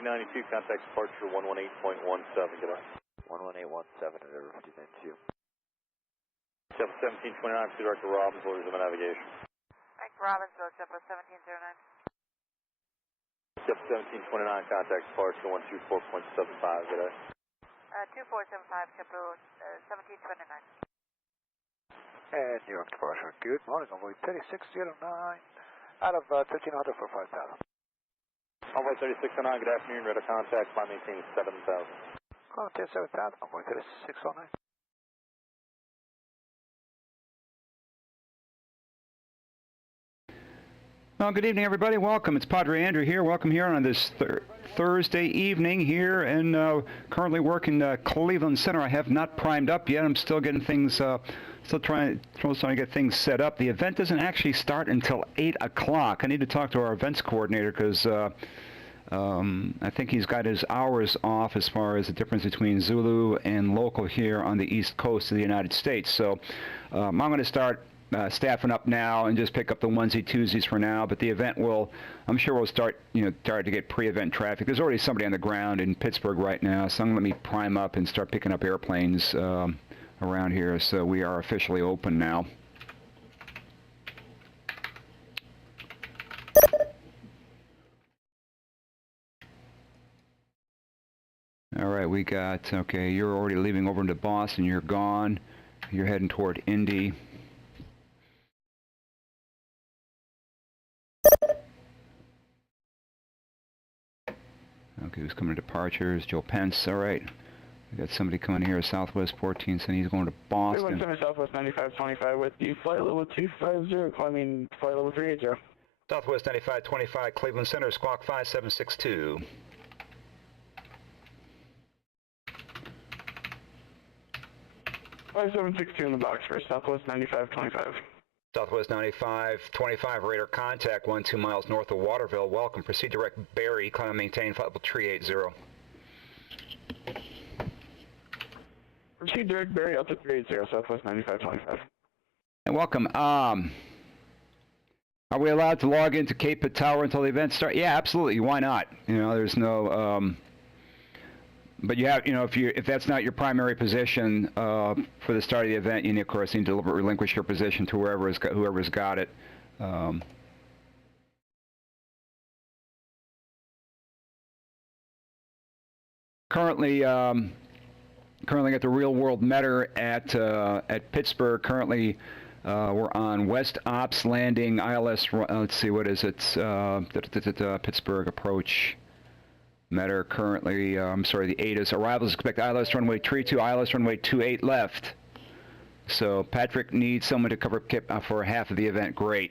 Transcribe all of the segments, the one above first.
1592, contact departure 118.17, good day. 11817 at over 1592. 1729, to Director Robbins, orders of navigation. Mike Robbins, go up 1709. 1729, contact departure 124.75, good day. 2475, Capo 1729. And New York departure. Good morning, envoy 3609 out of 1500 for 5000. Envoy 3609, good afternoon, radar contact, climb maintaining 7000. Contact 7000, envoy 3609. Well, good evening, everybody. Welcome. It's Padre Andrew here. Welcome here on this Thursday evening here, and currently working Cleveland Center. I have not primed up yet. I'm still getting things, still trying to get things set up. The event doesn't actually start until 8 o'clock. I need to talk to our events coordinator because I think he's got his hours off as far as the difference between Zulu and local here on the East Coast of the United States. So I'm going to start staffing up now and just pick up the onesie twosies for now, but the event will, I'm sure we'll start to get pre-event traffic. There's already somebody on the ground in Pittsburgh right now, so I'm going to let me prime up and start picking up airplanes around here, so we are officially open now. All right, we got, okay, you're already leaving over into Boston, you're gone, you're heading toward Indy. Okay, who's coming to departures? Joe Pence, all right. We got somebody coming here, Southwest 14, saying he's going to Boston. 317 Southwest 9525 with you, flight level 250, climbing flight level 380. Southwest 9525, Cleveland Center, squawk 5762. Five 762 in the box for Southwest 9525. Southwest 9525, radar contact 12 miles north of Waterville. Welcome. Proceed direct Barry. Climb and maintain flight level 380. Proceed direct Barry up to 380, Southwest 9525. And welcome. Are we allowed to log into Cape Pitt Tower until the event starts? Yeah, absolutely. Why not? There's no... But you have, if that's not your primary position for the start of the event, you, of course, need to relinquish your position to whoever's got it. Currently at the Real World Meter at Pittsburgh. Currently, we're on West Ops Landing, ILS. Let's see, what is it? Pittsburgh approach. Meter currently, the ATIS. Arrivals expect ILS runway 32, ILS runway 28 left. So Patrick needs someone to cover Kip for half of the event. Great.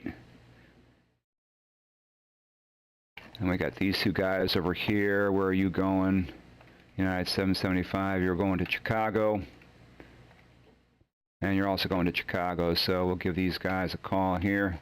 And we got these two guys over here. Where are you going? United 775, you're going to Chicago. And you're also going to Chicago, so we'll give these guys a call here.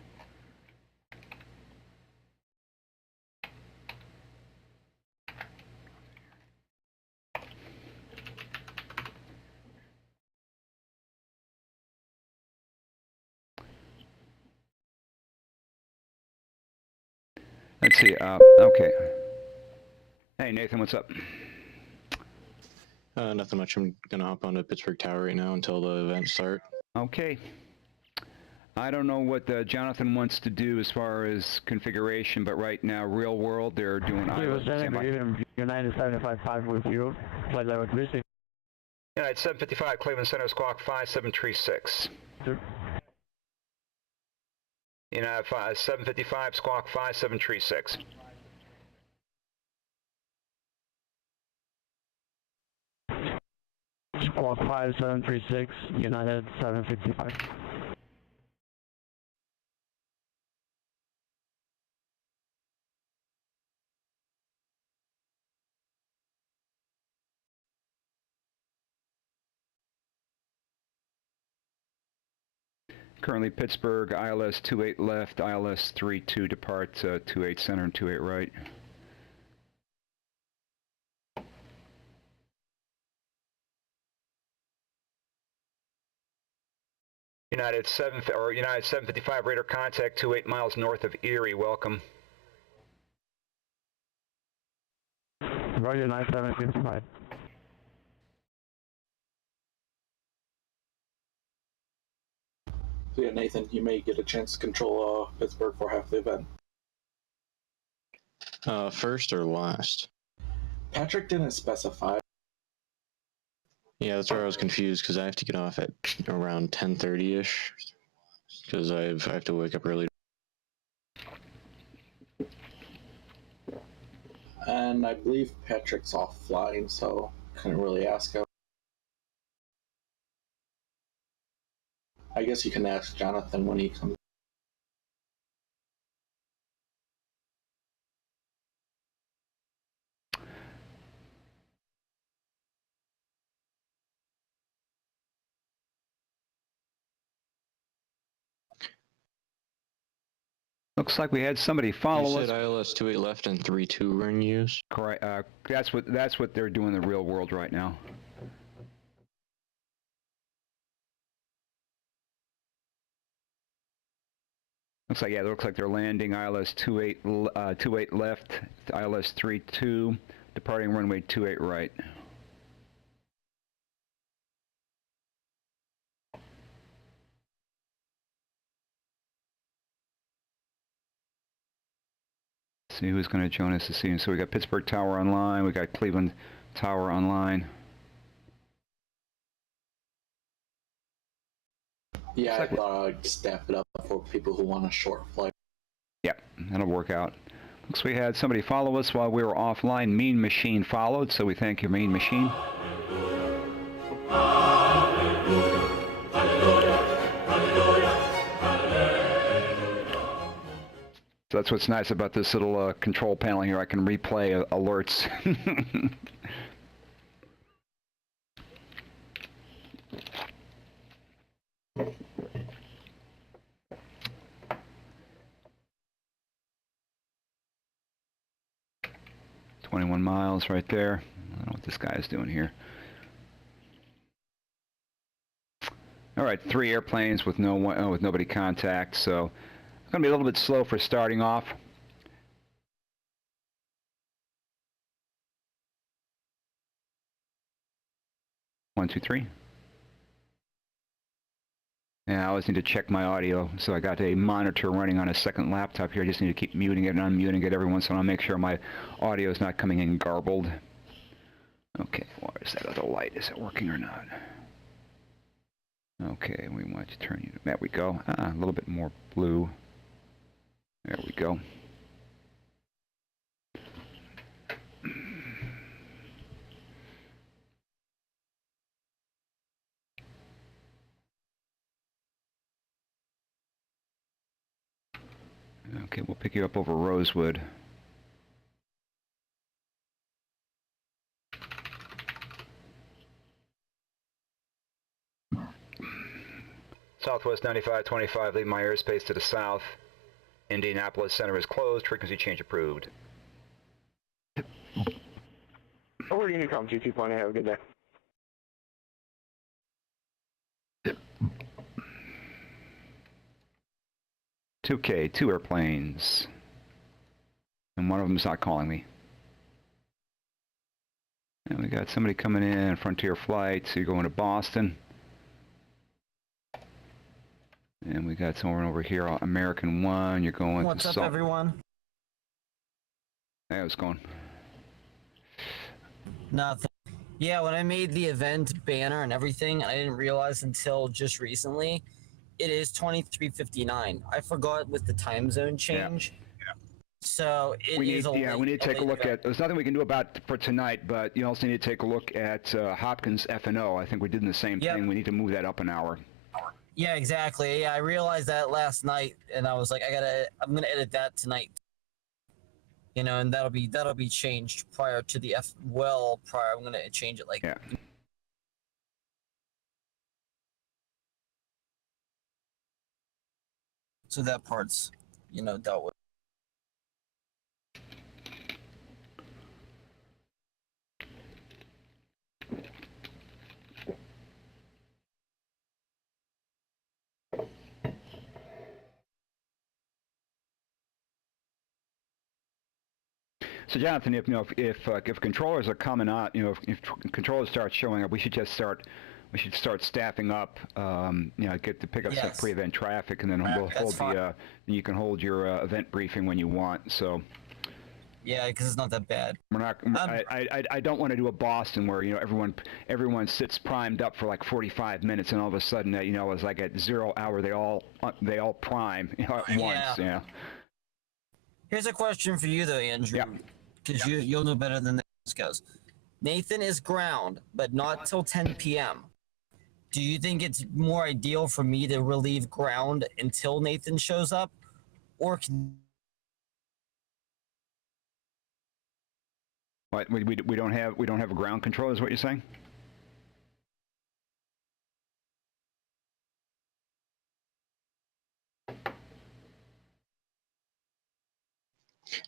Let's see, okay. Hey, Nathan, what's up? Nothing much. I'm going to hop onto Pittsburgh Tower right now until the event starts. Okay. I don't know what Jonathan wants to do as far as configuration, but right now, Real World, they're doing... United 755 with you, flight level 36. United 755, Cleveland Center, squawk 5736. United 755, squawk 5736. Squawk 5736, United 755. Currently Pittsburgh, ILS 28 left, ILS 32 depart 28 center and 28 right. United 755 radar contact 28 miles north of Erie. Welcome. Roger, 9755. So yeah, Nathan, you may get a chance to control Pittsburgh for half the event. First or last? Patrick didn't specify. Yeah, that's where I was confused because I have to get off at around 10:30ish because I have to wake up early. And I believe Patrick's offline, so couldn't really ask him. I guess you can ask Jonathan when he comes. Looks like we had somebody follow You us. said ILS 28 left and 32 were in use? Correct. That's what they're doing in the real world right now. Looks like, yeah, it looks like they're landing ILS 28 left, ILS 32, departing runway 28 right. See who's going to join us this evening. So we got Pittsburgh Tower online, we got Cleveland Tower online. Yeah, I thought I'd staff it up for people who want a short flight. Yep, that'll work out. Looks we had somebody follow us while we were offline. Mean Machine followed, so we thank you, Mean Machine. So that's what's nice about this little control panel here. I can replay alerts. 21 miles right there. I don't know what this guy is doing here. All right, 3 airplanes with with nobody contact, so it's going to be a little bit slow for starting off. One, two, three. And I always need to check my audio, so I got a monitor running on a second laptop here. I just need to keep muting it and unmuting it every once in a while, make sure my audio is not coming in garbled. Okay, where's that other light? Is it working or not? Okay, we want to turn you. There we go. A little bit more blue. There we go. Okay, we'll pick you up over Rosewood. Southwest 9525, leave my airspace to the south. Indianapolis Center is closed, frequency change approved. Over to Unicom 22 have a good day. 2K, 2 airplanes. And one of them's not calling me. And we got somebody coming in, Frontier Flights, so you're going to Boston. And we got someone over here, American One, you're going What's to up, everyone? Hey, how's it going? Nothing. Yeah, when I made the event banner and everything, I didn't realize until just recently, it is 23:59. I forgot with the time zone change. Yeah. So we need to take a look at. There's nothing we can do about for tonight, but you also need to take a look at Hopkins F&O. I think we did the same thing. We need to move that up an hour. Yeah, exactly. Yeah, I realized that last night, and I was like, I'm gonna edit that tonight. You know, and that'll be changed prior to the prior. I'm gonna change it like. Yeah. So that part's, dealt with. So Jonathan, if controllers are coming out, if controllers start showing up, we should start staffing up. Get to pick up some pre-event traffic, and then we'll hold you can hold your event briefing when you want. So. Yeah, because it's not that bad. We're not. I don't want to do a Boston where everyone sits primed up for like 45 minutes, and all of a sudden it's like at 0 hour they all prime at once. Yeah. Here's a question for you though, Andrew, because you'll know better than this goes. Nathan is ground, but not till 10 p.m. Do you think it's more ideal for me to relieve ground until Nathan shows up, or What, we don't have a ground control, is what you're saying?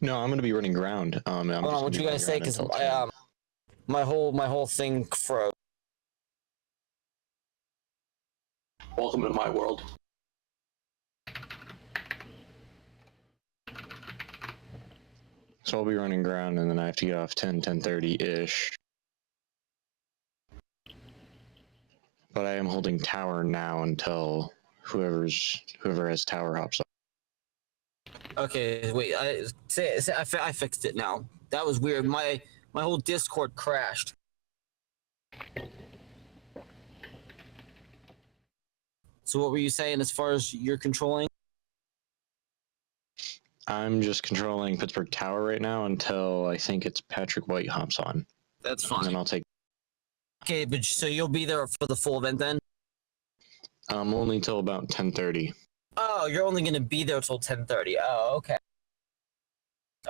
No, I'm going to be running ground. Hold on, what you guys say? Because my whole thing froze. Welcome to my world. So I'll be running ground, and then I have to get off 10:30-ish. But I am holding tower now until whoever has tower hops up. Okay, wait. I fixed it now. That was weird. My whole Discord crashed. So what were you saying as far as you're controlling? I'm just controlling Pittsburgh Tower right now until I think it's Patrick White hops on. That's fine. And then I'll take. Okay, but so you'll be there for the full event then? Only until about 10:30. Oh, you're only going to be there till 10:30. Oh, okay.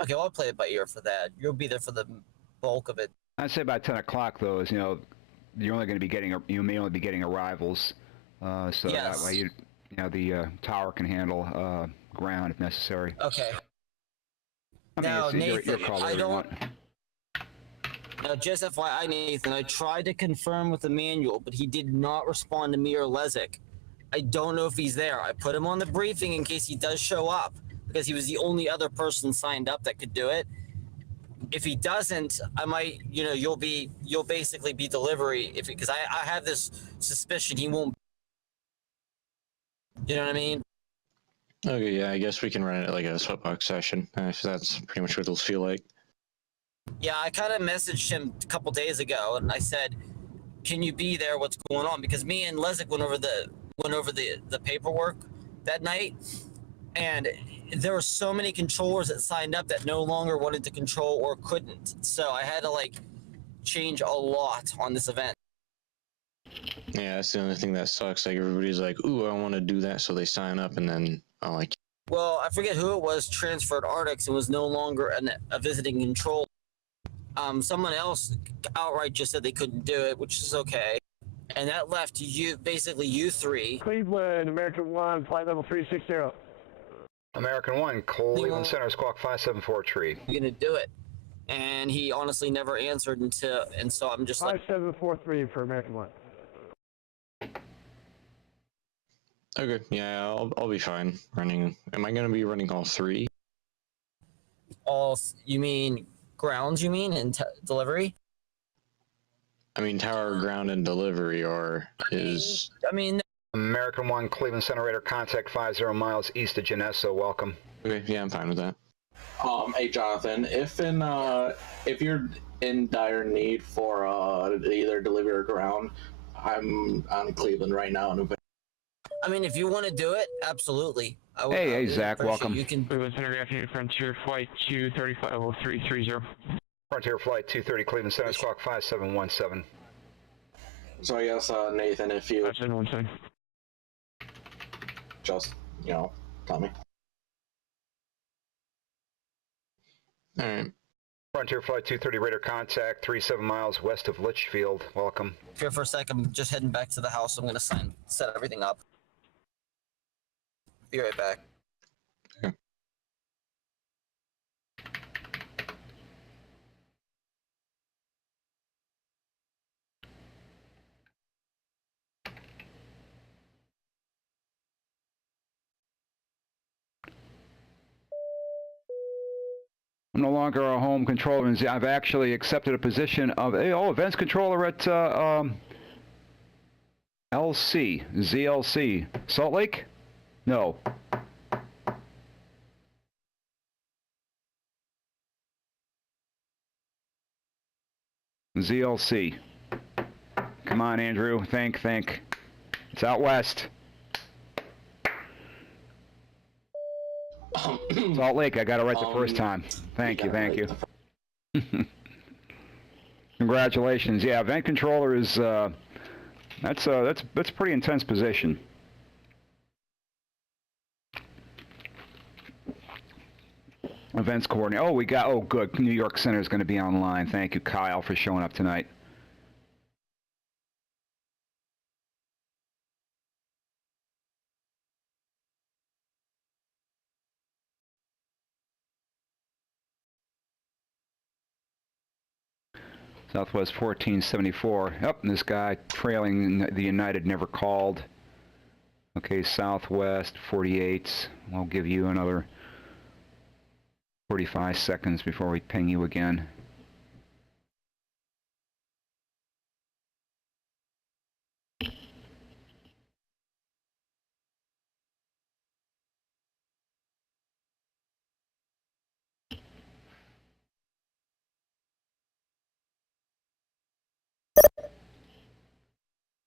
Okay, well, I'll play it by ear for that. You'll be there for the bulk of it. I'd say by 10 o'clock though, is you're only going to be you may only be getting arrivals, so that way the tower can handle ground if necessary. Okay. I mean, now, Nathan, I don't. Now, just FYI, Nathan, I tried to confirm with Emmanuel, but he did not respond to me or Lezik. I don't know if he's there. I put him on the briefing in case he does show up, because he was the only other person signed up that could do it. If he doesn't, I might, you'll basically be delivery, because I have this suspicion he won't. You know what I mean? Okay, yeah, I guess we can run it like a sweatbox session, if that's pretty much what it'll feel like. Yeah, I kind of messaged him a couple days ago, and I said, "Can you be there? What's going on?" Because me and Lezik went over the paperwork that night, and there were so many controllers that signed up that no longer wanted to control or couldn't. So I had to change a lot on this event. Yeah, that's the only thing that sucks. Like everybody's like, "Ooh, I want to do that," so they sign up, and then Well, I forget who it was. Transferred Arctics and was no longer a visiting control. Someone else outright just said they couldn't do it, which is okay. And that left you three. Cleveland, American 1, flight level 360. American 1, Cleveland Center, squawk 574 tree. You're gonna do it. And he honestly never answered and so I'm just 5743 for American 1. Okay, yeah, I'll be fine running. Am I gonna be running all three? You mean grounds? You mean and delivery? I mean tower, ground, and delivery, or is? I mean. American 1, Cleveland Center, radar contact 50 miles east of Geneso. Welcome. Okay, yeah, I'm fine with that. Hey Jonathan, if you're in dire need for either delivery or ground, I'm on Cleveland right now. I mean, if you want to do it, absolutely. Hey, Zach, welcome. You can. Cleveland Center, afternoon, Frontier Flight 235 0330. Frontier Flight 230, Cleveland Center, squawk 5717. So I guess Nathan, if you 5717. just tell me. All right. Frontier Flight 230, radar contact 37 miles west of Litchfield. Welcome. Here for a sec, I'm just heading back to the house. I'm gonna set everything up. Be right back. Okay. no longer a home controller. I've actually accepted a position of events controller at ZLC, Salt Lake? No. ZLC. Come on, Andrew. Think. It's out west. Salt Lake, I got it right the first time. Thank you. Congratulations. Yeah, event controller is that's a pretty intense position. Events coordinator. Oh, good. New York Center is going to be online. Thank you, Kyle, for showing up tonight. Southwest 1474. Yep, this guy trailing the United never called. Okay, Southwest 48. I'll give you another 45 seconds before we ping you again.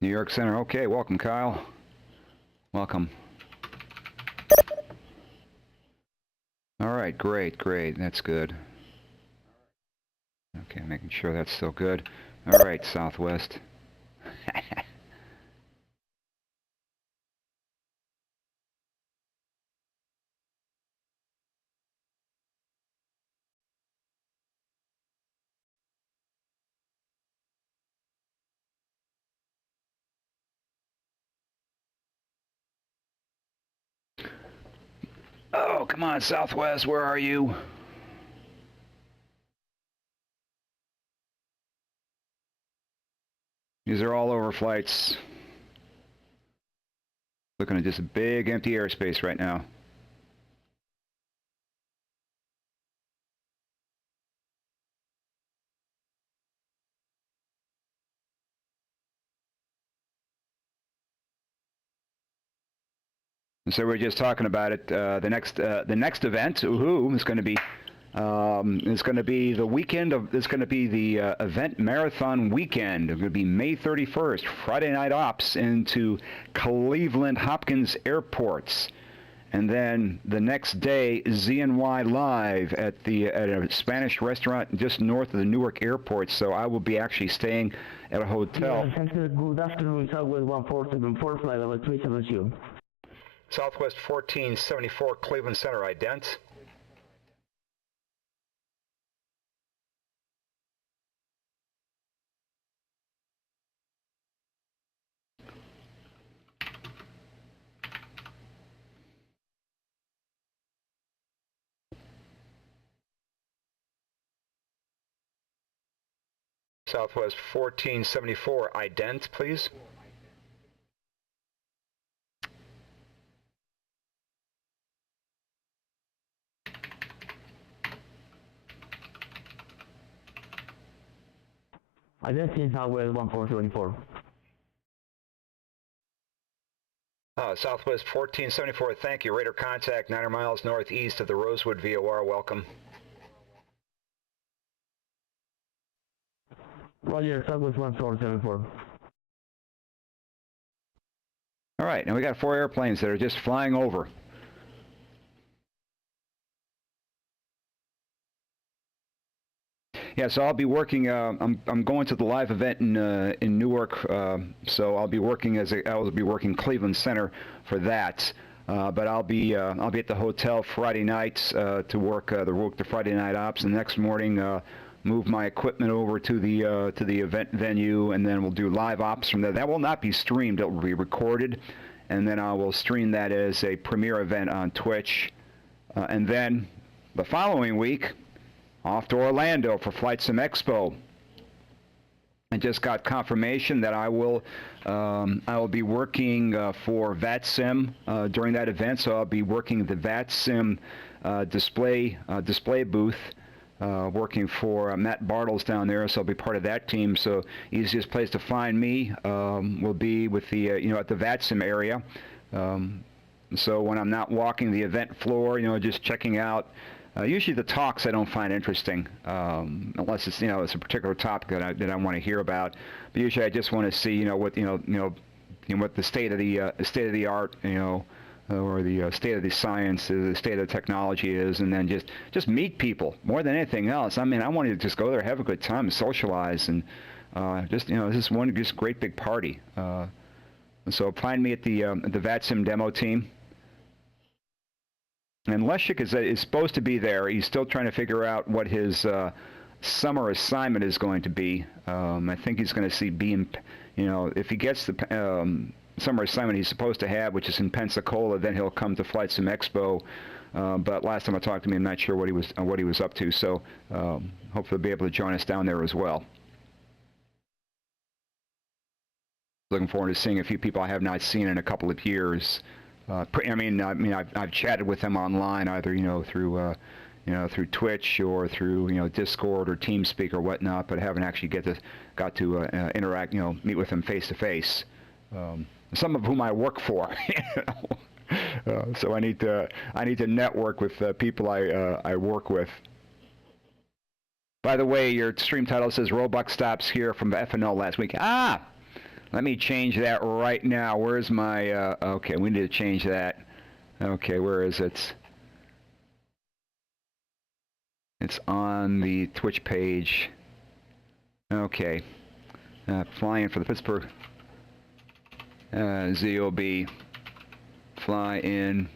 New York Center. Okay, welcome, Kyle. Welcome. All right, great. That's good. Okay, making sure that's still good. All right, Southwest. Oh, come on, Southwest, where are you? These are all over flights. Looking at just a big empty airspace right now. So we're just talking about it. The next event, is going to be the weekend of. It's going to be the event marathon weekend. It's going to be May 31st, Friday night ops into Cleveland Hopkins airports, and then the next day ZNY live at a Spanish restaurant just north of the Newark airport. So I will be actually staying at a hotel. Yeah, good afternoon, Southwest 1474, flight level 370. Southwest 1474, Cleveland Center, ident. Southwest 1474, ident, please. Identity Southwest 1474. Southwest 1474, thank you. Radar contact 900 miles northeast of the Rosewood VOR, welcome. Roger, Southwest 1474. All right, now we got 4 airplanes that are just flying over. Yeah, so I'll be working. I'm going to the live event in Newark, so I'll be working Cleveland Center for that. But I'll be at the hotel Friday nights to work the Friday night ops, and the next morning move my equipment over to the event venue, and then we'll do live ops from there. That will not be streamed; it will be recorded, and then I will stream that as a premiere event on Twitch, and then the following week. Off to Orlando for Flight Sim Expo. I just got confirmation that I will be working for VATSIM during that event. So I'll be working the VATSIM display booth working for Matt Bartles down there, so I'll be part of that team. So easiest place to find me will be with the at the VATSIM area. So when I'm not walking the event floor, just checking out. Usually the talks I don't find interesting, unless it's it's a particular topic that I want to hear about. But usually I just want to see what what the state of the art or the state of the science, the state of the technology is, and then just meet people more than anything else. I mean, I want to just go there, have a good time, socialize, and this is one great big party. So find me at the VATSIM demo team. And Leszek is supposed to be there. He's still trying to figure out what his summer assignment is going to be. I think he's going to be in, if he gets the summer assignment he's supposed to have, which is in Pensacola, then he'll come to Flight Sim Expo. But last time I talked to him, I'm not sure what he was up to. So hopefully he'll be able to join us down there as well. Looking forward to seeing a few people I have not seen in a couple of years. I've chatted with them online, either through Twitch or through Discord or TeamSpeak or whatnot, but I haven't actually got to interact, meet with them face to face. Some of whom I work for, so I need to network with people I work with. By the way, your stream title says Robux stops here from FNO last week. Let me change that right now. Where's my, okay, we need to change that. Okay, where is it? It's on the Twitch page. Okay. Flying for the Pittsburgh ZOB. Fly in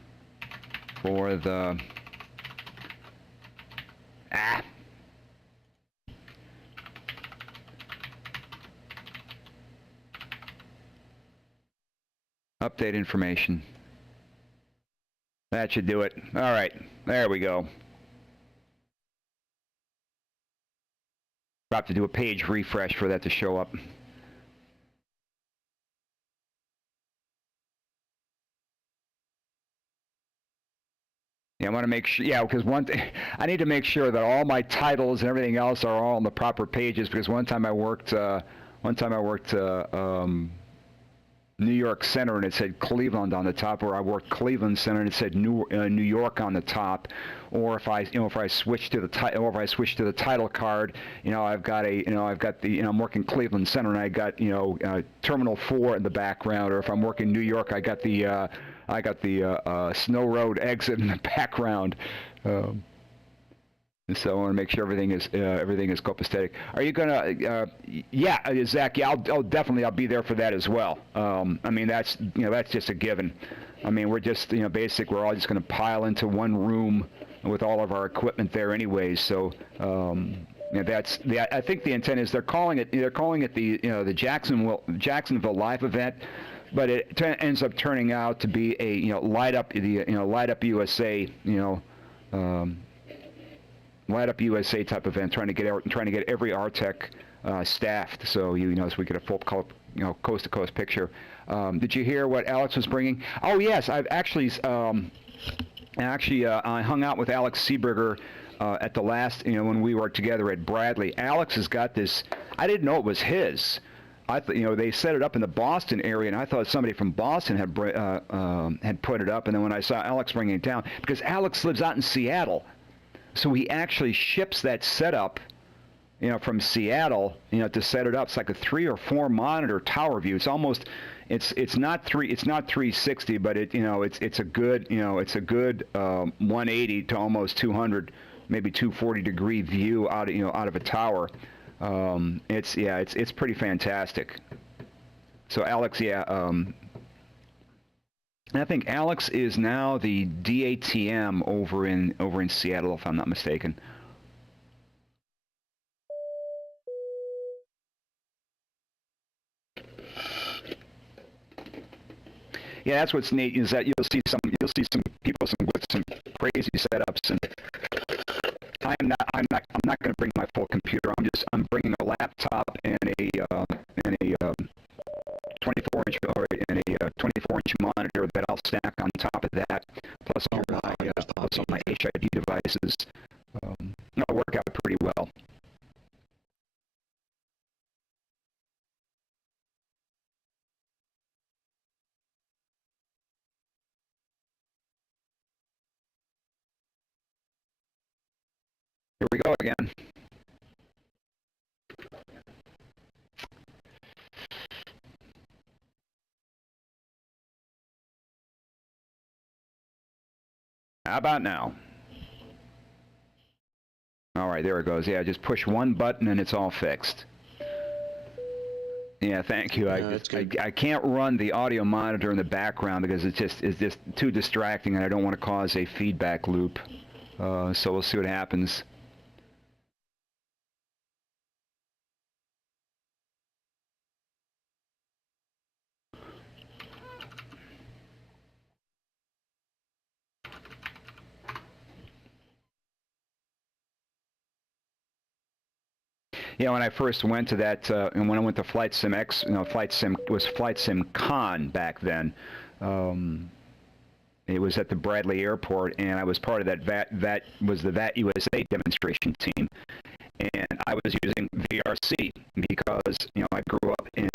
for the... Update information. That should do it. All right, there we go. About to do a page refresh for that to show up. Yeah, I want to make sure. Yeah, because I need to make sure that all my titles and everything else are all on the proper pages. Because one time I worked New York Center and it said Cleveland on the top, or I worked Cleveland Center and it said New York on the top, or if I switch to the title card, I'm working Cleveland Center and I got Terminal 4 in the background, or if I'm working New York, I got the Snow Road exit in the background. So I want to make sure everything is copacetic. Are you gonna? Yeah, Zach. Yeah, I'll definitely be there for that as well. That's just a given. We're just we're all just gonna pile into one room with all of our equipment there anyways. So I think the intent is they're calling it the Jacksonville Live event, but it ends up turning out to be a Light Up USA Light Up USA type event, trying to get every RTEC staffed, so so we get a full color, coast to coast picture. Did you hear what Alex was bringing? Oh yes, I've actually I hung out with Alex Seeberger at the last when we were together at Bradley. Alex has got this. I didn't know it was his. I thought they set it up in the Boston area, and I thought somebody from Boston had put it up. And then when I saw Alex bringing it down, because Alex lives out in Seattle. So he actually ships that setup, from Seattle, to set it up. It's like a 3 or 4 monitor tower view. It's almost, it's not 360, but it's a good 180 to almost 200, maybe 240 degree view out of a tower. It's pretty fantastic. So Alex, I think Alex is now the DATM over in Seattle, if I'm not mistaken. Yeah, that's what's neat, is that you'll see some people with some crazy setups, and I'm not going to bring my full computer. I'm bringing a laptop and a 24-inch monitor that I'll stack on top of that, plus all my HID devices. It'll work out Here we go again. How about now? All right, there it goes. Yeah, just push one button and it's all fixed. Yeah, thank you. I can't run the audio monitor in the background because it's just too distracting, and I don't want to cause a feedback loop. So we'll see what happens. Yeah, when I first went to that, and when I went to Flight Sim X, Flight Sim was Flight Sim Con back then. It was at the Bradley Airport, and I was part of that was the VAT USA demonstration team, and I was using VRC because I grew up in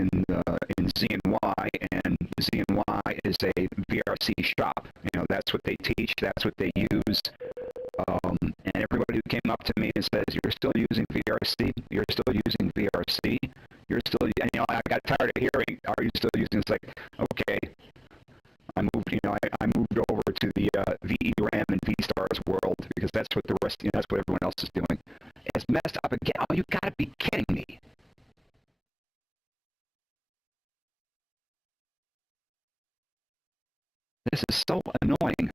ZNY, and ZNY is a VRC shop. That's what they teach, that's what they use. And everybody who came up to me and says, "You're still using VRC? You're still using VRC? You're still..." I got tired of hearing, "Are you still using?" It's like, okay. I moved over to the VERAM and VSTARS world because that's what the rest, that's what everyone else is doing. It's messed up again. Oh, you gotta be kidding me! This is so annoying.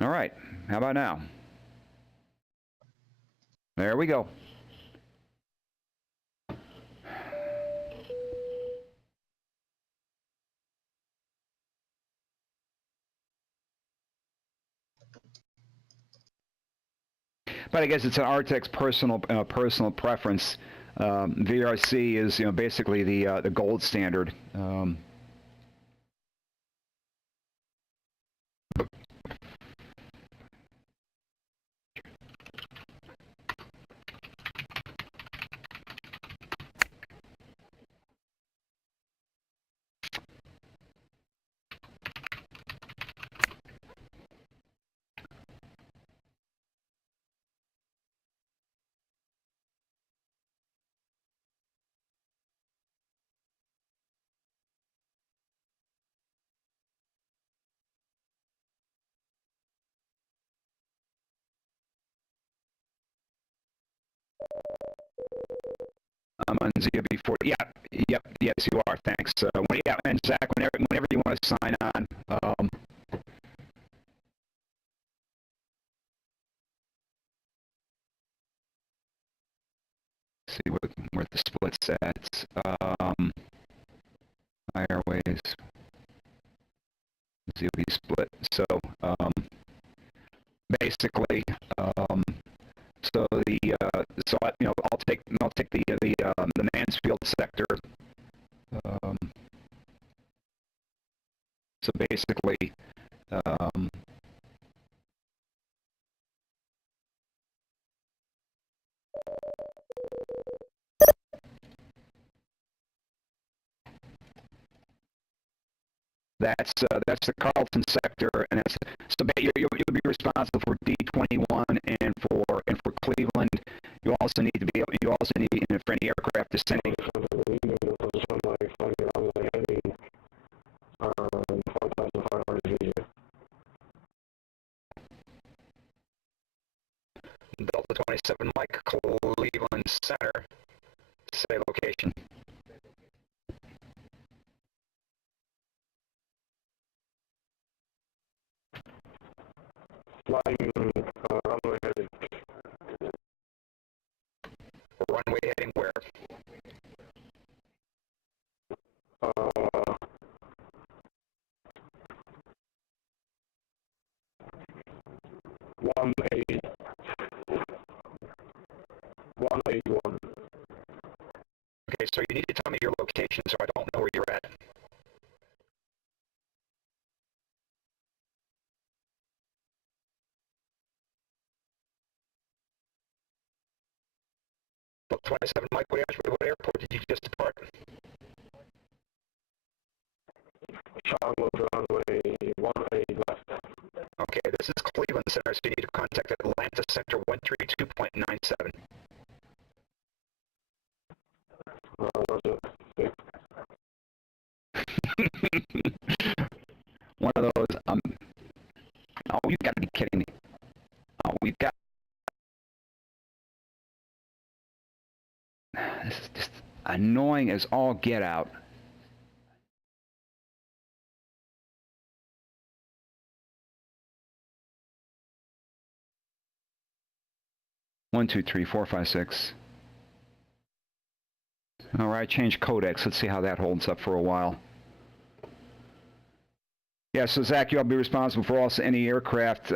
All right, how about now? There we go. But I guess it's an Artex personal preference. VRC is basically the gold standard. I'm on ZOB 40. Yeah, yes, you are. Thanks. And Zach, whenever you want to sign on. See where the split's at. Airways, ZOB split. So basically, I'll take the Mansfield sector. So basically, that's the Carlton sector, and you'll be responsible for D21 and for Cleveland. You also need for any aircraft descending. Delta 27 Mike, Cleveland Center. Say location. Runway heading where? One eight. 181. Okay, so you need to tell me your location so I don't know where you're at. 27 Mike, what airport did you just depart? Chicago runway 18 left. Okay, this is Cleveland Center, so you need to contact Atlanta Sector 132.97. One of those, oh, you gotta be kidding me. Oh, we've got... This is just annoying as all get out. One, two, three, four, five, six. All right, change codecs. Let's see how that holds up for a while. Yeah, so Zach, you'll be responsible for also any aircraft,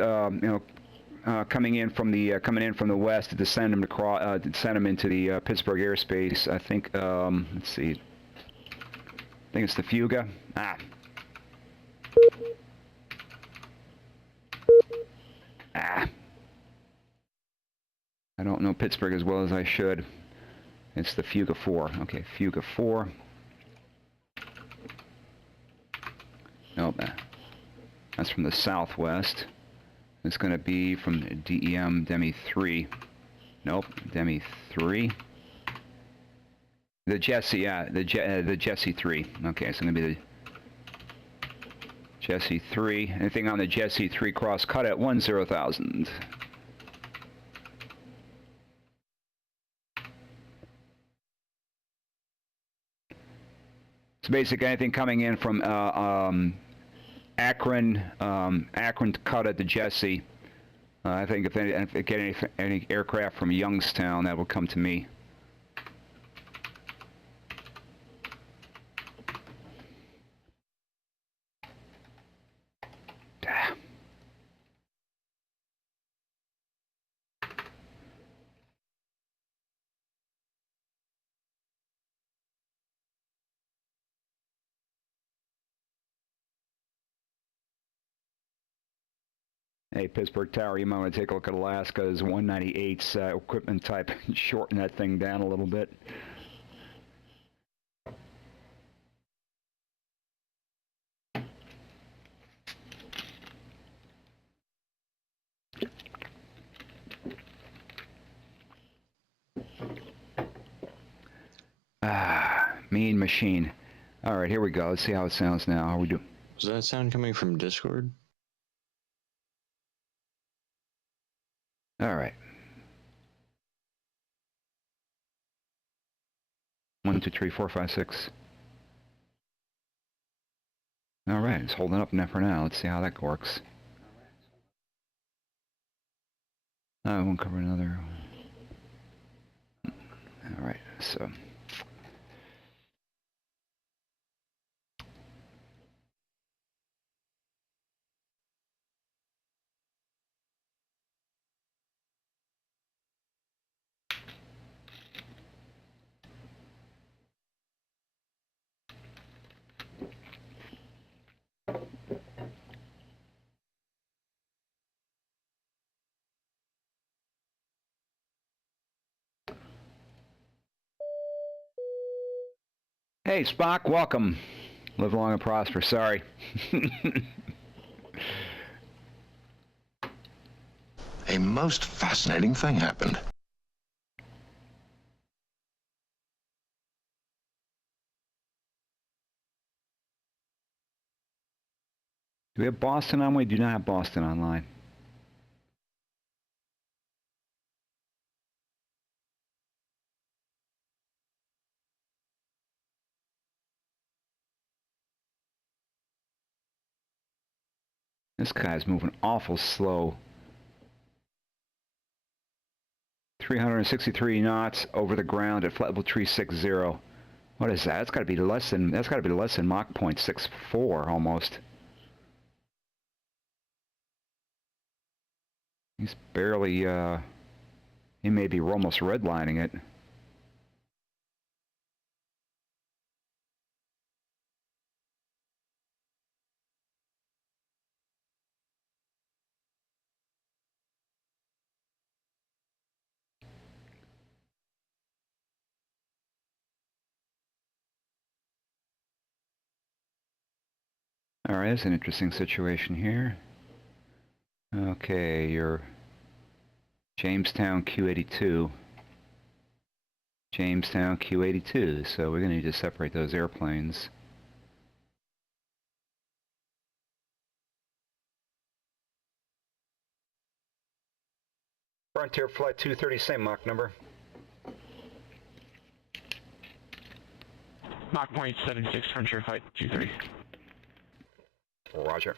coming in from the west to send them into the Pittsburgh airspace. I think, let's see. I think it's the Fuga. I don't know Pittsburgh as well as I should. It's the Fuga 4. Okay, Fuga 4. Nope, that's from the southwest. It's going to be from DEM Demi 3. Nope, Demi 3. The Jessie, yeah, the Jessie 3. Okay, it's going to be the Jessie 3. Anything on the Jessie 3 cross cut at 10,000. So basically anything coming in from Akron cut at the Jessie. I think if I get any aircraft from Youngstown, that will come to me. Hey, Pittsburgh Tower, you might want to take a look at Alaska's 198's equipment type. Shorten that thing down a little bit. Mean machine. All right, here we go. Let's see how it sounds now. How are we doing? Is that sound coming from Discord? All right. 1, 2, 3, 4, 5, 6. All right, it's holding up for now. Let's see how that works. I won't cover another. All right, so. Hey, Spock, welcome. Live long and prosper. Sorry. A most fascinating thing happened. Do we have Boston on? We do not have Boston online. This guy's moving awful slow. 363 knots over the ground at flight level 360. What is that? That's got to be less than Mach 0.64 almost. He's barely he may be almost redlining it. All right, that's an interesting situation here. Okay, you're Jamestown Q82. Jamestown Q82, so we're going to need to separate those airplanes. Frontier Flight 230, same Mach number. Mach point 76, Frontier Flight 23. Roger.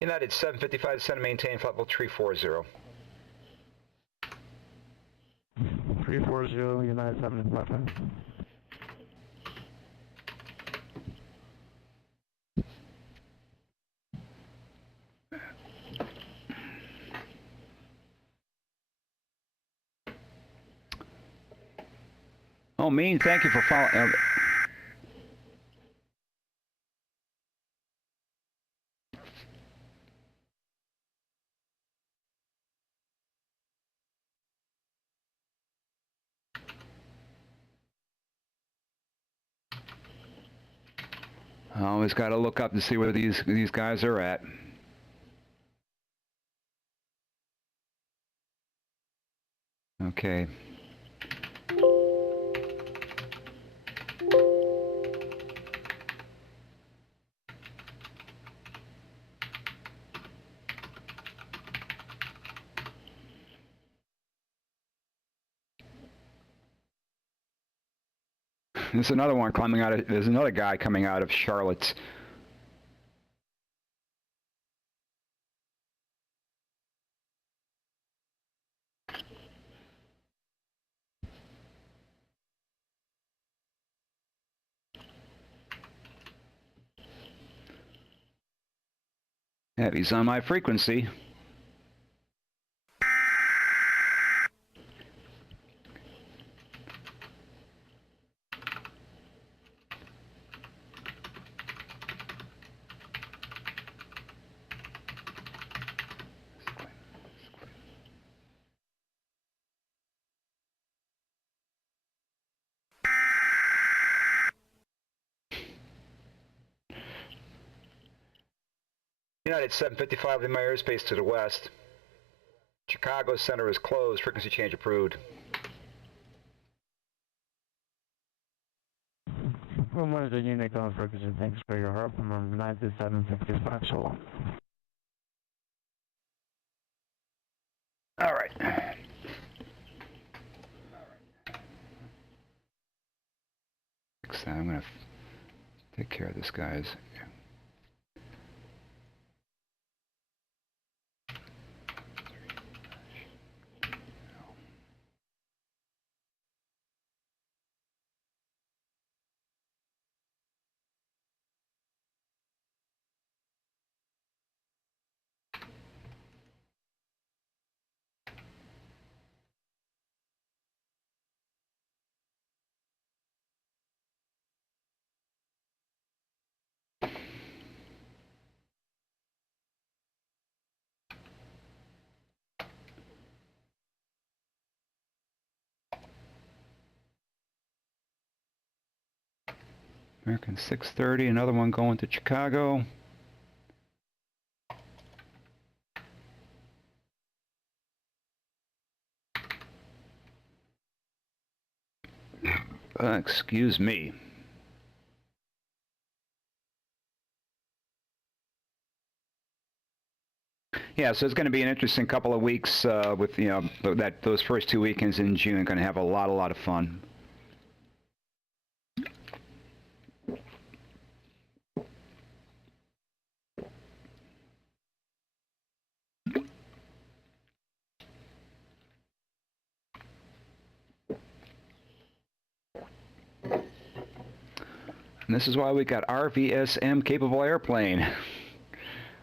United 755, descend and maintain flight level 340. 340, United 755. Oh, Mean, thank you for following. Always got to look up to see where these guys are at. Okay. There's another one coming out of. There's another guy coming out of Charlotte. Yeah, he's on my frequency. United 755 in my airspace to the west. Chicago Center is closed. Frequency change approved. From one of the unit calls frequency, thanks for your help. From United 755, so long. All right. I'm going to take care of this, guys. American 630, another one going to Chicago. Excuse me. Yeah, so it's going to be an interesting couple of weeks with those first 2 weekends in June. Going to have a lot of fun. And this is why we got RVSM capable airplane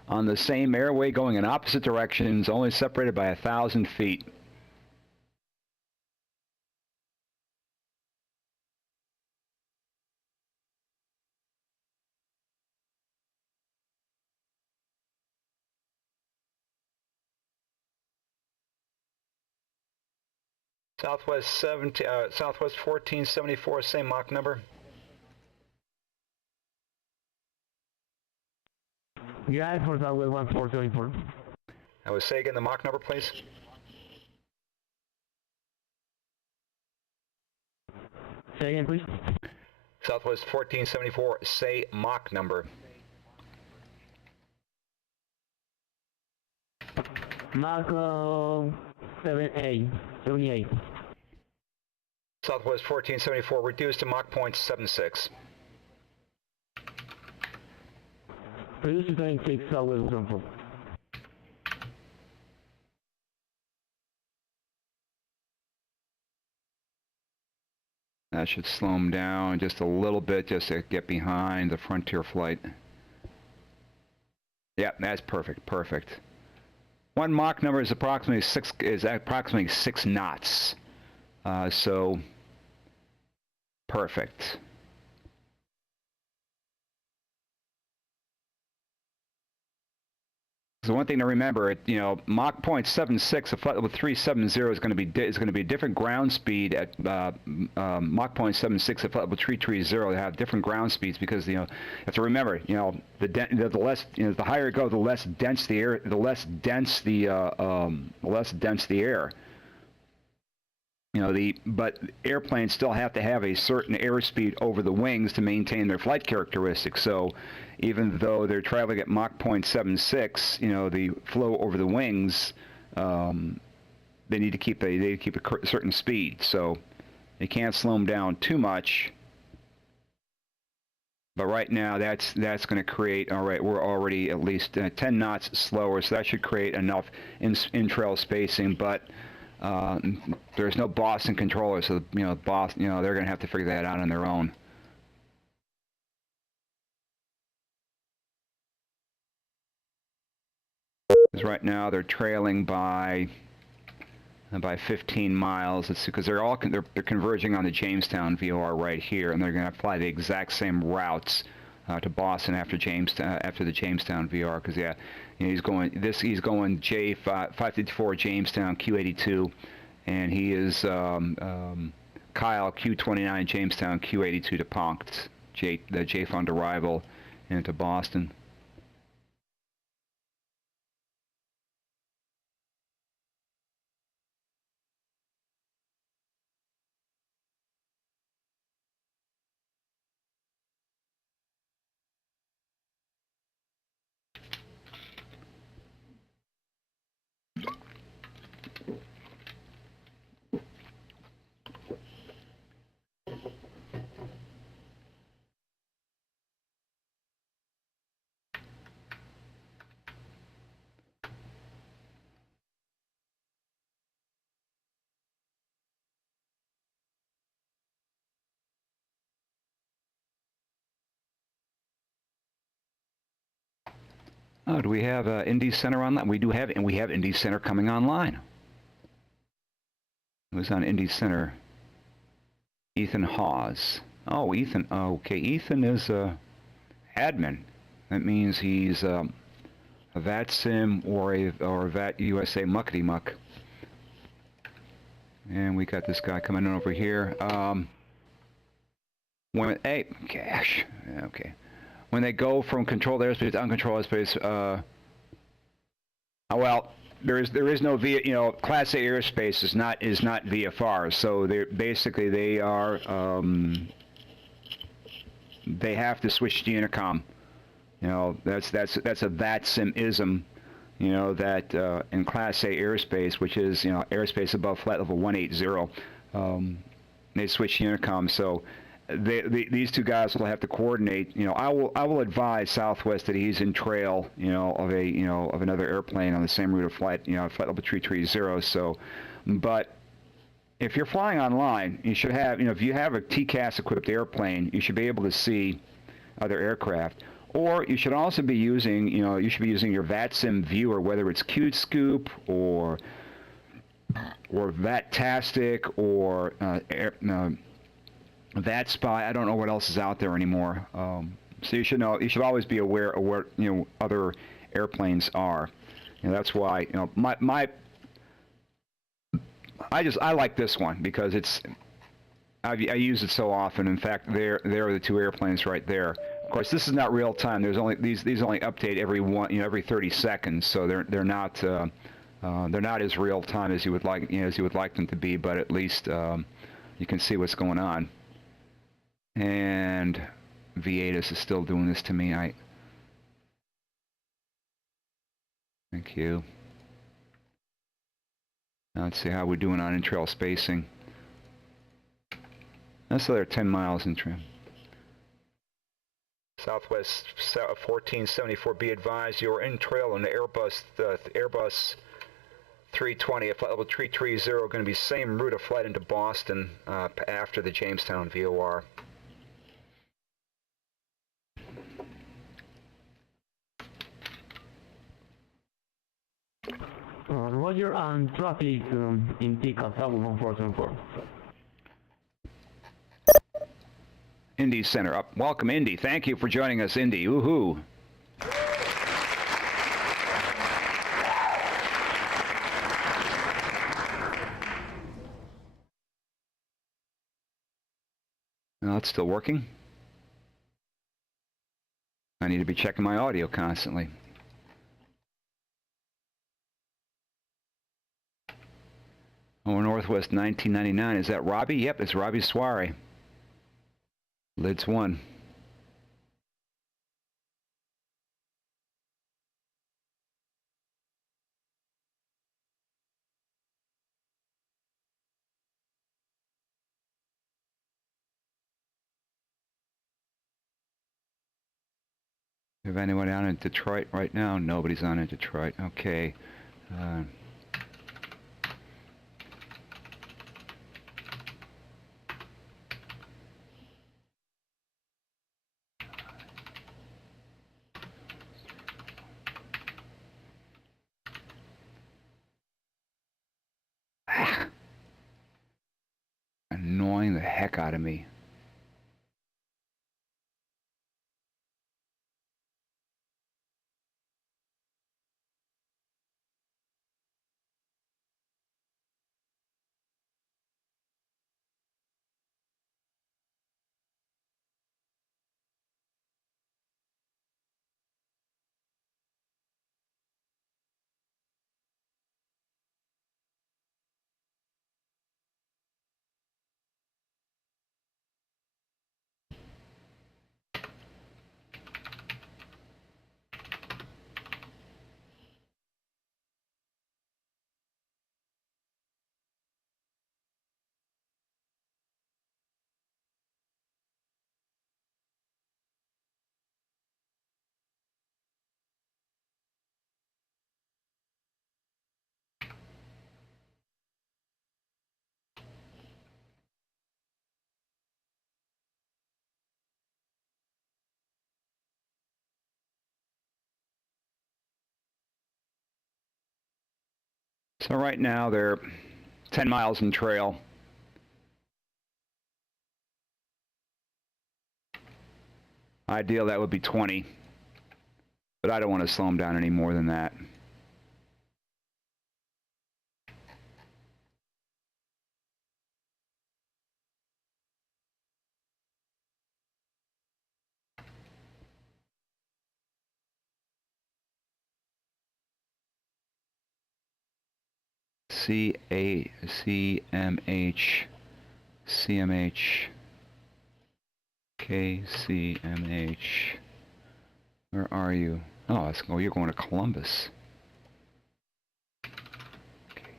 on the same airway going in opposite directions, only separated by 1,000 feet. Southwest 1474, same Mach number. Yeah, for Southwest 1474. I would say again the Mach number, please. Say again, please. Southwest 1474, say Mach number. Mach 78. Southwest 1474 reduced to Mach .76. Reduce to 26, Southwest 14. That should slow them down just a little bit, just to get behind the Frontier flight. Yeah, that's perfect. Perfect. One Mach number is approximately 6 knots. So perfect. So one thing to remember, Mach .76, a flight level 370 is going to be a different ground speed at Mach .76 at flight level 330. They have different ground speeds because you have to remember, the less, the higher you go, the less dense the air, the less dense the air. But airplanes still have to have a certain airspeed over the wings to maintain their flight characteristics. So even though they're traveling at Mach .76, the flow over the wings, they need to keep a certain speed. So they can't slow them down too much. But right now, that's going to create, all right, we're already at least 10 knots slower, so that should create enough in-trail spacing. But there's no Boston controller, so Boston, they're going to have to figure that out on their own. Because right now they're trailing by 15 miles. It's because they're converging on the Jamestown VOR right here, and they're going to fly the exact same routes to Boston after the Jamestown VR. Because he's going J554 Jamestown Q82, and he is Kyle Q29 Jamestown Q82 to Ponct, the JFund arrival into Boston. Oh, do we have Indy Center online? We do have, and we have Indy Center coming online. Who's on Indy Center? Ethan Hawes. Oh, Ethan. Oh, okay, Ethan is admin. That means he's a VATSIM or a VAT USA muckety muck. And we got this guy coming in over here. Hey, gosh. Okay. When they go from controlled airspace to uncontrolled airspace, well, there is no Class A airspace is not VFR. So they have to switch to Unicom. That's a VATSIM-ism. That in Class A airspace, which is airspace above flight level 180, they switch to Unicom. So these two guys will have to coordinate. I will advise Southwest that he's in trail, of another airplane on the same route of flight, flight level 330. So, but if you're flying online, you should have, if you have a TCAS equipped airplane, you should be able to see other aircraft. Or you should also be using, you should be using your VATSIM viewer, whether it's QScoop or VATtastic or VATSpy. I don't know what else is out there anymore. So you should know. You should always be aware of where other airplanes are. That's why I like this one because I use it so often. In fact, there are the two airplanes right there. Of course, this is not real time. There's only these only update every 30 seconds, so they're not as real time as you would like them to be. But at least you can see what's going on. And Vietas is still doing this to me. Thank you. Now let's see how we're doing on in-trail spacing. That's another 10 miles in trim. Southwest 1474, be advised you're in trail on the Airbus 320 at flight level 330, going to be same route of flight into Boston after the Jamestown VOR. Roger, on traffic in Tika, South 1474. Indy Center up. Welcome, Indy. Thank you for joining us, Indy. Woohoo. Well, it's still working. I need to be checking my audio constantly. Oh, Northwest 1999. Is that Robbie? Yep, it's Robbie Soare. Lids 1. Have anyone on in Detroit right now? Nobody's on in Detroit. Okay. Annoying the heck out of me. So right now they're 10 miles in trail. Ideal that would be 20, but I don't want to slow them down any more than that. CMH, KCMH. Where are you? Oh, you're going to Columbus. Okay.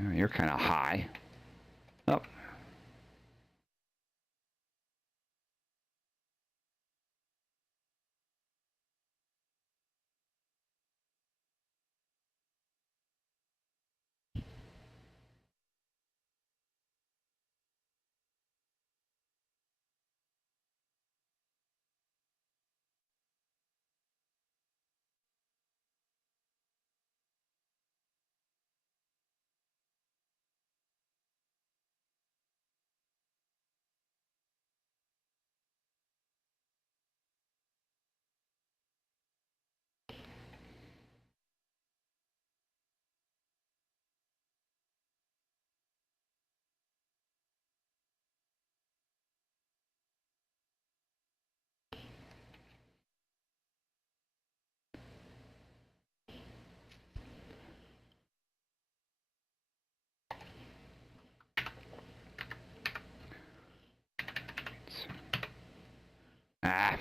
Oh, you're kind of high. Oh. Ah.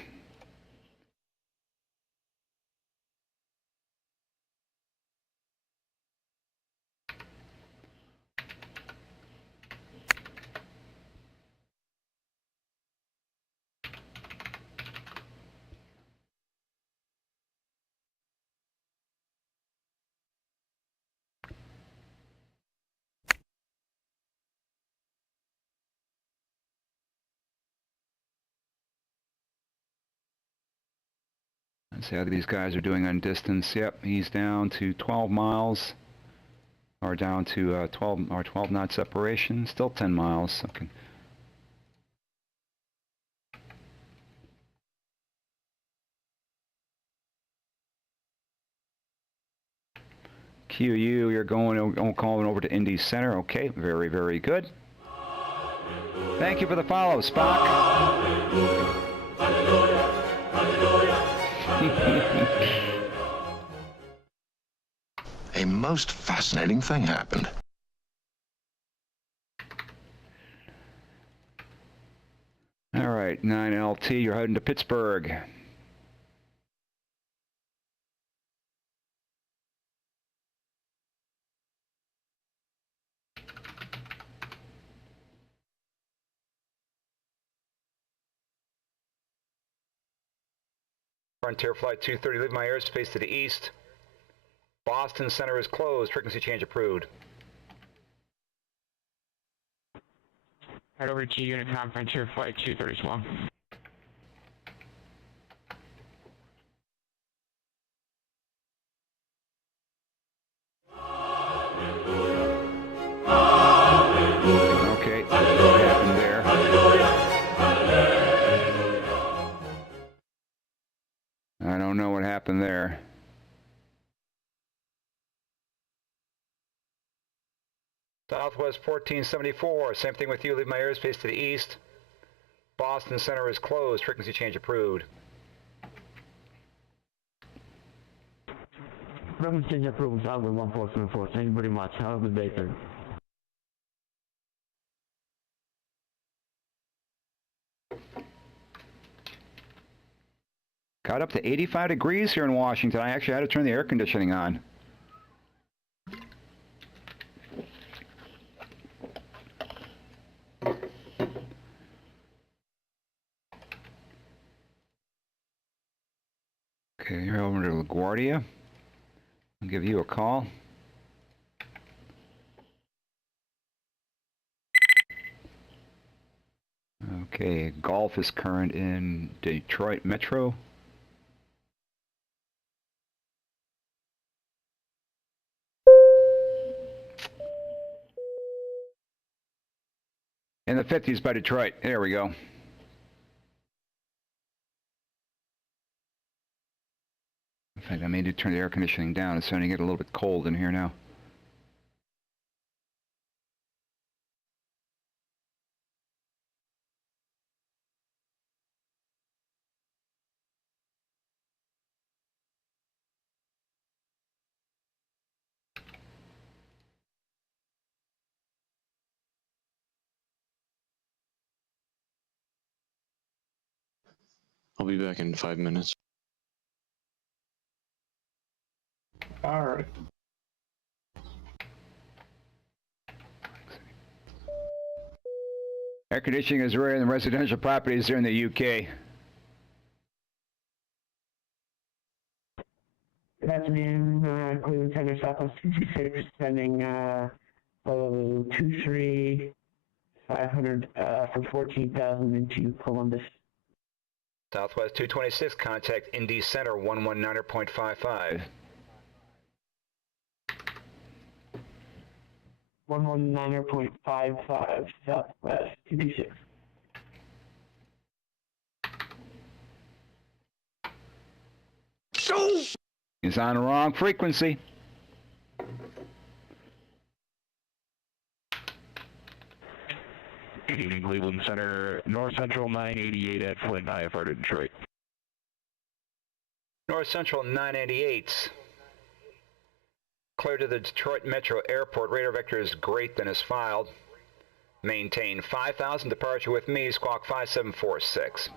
Let's see how these guys are doing on distance. Yep, he's down to 12 miles, or down to 12 knot separation. Still 10 miles. Okay. QU, you're calling over to Indy Center. Okay, very, very good. Thank you for the follow, Spock. A most fascinating thing happened. All right, 9LT, you're heading to Pittsburgh. Frontier Flight 230, leave my airspace to the east. Boston Center is closed. Frequency change approved. Head over to Unicom Frontier Flight 230 small. Okay, what happened there? I don't know what happened there. Southwest 1474, same thing with you, leave my airspace to the east. Boston Center is closed, frequency change approved. Frequency change approved, Southwest 1474. Thank you very much. Have a good day, sir. Got up to 85 degrees here in Washington. I actually had to turn the air conditioning on. Okay, you're over to LaGuardia. I'll give you a call. Okay, Golf is current in Detroit Metro. In the 50s by Detroit. There we go. In fact, I may need to turn the air conditioning down. It's starting to get a little bit cold in here now. I'll be back in 5 minutes. All right. Air conditioning is rare in the residential properties here in the UK. Good afternoon, Cleveland Center, Southwest 226, sending follow 23,500 for 14,000 into Columbus. Southwest 226, contact Indy Center 119.55. 119.55, Southwest 226. He's on the wrong frequency. Good evening, Cleveland Center. North Central 988 at Flint, IFR to Detroit. North Central 988. Clear to the Detroit Metro Airport. Radar vector is great than is filed. Maintain 5,000. Departure with me, squawk 5746.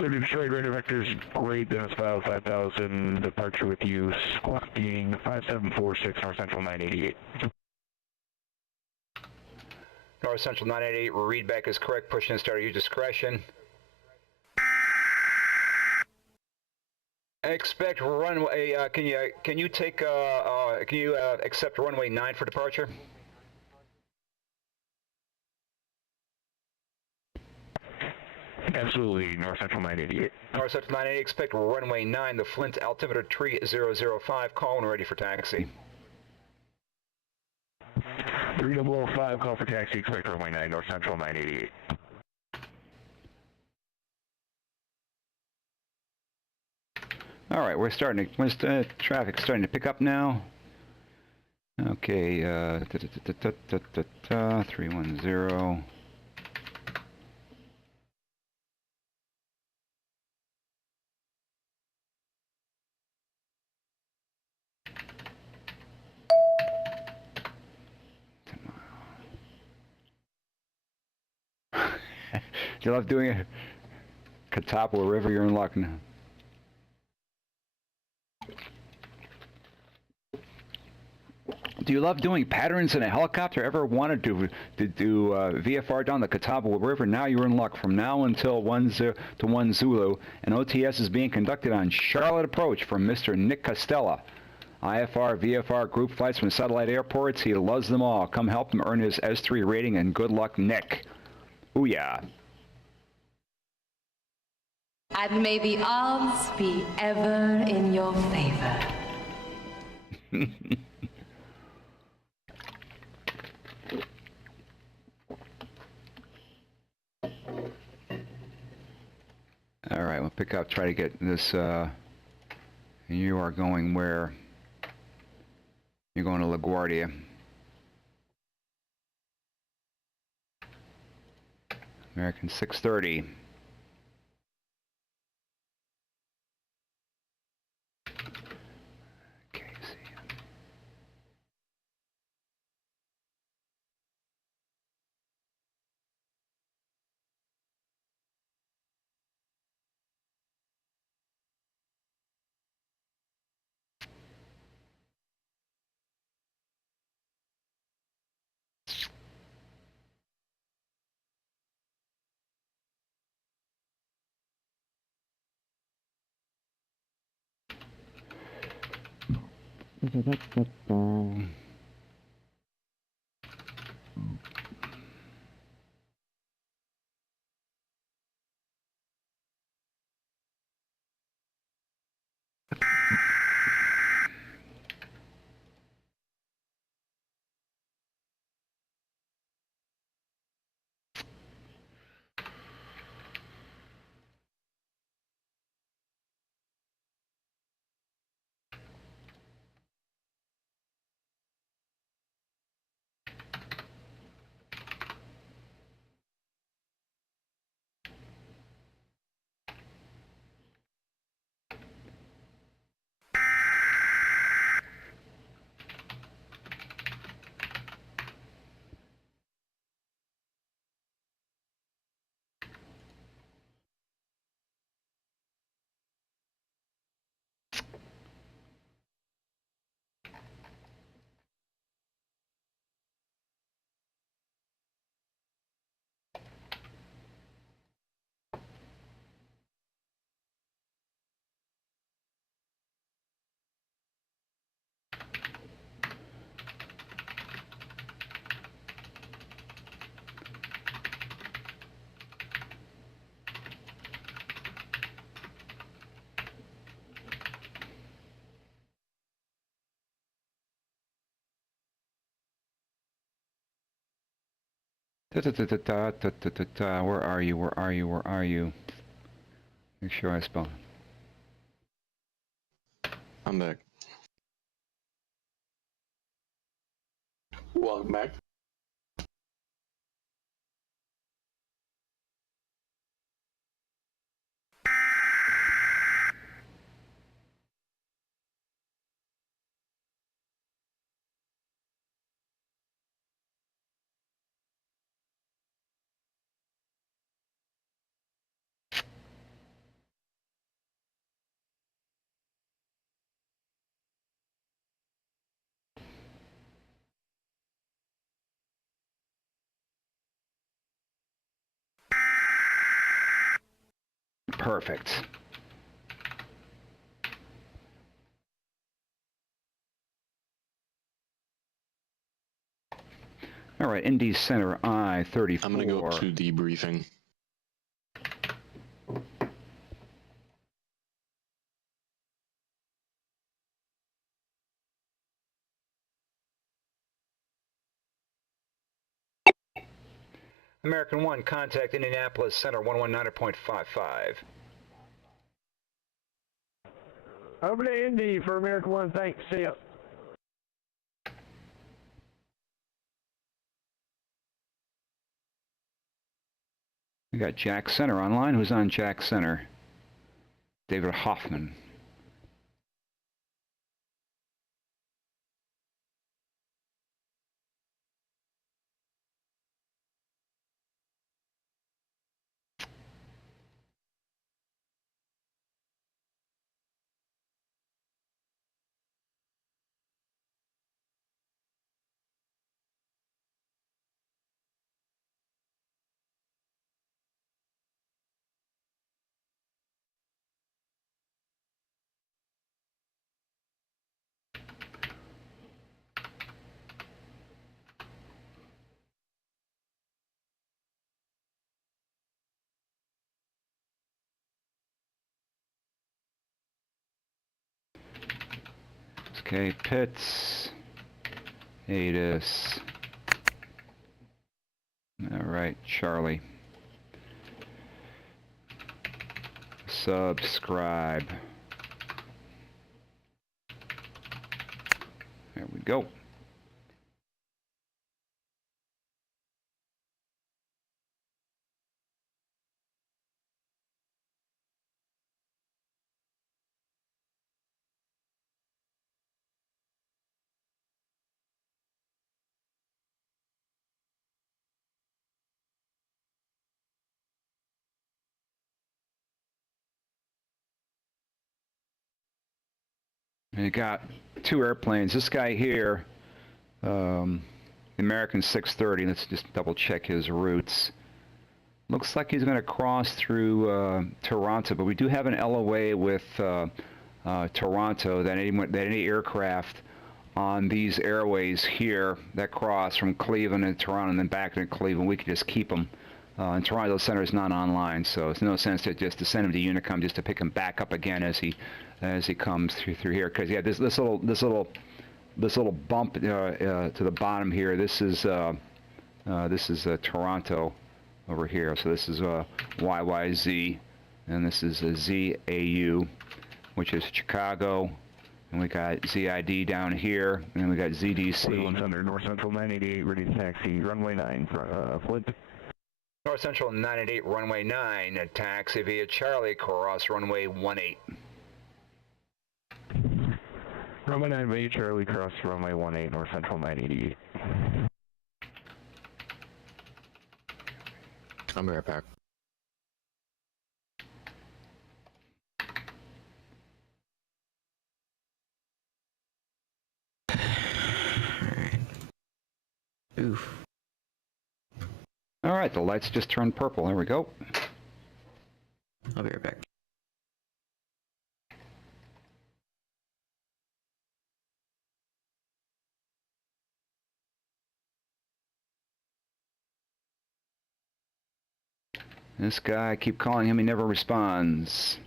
Clear to Detroit, radar vectors, rate Dennis file 5000, departure with you, squawk being 5746, North Central 988. North Central 988, readback is correct, push and start at your discretion. Expect runway, can you accept runway 9 for departure? Absolutely, North Central 988. North Central 988, expect runway 9, the Flint altimeter tree 005, call when ready for taxi. 3005, call for taxi, expect runway 9, North Central 988. All right, we're starting to, traffic's starting to pick up now. Okay, 310. You love doing it? Catawba River, you're in luck now. Do you love doing patterns in a helicopter? Ever wanted to do VFR down the Catawba River? Now you're in luck. From now until 10 to 1 Zulu, an OTS is being conducted on Charlotte Approach from Mr. Nick Costella. IFR, VFR group flights from satellite airports. He loves them all. Come help him earn his S3 rating, and good luck, Nick. Ooh, yeah. And may the odds be ever in your favor. All right, we'll pick up, try to get this, you are going where? You're going to LaGuardia. American 630. Okay, see. Where are you? Where are you? Where are you? Make sure I spell. I'm back. Welcome back. Perfect. All right, Indy Center, I-34. I'm going to go to the briefing. American 1, contact Indianapolis Center 119.55. Over to Indy for American 1, thanks, see ya. We got Jack Center online. Who's on Jack Center? David Hoffman. Okay, Pitts, Adis. All right, Charlie. Subscribe. There we go. And you got two airplanes. This guy here, the American 630, let's just double check his routes. Looks like he's going to cross through Toronto, but we do have an LOA with Toronto that any aircraft on these airways here that cross from Cleveland and Toronto and then back to Cleveland, we could just keep them. And Toronto Center is not online, so it's no sense to just to send him to Unicom just to pick him back up again as he comes through here. Because yeah, this little bump to the bottom here. This is Toronto over here. So this is YYZ, and this is ZAU, which is Chicago. And we got ZID down here, and then we got ZDC. Cleveland Center, North Central 988, ready to taxi, runway 9, Flint. North Central 988, runway 9, taxi via Charlie, cross runway 18. Runway 9 via Charlie, cross runway 18, North Central 988. I'll be right back. Oof. All right, the lights just turned purple. There we go. I'll be right back. This guy, I keep calling him, he never responds.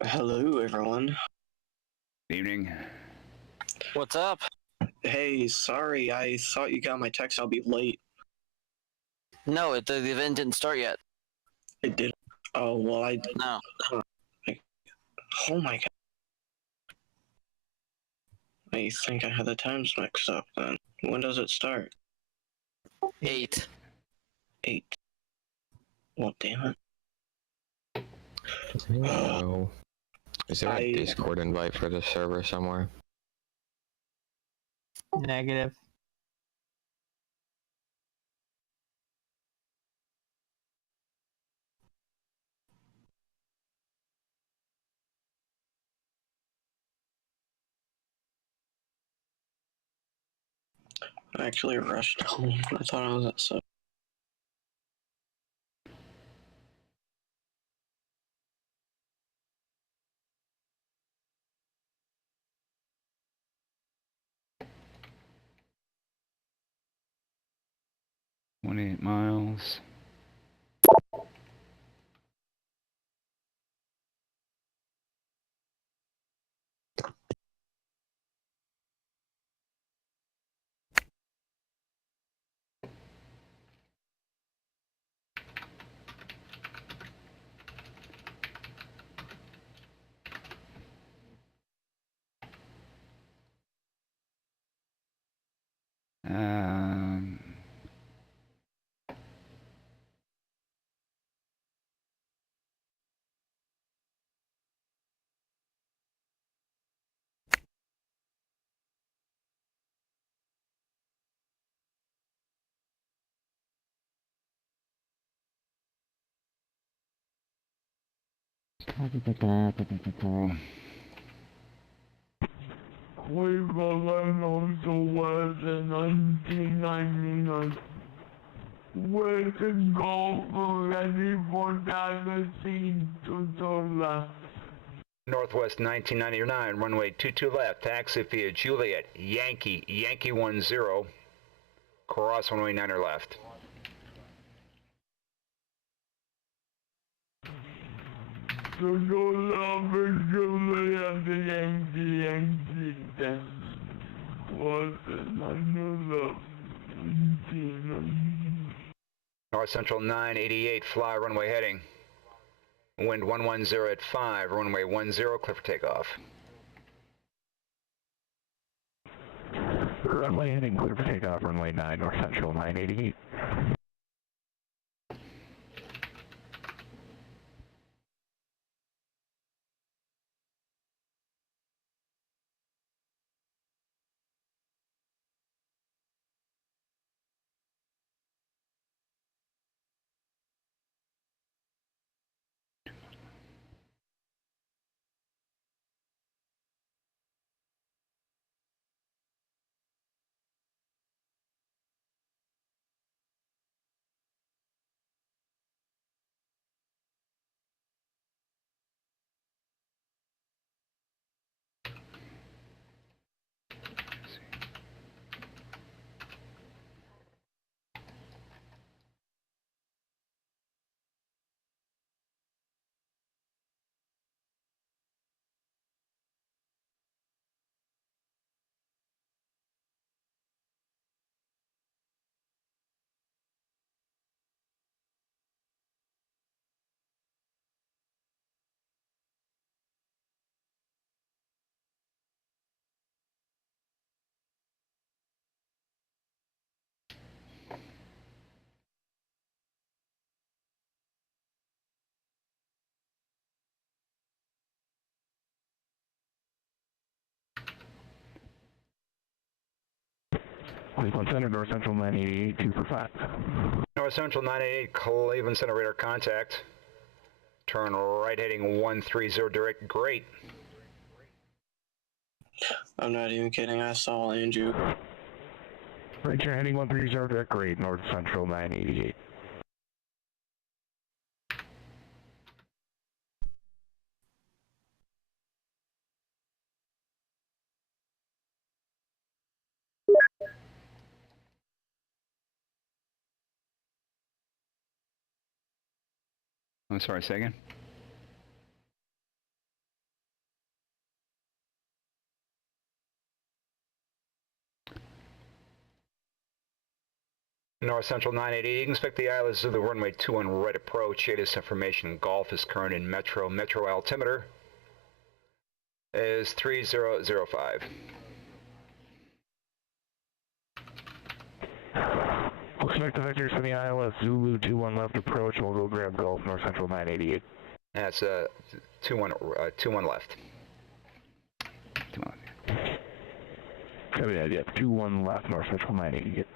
Hello, everyone. Evening. What's up? Hey, sorry, I thought you got my text. I'll be late. No, the event didn't start yet. It did. Oh, well, No. Oh my god. I think I had the times mixed up then. When does it start? 8. 8. Well, damn it. No. Is there a Discord invite for the server somewhere? Negative. I actually rushed home. I thought I was at 7. $28 miles. Um, Cleveland also was in 1999. Where the golf ready for dynasty to the left. Northwest 1999, runway 22 left, taxi via Juliet, Yankee 10, cross runway 9er left. So go love and Juliet, the Yankee, then. Was it 9 love? North Central 988, fly runway heading. Wind 110 at 5, runway 10, clear for takeoff. Runway heading clear for takeoff, runway 9, North Central 988. Cleveland Center, North Central 988, 2 for 5. North Central 988, Cleveland Center radar contact. Turn right heading 130 direct, great. I'm not even kidding, I saw Andrew. Right, you're heading 130 direct, great, North Central 988. I'm sorry, say again. North Central 988, you can expect the islands of the runway 21 right approach. Latest information, Golf is current in Metro altimeter. is 3005. We'll select the vectors from the ILS Zulu 21 left approach, and we'll go grab Gulf North Central 988. That's 21 left. 21 left. Copy that, yeah. 21 left North Central 988.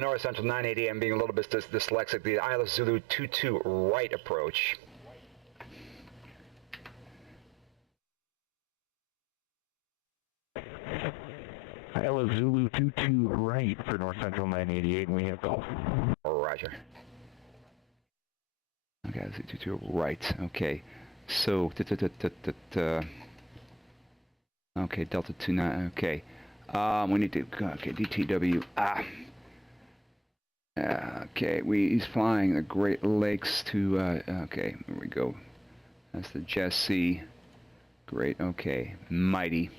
North Central 980, I'm being a little bit dyslexic. The ILS Zulu 22 right approach. ILS Zulu 22 right for North Central 988, and we have Gulf. Roger. Okay, Zulu 22 right. Okay, so okay, Delta 29. Okay, we need to. Okay, DTW. Okay, he's flying the Great Lakes to, okay, here we go. That's the Jesse. Great, okay. Mighty.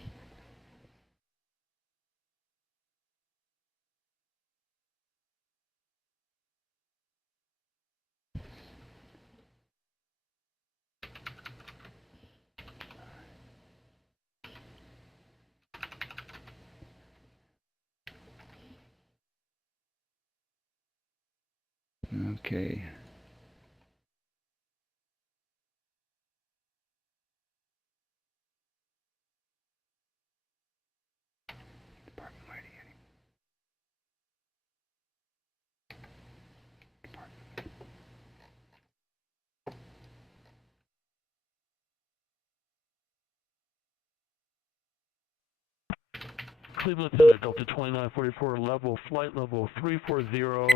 Okay. Department Mighty. Cleveland Center, Delta 2944, flight level 340,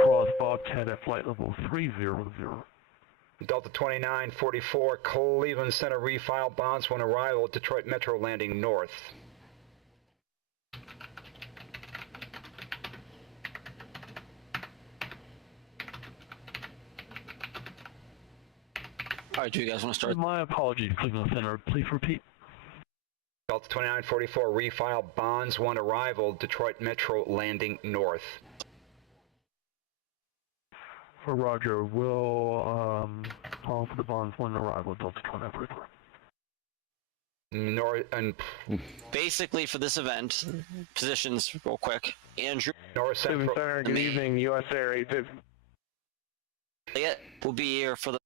across Bobcat at flight level 300. Delta 2944, Cleveland Center, refile bonds when arrival, Detroit Metro landing north. Alright, do you guys want to start? My apologies, Cleveland Center. Please repeat. Delta 2944, refile bonds when arrival, Detroit Metro landing north. For Roger, we'll call for the bonds when arrival, Delta 2944. North and basically for this event, positions real quick. Andrew. North Central. Center, good evening, US Air 850. Elliot will be here for the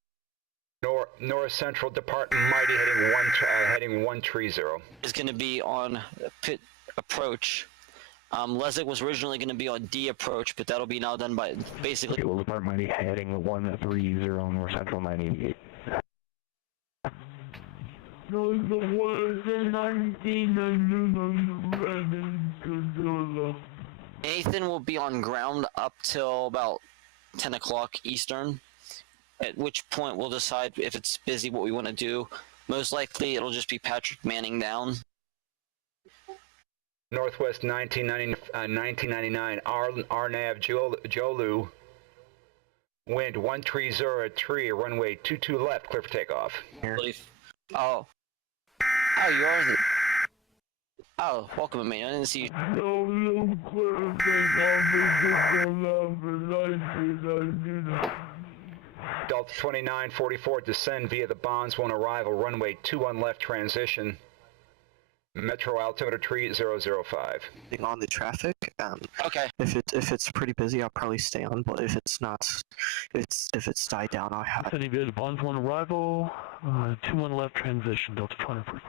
North Central Department Mighty heading 130. Is going to be on pit approach. Leslick was originally going to be on D approach, but that'll be now done by basically. Okay, well, Department Mighty heading 130 North Central 988. Nathan will be on ground up till about 10 o'clock Eastern, at which point we'll decide if it's busy what we want to do. Most likely it'll just be Patrick manning down. Northwest 1999 RNAV Jolu. Wind 130 at tree, runway 22 left, clear for takeoff. Oh. Oh, yours. Oh, welcome, man. I didn't see you. Delta 2944, descend via the bonds when arrival, runway 21 left transition. Metro altimeter tree 005. On the traffic. Okay. If it's pretty busy, I'll probably stay on. But if it's not, if it's died down, I'll have. Sending via the bonds when arrival. 21 left transition. Delta 24.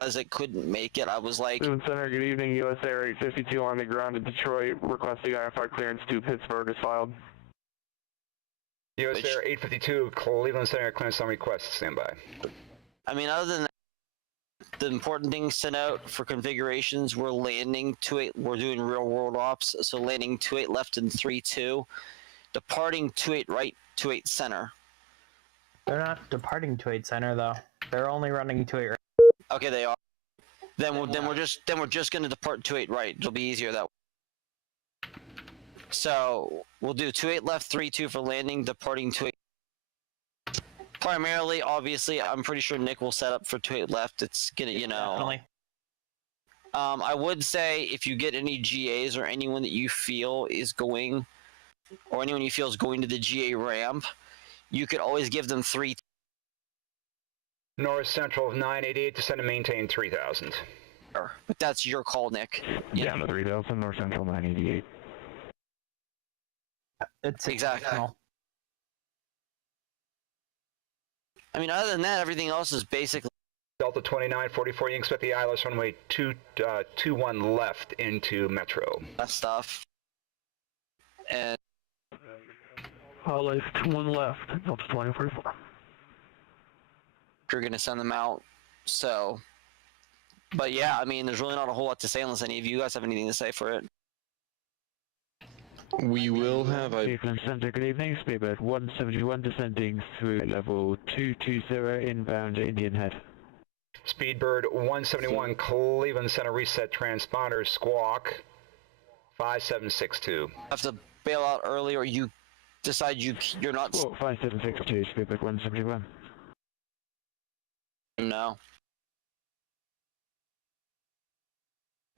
As it couldn't make it, I was like. Cleveland Center, good evening. US Air 852 on the ground in Detroit. Requesting IFR clearance to Pittsburgh is filed. US Air 852, Cleveland Center, clearance on request. Stand by. I mean, other than that, the important things sent out for configurations, we're landing 28, we're doing real world ops, so landing 28 left and 32. departing 28 right, 28 center. They're not departing 28 center though. They're only running 28 right. Okay, they are. Then we're just gonna depart 28 right. It'll be easier that way. So we'll do 28 left, 32 for landing, departing 28. Primarily, obviously, I'm pretty sure Nick will set up for 28 left. It's gonna, you know. Definitely. I would say if you get any GAs or anyone that you feel is going, or anyone you feel is going to the GA ramp, you could always give them 3. North Central 988 to send and maintain 3000. But that's your call, Nick. Yeah, the 3000, North Central 988. It's exactly. I mean, other than that, everything else is basically. Delta 2944, you can expect the ILS runway 21 left into Metro. That stuff. And. ILS 21 left, Delta 2044. You're going to send them out, so. But yeah, I mean, there's really not a whole lot to say unless any of you guys have anything to say for it. We will have a... Center, good evening, Speedbird 171 descending through level 220 inbound Indian Head. Speedbird 171 Cleveland Center reset transponder squawk 5762. Have to bail out early or you decide you're not... Oh, 5762, Speedbird 171. No.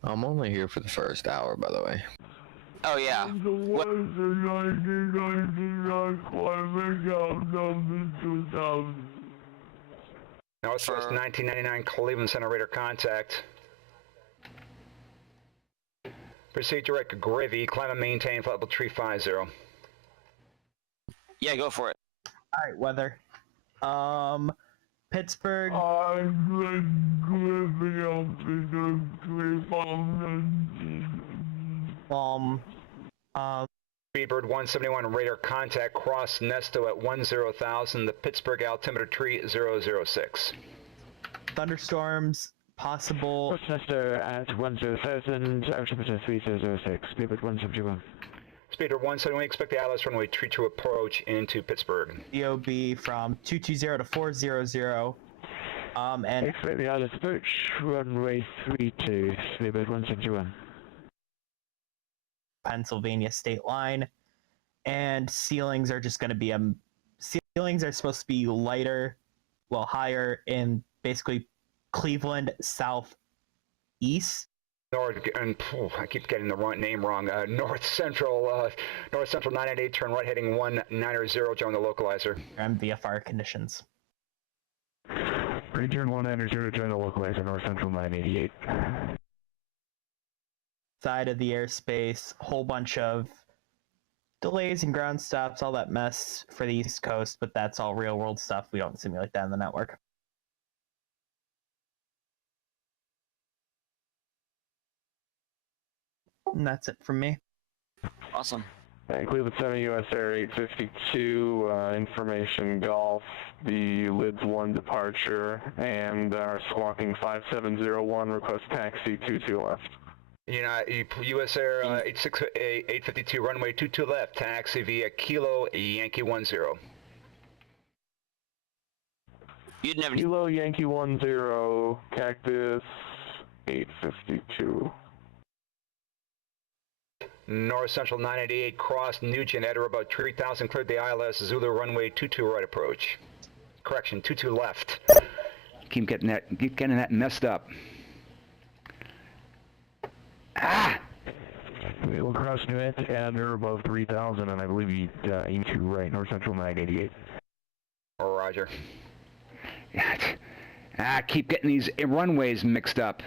I'm only here for the first hour, by the way. Oh, yeah. What? Northwest 1999 Cleveland Center radar contact. Proceed direct Grivy, climb and maintain flight level 350. Yeah, go for it. Alright, weather. Pittsburgh. Speedbird 171 radar contact cross Nesto at 10,000, the Pittsburgh altimeter tree 006. Thunderstorms possible. Cross Nesto at 10,000, altimeter 3006, Speedbird 171. Speedbird 171, expect the ILS runway tree to approach into Pittsburgh. ZOB from 220 to 400. And expect the ILS approach runway 32, Speedbird 171. Pennsylvania state line, and ceilings are just going to be ceilings are supposed to be lighter, well, higher in basically Cleveland southeast. North, and I keep getting the name wrong. North Central 988, turn right heading 190, join the localizer. And VFR conditions. Return 190, join the localizer, North Central 988. Side of the airspace, whole bunch of delays and ground stops, all that mess for the East Coast, but that's all real world stuff. We don't simulate that in the network. And that's it from me. Awesome. Cleveland Center, US Air 852, information golf, the Lids 1 departure, and our squawking 5701, request taxi 22 left. US Air 852, runway 22 left, taxi via Kilo Yankee 10. You'd never... Kilo Yankee 10, Cactus 852. North Central 988, cross Nugent at or about 3,000, cleared the ILS, Zulu runway 22 right approach. Correction, 22 left. Keep getting that messed up. Ah! We will cross Nugent at or above 3,000, and I believe you aim to right, North Central 988. Roger. Keep getting these runways mixed up.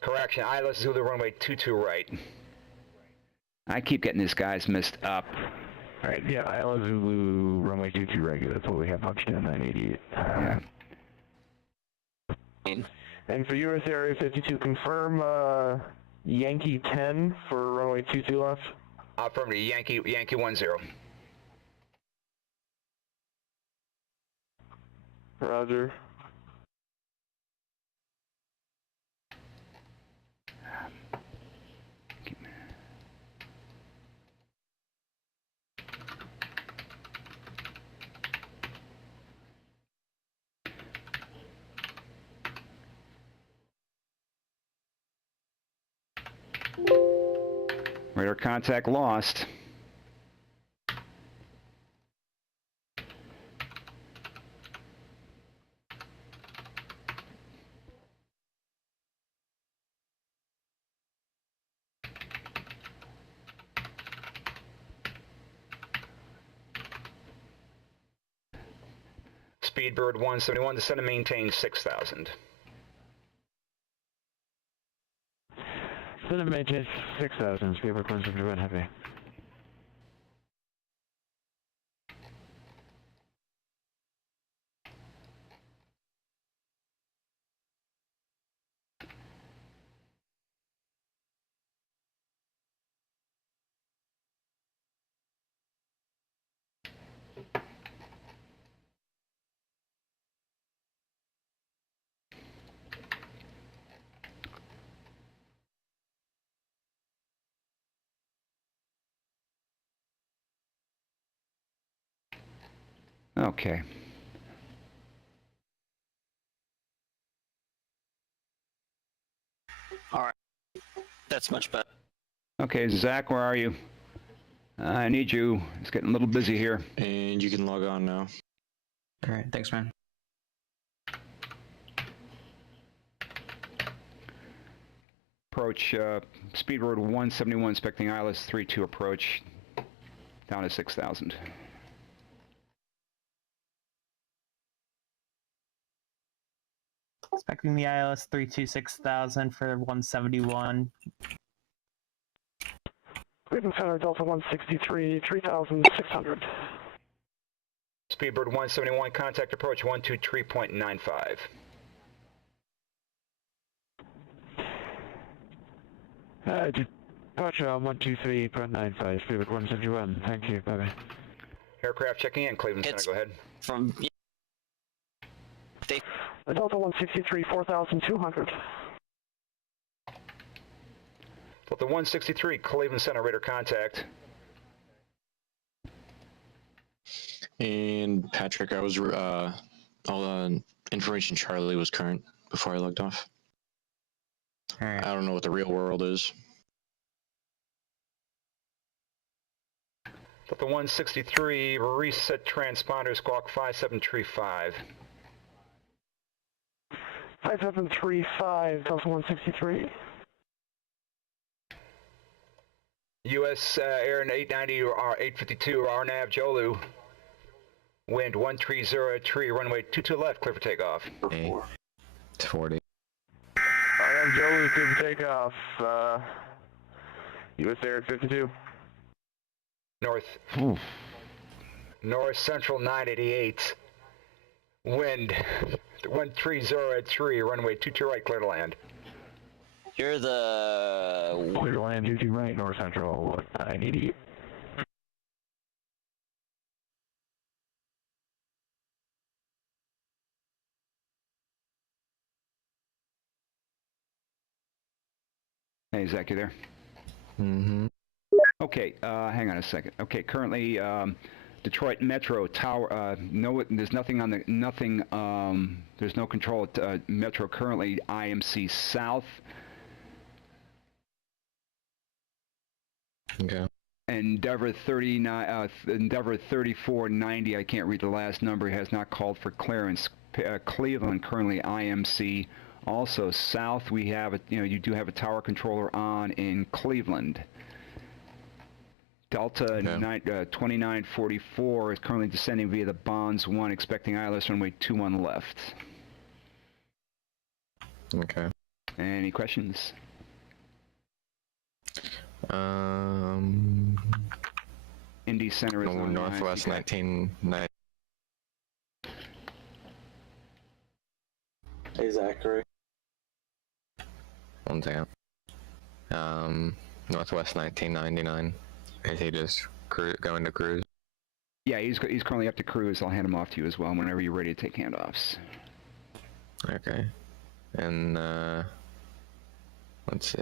Correction, ILS Zulu runway 22 right. I keep getting these guys messed up. Alright, yeah, ILS Zulu runway 22 regular, that's what we have punched in 988. Yeah. And for US Area 52, confirm Yankee 10 for runway 22 left. Affirmative, Yankee 10. Roger. Radar contact lost. Speedbird 171, descend and maintain 6,000. Descend and maintain 6,000, Speedbird 171, heavy. Okay. Alright. That's much better. Okay, Zach, where are you? I need you. It's getting a little busy here. And you can log on now. Alright, thanks, man. Approach, Speedbird 171, expecting ILS 32 approach, down to 6,000. Expecting the ILS 326,000 for 171. Cleveland Center, Delta 163, 3,600. Speedbird 171, contact approach 123.95. Departure 123.95, Speedbird 171, thank you, bye-bye. Aircraft checking in, Cleveland Center, go ahead. From... Delta 163, 4,200. Delta 163, Cleveland Center, radar contact. And Patrick, I was, all the information Charlie was current before I logged off. Alright. I don't know what the real world is. Delta 163, reset transponder, squawk 5735. 5735, Delta 163. U.S. Air 890 or 852 RNAV Jolu. Wind 1303, runway 22 left, clear for takeoff. Hey, it's 40. RNAV Jolu, clear for takeoff. U.S. Air 52. North Central 988. Wind 1303, runway 22 right, clear to land. You're the... Clear to land, 22 right, North Central 988. Hey, Zach, you there? Mm-hmm. Okay, hang on a second. Okay, currently, Detroit Metro Tower, no, there's nothing on the, there's no control at Metro currently, IMC South. Okay. Endeavor 39, Endeavor 3490, I can't read the last number, has not called for clearance. Cleveland, currently IMC. Also, South, we have, you do have a tower controller on in Cleveland. Delta 2944 is currently descending via the Bonds 1, expecting ILS runway 21 left. Okay. Any questions? Indy Center is on Northwest 1990. Hey, Zachary. One second. Northwest 1999. Is he just going to cruise? Yeah, he's currently up to cruise. I'll hand him off to you as well whenever you're ready to take handoffs. Okay. And, let's see.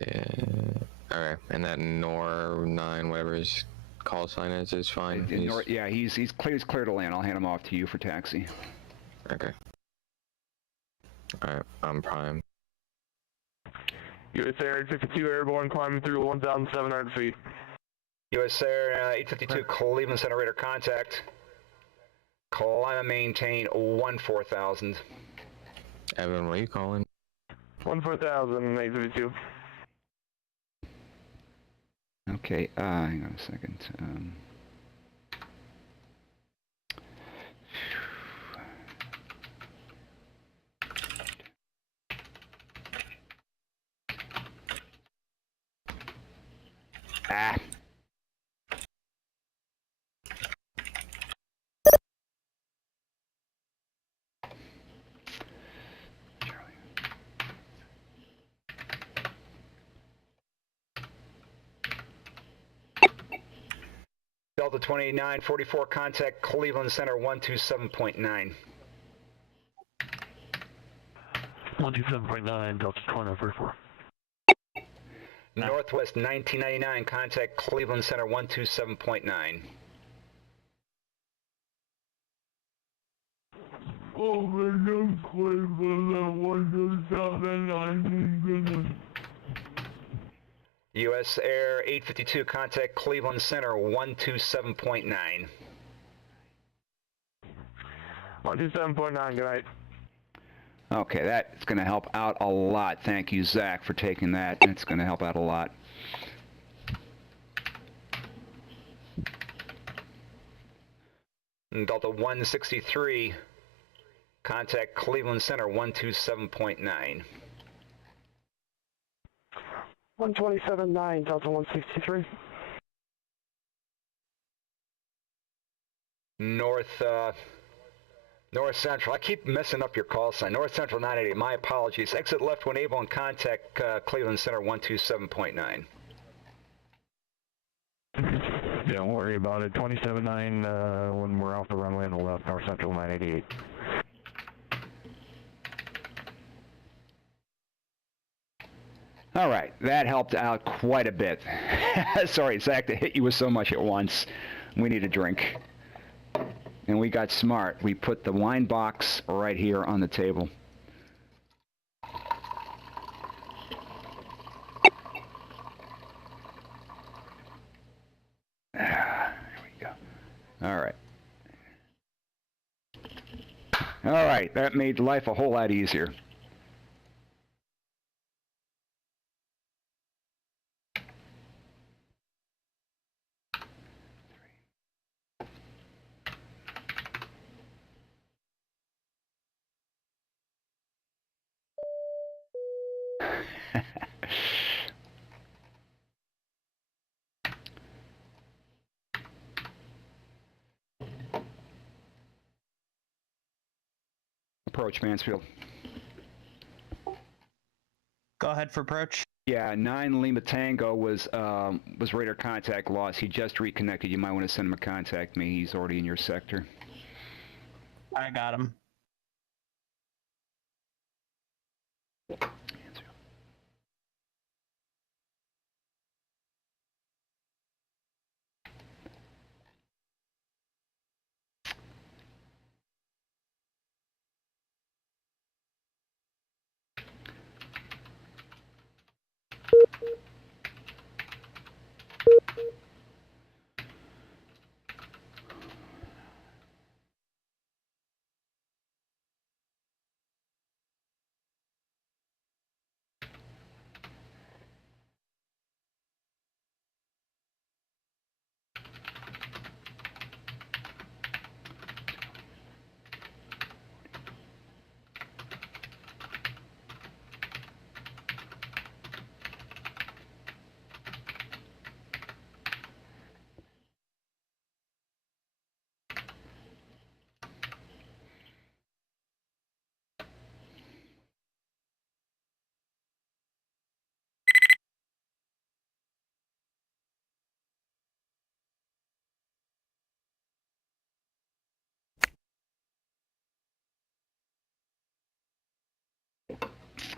Okay, and that NOR 9, whatever his call sign is fine. Yeah, he's clear to land. I'll hand him off to you for taxi. Okay. Alright, I'm prime. U.S. Air 52 airborne, climbing through 1,700 feet. US Air 852 Cleveland Center radar contact. Climb and maintain 14,000. Evan, what are you calling? 14,000, 852. Okay, hang on a second. Ah. Delta 2944, contact Cleveland Center 127.9. 127.9, Delta 2944. Northwest 1999, contact Cleveland Center 127.9. Over to Cleveland 127.9. US Air 852, contact Cleveland Center 127.9. 127.9, good night. Okay, that's going to help out a lot. Thank you, Zach, for taking that. It's going to help out a lot. Delta 163, contact Cleveland Center 127.9. 127.9, Delta 163. North Central. I keep messing up your call sign. North Central 988. My apologies. Exit left when able and contact Cleveland Center 127.9. Don't worry about it. 27.9 when we're off the runway on the left, North Central 988. All right, that helped out quite a bit. Sorry, Zach, to hit you with so much at once. We need a drink. And we got smart. We put the wine box right here on the table. There we go. All right. All right, that made life a whole lot easier. Approach Mansfield. Go ahead for approach. Yeah, 9 Lima Tango was radar contact loss. He just reconnected. You might want to send him a contact me. He's already in your sector. I got him.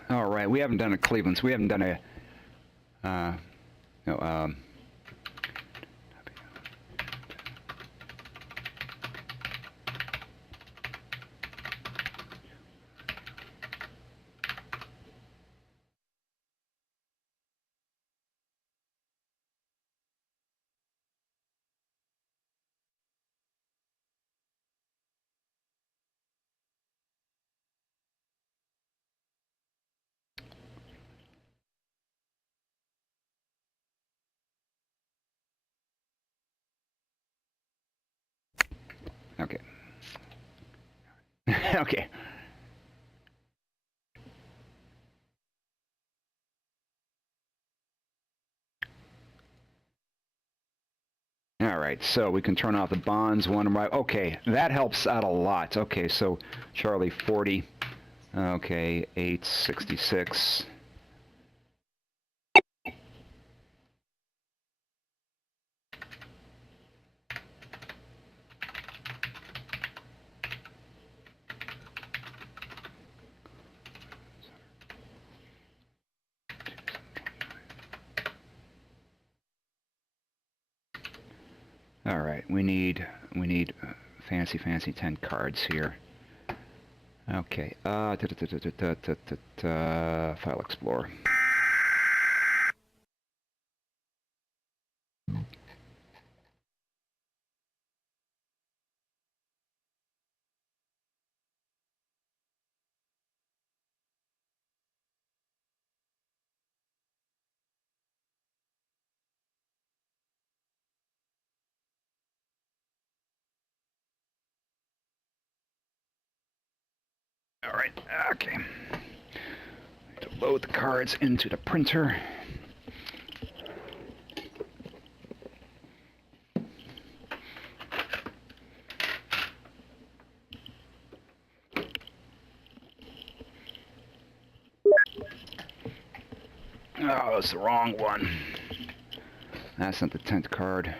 All right, we haven't done a Cleveland, so we haven't done a, Okay. All right, so we can turn off the bonds, one right. Okay, that helps out a lot. Okay, so Charlie 40. Okay, 866. All right, we need fancy 10 cards here. Okay, File Explorer. All right, okay. To load the cards into the printer. Oh, it's the wrong one. That's not the 10th card.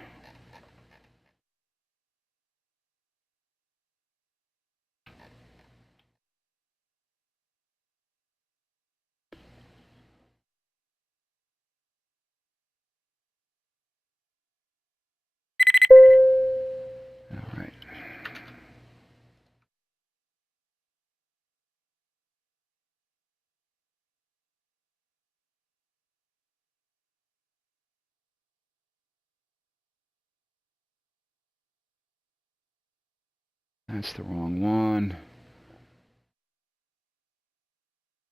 All right. That's the wrong one.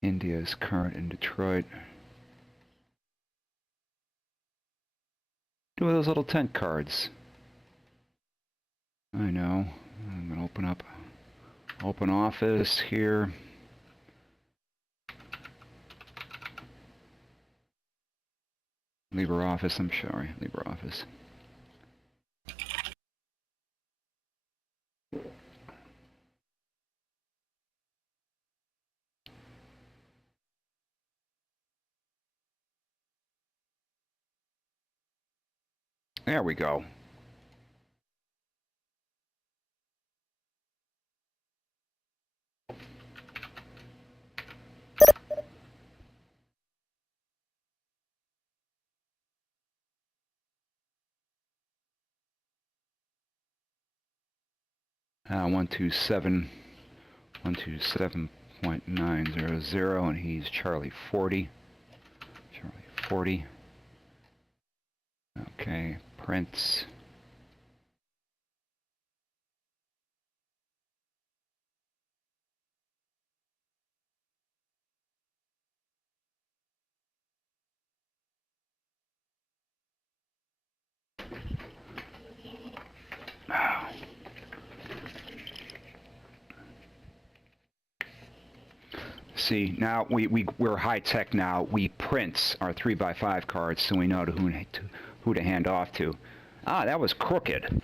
India is current in Detroit. Do those little tent cards. I know. I'm gonna open up Open Office here. LibreOffice, I'm sorry, LibreOffice. There we go. Uh, 127.900, and he's Charlie 40. Charlie 40. Okay, prints. See, now we're high tech now. We print our 3x5 cards so we know who to hand off to. Ah, that was crooked.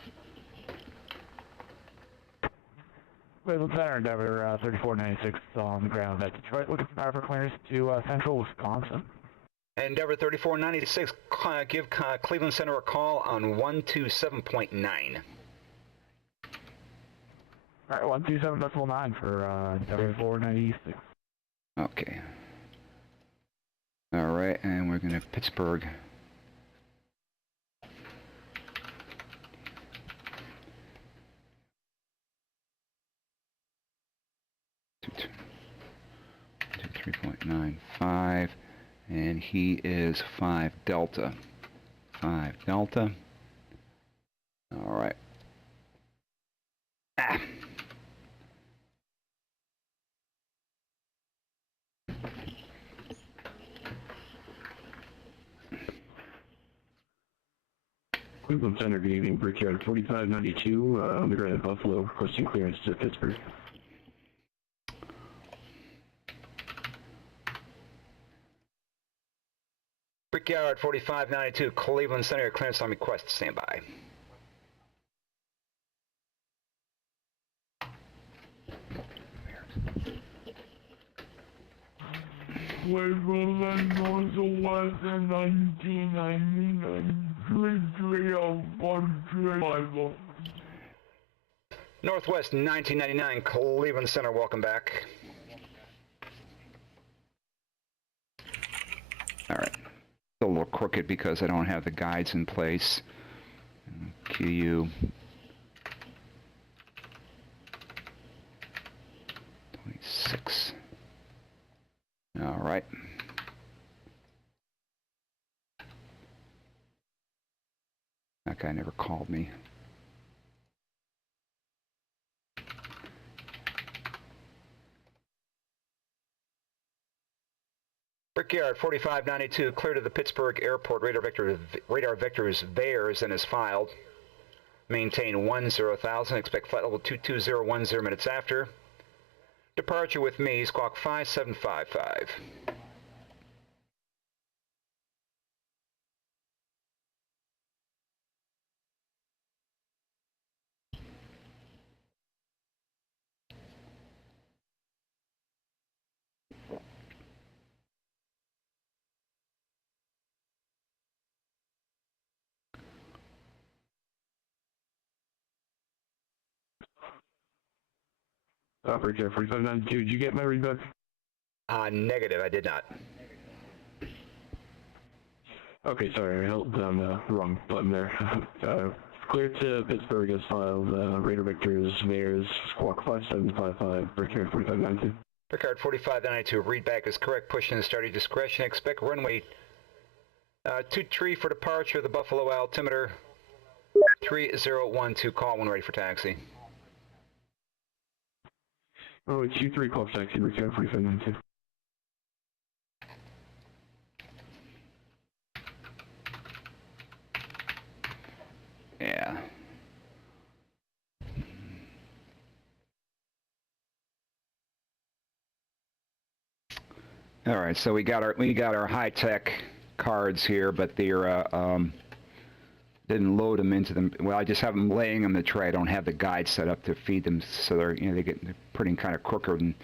Center Endeavor 3496 on the ground at Detroit, looking for clearance to central Wisconsin. Endeavor 3496, give Cleveland Center a call on 127.9. All right, 127.9 for Endeavor 496. Okay. All right, and we're going to Pittsburgh. Two 3.95, and he is 5 Delta. 5 Delta. All right. Ah. Cleveland Center, good evening. Brickyard 4592, on the ground at Buffalo, requesting clearance to Pittsburgh. Brickyard 4592, Cleveland Center, clearance on request, stand by. Cleveland Northwest in 1999, Northwest 1999, Cleveland Center, welcome back. Alright. A little crooked because I don't have the guides in place. QU 26. Alright. That guy never called me. Brickyard 4592, clear to the Pittsburgh Airport. Radar vectors theirs and is filed. Maintain 10,000. Expect flight level 22010 minutes after. Departure with me, squawk 5755. Operator Jeffrey 592, did you get my readback? Negative, I did not. Okay, sorry, I held down the wrong button there. Clear to Pittsburgh as filed, radar vectors, theirs, squawk 5755, Brickyard 4592. Brickyard 4592, readback is correct, push in the starting discretion, expect runway 23 for departure, the Buffalo altimeter 3012, call when ready for taxi. Oh, it's U3 call taxi, Brickyard 4592. Yeah. All right, so we got our high-tech cards here, but they're didn't load them into them. Well, I just have them laying on the tray. I don't have the guide set up to feed them, so they're they're putting kind of crooked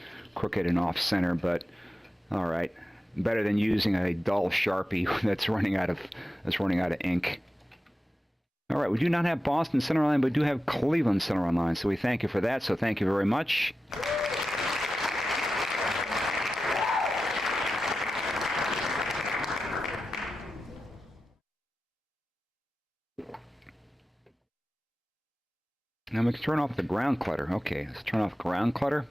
and off center. But all right, better than using a dull Sharpie that's running out of ink. All right, we do not have Boston Center Line, but we do have Cleveland Center Line, so we thank you for that. So thank you very much. Now we can turn off the ground clutter. Okay, let's turn off ground clutter.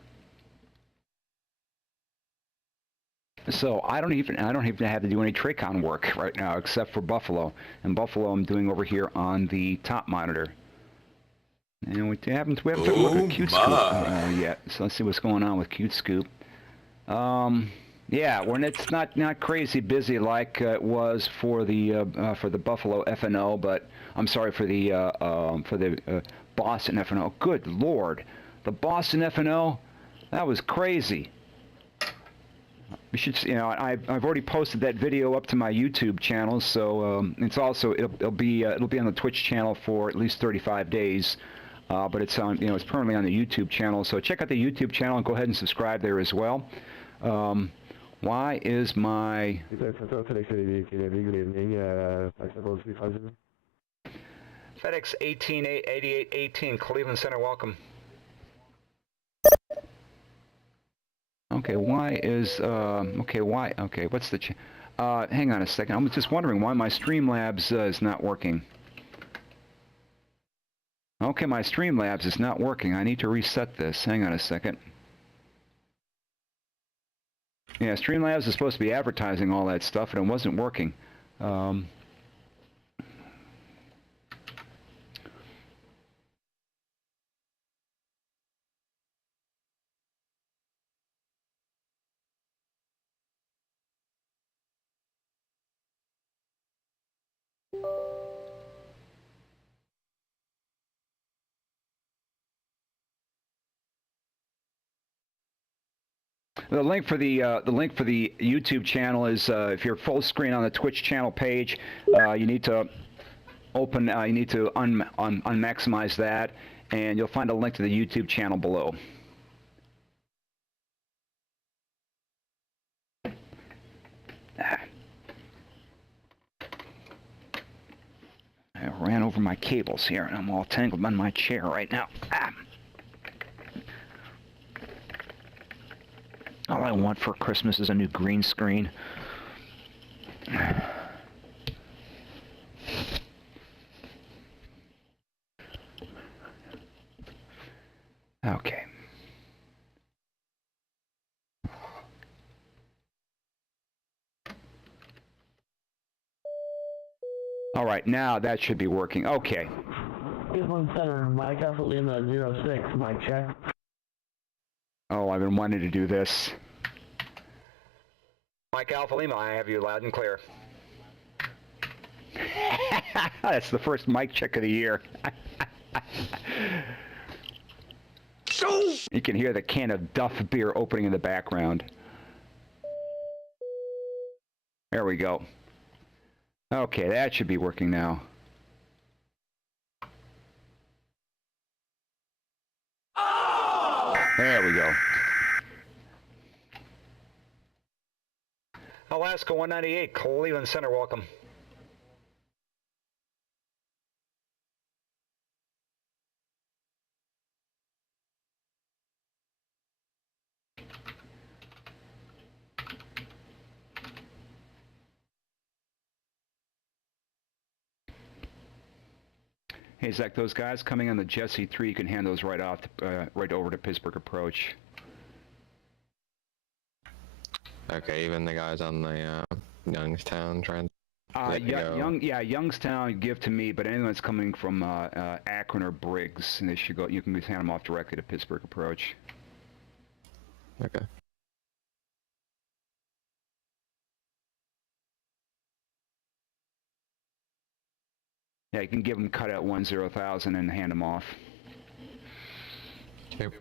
So I don't even have to do any Tracon work right now except for Buffalo. And Buffalo I'm doing over here on the top monitor. And we haven't looked at Cute Scoop yet. So let's see what's going on with Cute Scoop. Yeah, when it's not crazy busy like it was for the Buffalo FNO, but I'm sorry for the Boston FNO. Good Lord, the Boston FNO, that was crazy. We should, I've already posted that video up to my YouTube channel, so it's also it'll be on the Twitch channel for at least 35 days, but it's on it's permanently on the YouTube channel. So check out the YouTube channel and go ahead and subscribe there as well. Why is my FedEx 8818 Cleveland Center, welcome. Okay, why is okay, what's the hang on a second. I'm just wondering why my Streamlabs is not working. Okay, my Streamlabs is not working. I need to reset this. Hang on a second. Yeah, Streamlabs is supposed to be advertising all that stuff, and it wasn't working. The link for the YouTube channel is if you're full screen on the Twitch channel page, you need to open. You need to unmaximize that, and you'll find a link to the YouTube channel below. I ran over my cables here, and I'm all tangled on my chair right now. All I want for Christmas is a new green screen. Okay. All right, now that should be working. Okay. Cleveland Center, Mike Alpha Lima 06, Mike check. Oh, I've been wanting to do this. Mike Alpha Lima, I have you loud and clear. That's the first mic check of the year. You can hear the can of Duff beer opening in the background. There we go. Okay, that should be working now. There we go. Alaska 198, Cleveland Center, welcome. Hey Zach, those guys coming on the Jesse 3, you can hand those right off, right over to Pittsburgh approach. Okay, even the guys on the Youngstown trying. Youngstown give to me, but anyone that's coming from Akron or Briggs, and they should go. You can just hand them off directly to Pittsburgh approach. Okay. Yeah, you can give them cut out 10,000 and hand them off. Yep.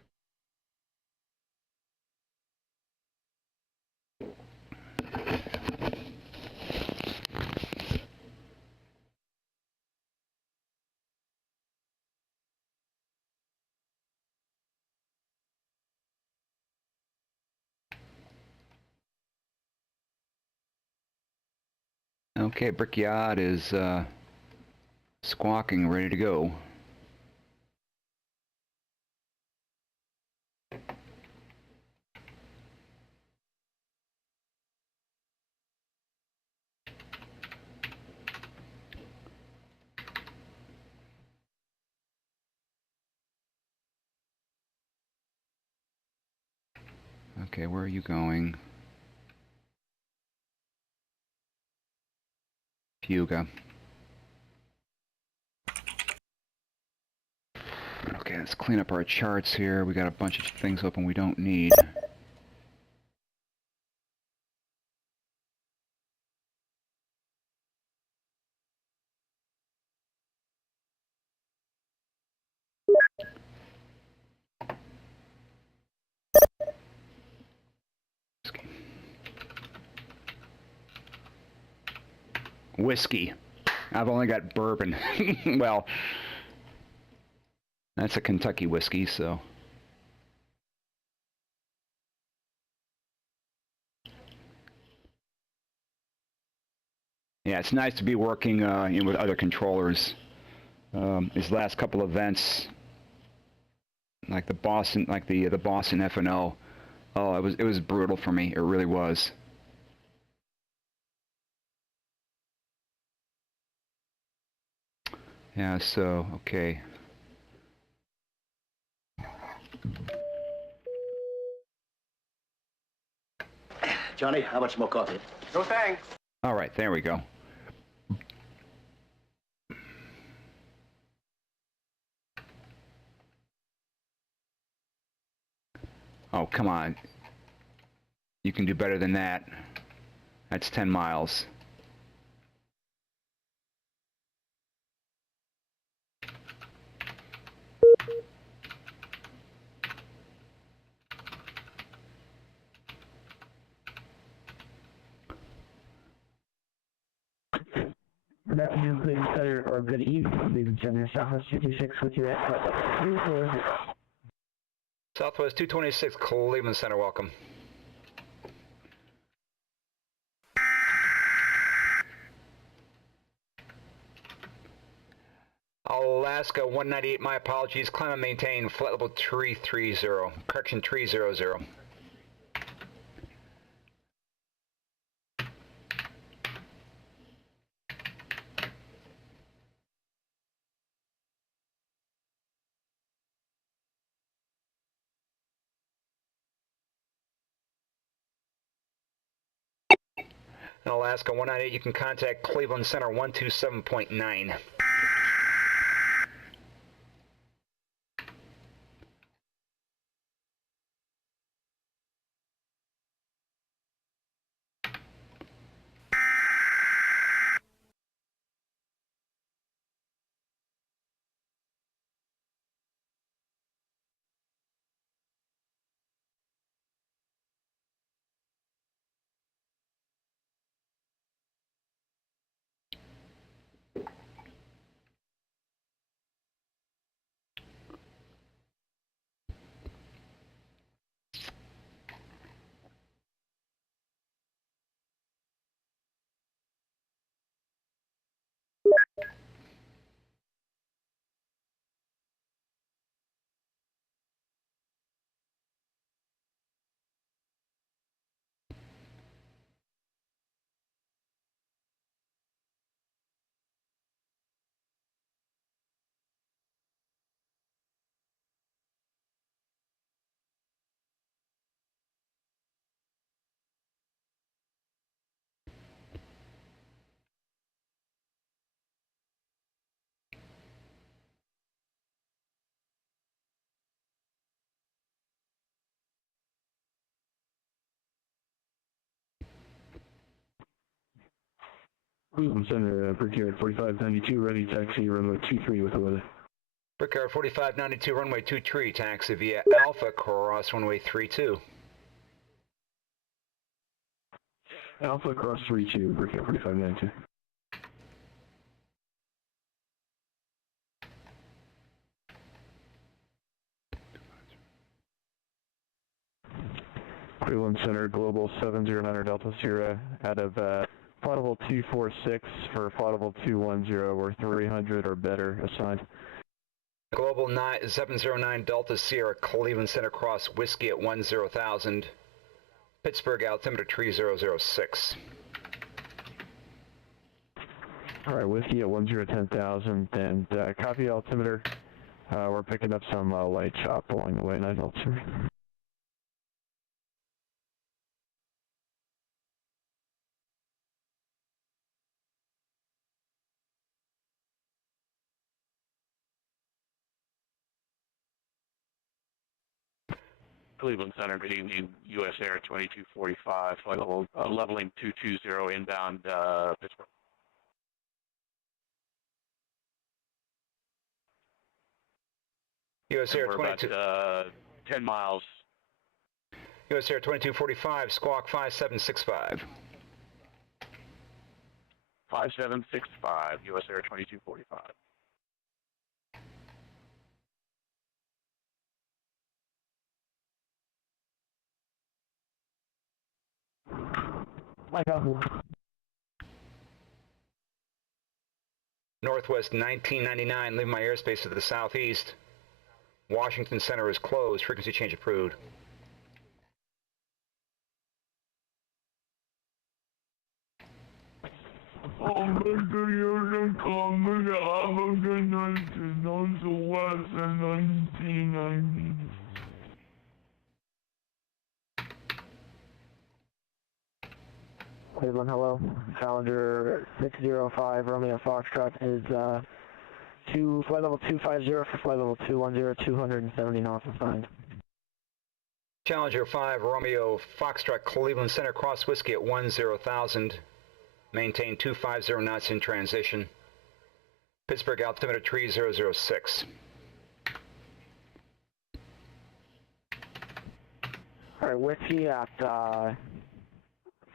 Okay, Brickyard is squawking, ready to go. Okay, where are you going? Fuga. Okay, let's clean up our charts here. We got a bunch of things open we don't need. Whiskey. I've only got bourbon. Well, that's a Kentucky whiskey, so. Yeah, it's nice to be working with other controllers. These last couple events, like the Boston FNO. Oh, it was brutal for me. It really was. Yeah, so, okay. Johnny, how much more coffee? No thanks. All right, there we go. Oh, come on. You can do better than that. That's 10 miles. Good afternoon, Cleveland Center, or good evening, Cleveland Center. Southwest 226 with you at Southwest 226, Cleveland Center, welcome. Alaska 198, my apologies. Climb and maintain flight level 330. Correction 300. In Alaska 198, you can contact Cleveland Center 127.9. Cleveland Center, Brickyard 4592, ready taxi, runway 23 with the weather. Brickyard 4592, runway 23, taxi via Alpha, cross runway 32. Alpha cross 32, Brickyard 4592. Cleveland Center, Global 709 Delta Sierra, out of flight level 246 for flight level 210 or 300 or better assigned. Global 709 Delta Sierra, Cleveland Center, cross Whiskey at 10,000. Pittsburgh, altimeter 3006. All right, Whiskey at 10,000, and copy altimeter. We're picking up some light chop along the way, 9 altimeter. Cleveland Center, good evening, U.S. Air 2245, flight level leveling 220 inbound Pittsburgh. U.S. Air 22. About 10 miles. U.S. Air 2245, squawk 5765. 5765, U.S. Air 2245. Northwest 1999, leaving my airspace to the southeast. Washington Center is closed. Frequency change approved. Cleveland, hello. Challenger 605 Romeo Foxtrot is flight level 250 for flight level 210, 270 knots assigned. Challenger 5 Romeo Foxtrot, Cleveland Center, cross Whiskey at 10,000. Maintain 250 knots in transition. Pittsburgh, altimeter 3006. All right, Whiskey at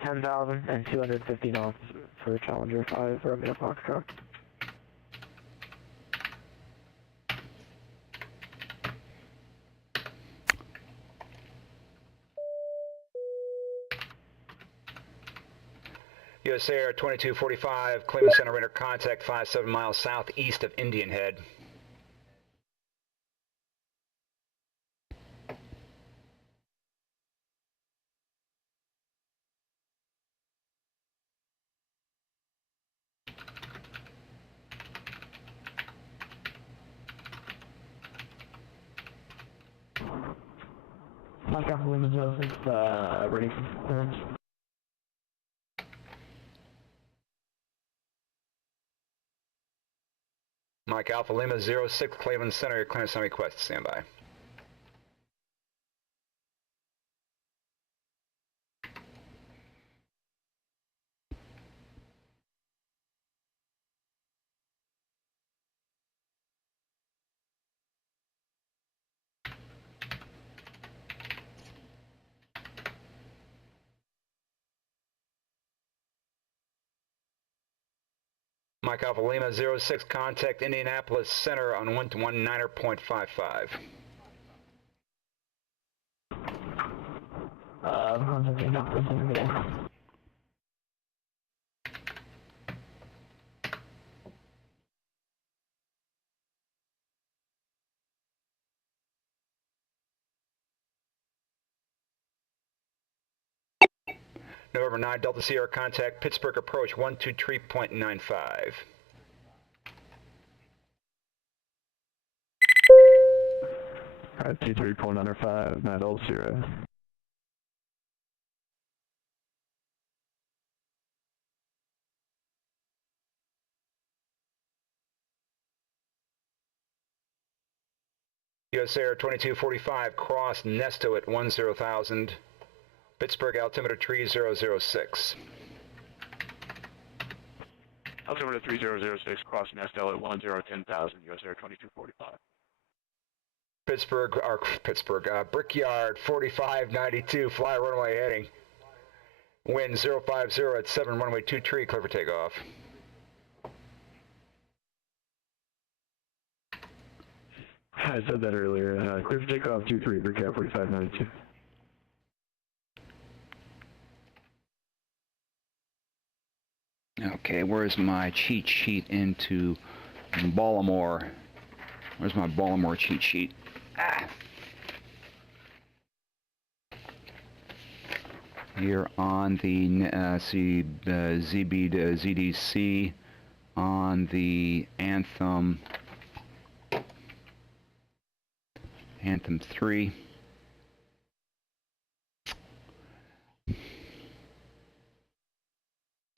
10,000 and 250 knots for Challenger 5, Romeo Foxtrot. US Air 2245, Cleveland Center radar contact 57 miles southeast of Indian Head. Mike Alpha Lima 06, ready for clearance. Mike Alpha Lima 06, Cleveland Center, your clearance on request, stand by. Mike Alpha Lima 06, contact Indianapolis Center on 119.55. November 9, Delta Sierra, contact Pittsburgh approach 123.95. Alright, 23.95, 9 Delta Sierra. US Air 2245, cross Nesto at 10,000. Pittsburgh altimeter 3006. Altimeter 3006, cross Nestel at 1010,000, US Air 2245. Pittsburgh, Brickyard 4592, fly runway heading. Wind 050 at 7, runway 23, clear for takeoff. I said that earlier. Clear for takeoff 23, Brickyard 4592. Okay, where's my cheat sheet into Baltimore? Where's my Baltimore cheat sheet? Here on the ZB to ZDC on the Anthem 3.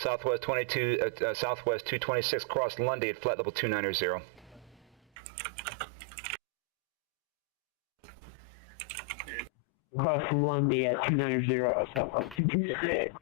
Southwest 226, cross Lundy at flight level 290. Cross Lundy at 290, Southwest 226.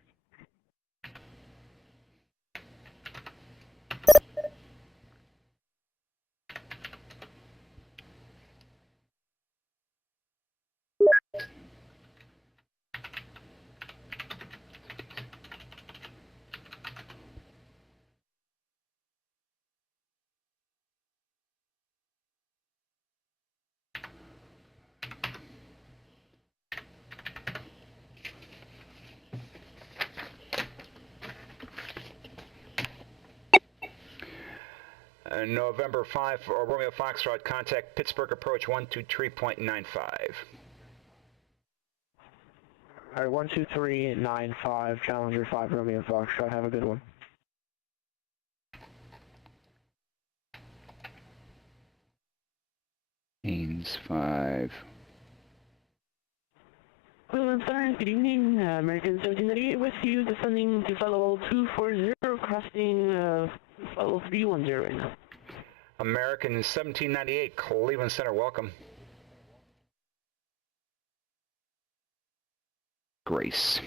November 5, Romeo Foxtrot, contact Pittsburgh approach 123.95. Alright, 123.95, Challenger 5, Romeo Foxtrot, have a good one. Haynes 5. Cleveland Center, good evening. American 1798 with you, descending to flight level 240, crossing flight level 310 right now. American 1798, Cleveland Center, welcome. Grace.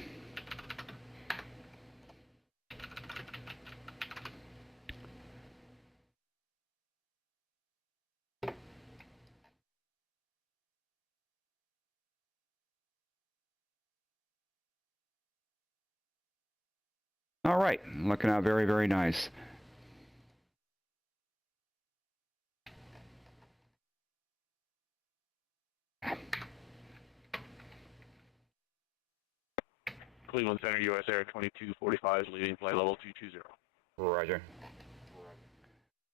All right, looking out very, very nice. Cleveland Center, US Air 2245 is leading flight level 220. Roger.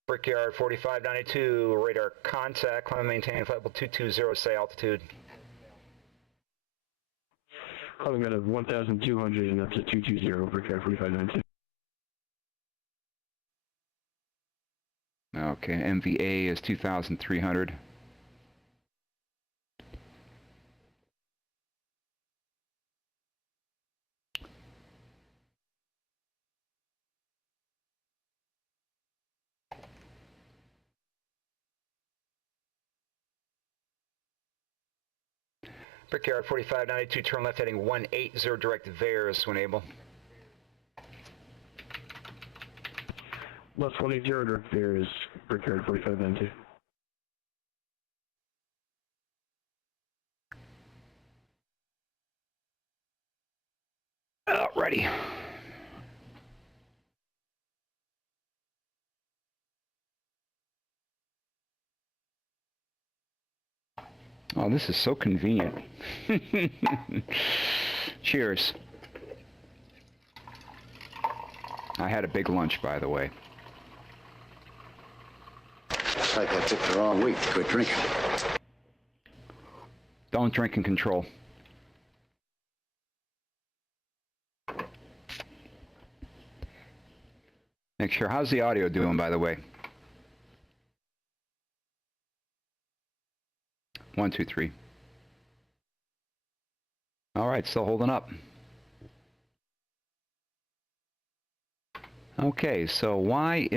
Brickyard 4592, radar contact, climb maintaining flight level 220, say altitude. Climbing out of 1,200 and up to 220, Brickyard 4592. Okay, MVA is 2,300. Brickyard 4592, turn left heading 180, direct Vares when able. Left 180, direct Vares, Brickyard 4592. Ready. Oh, this is so convenient. Cheers. I had a big lunch, by the way. Looks like I picked the wrong week to quit drinking. Don't drink and control. Make sure. How's the audio doing, by the way? 1, 2, 3. All right, still holding up. Okay, so why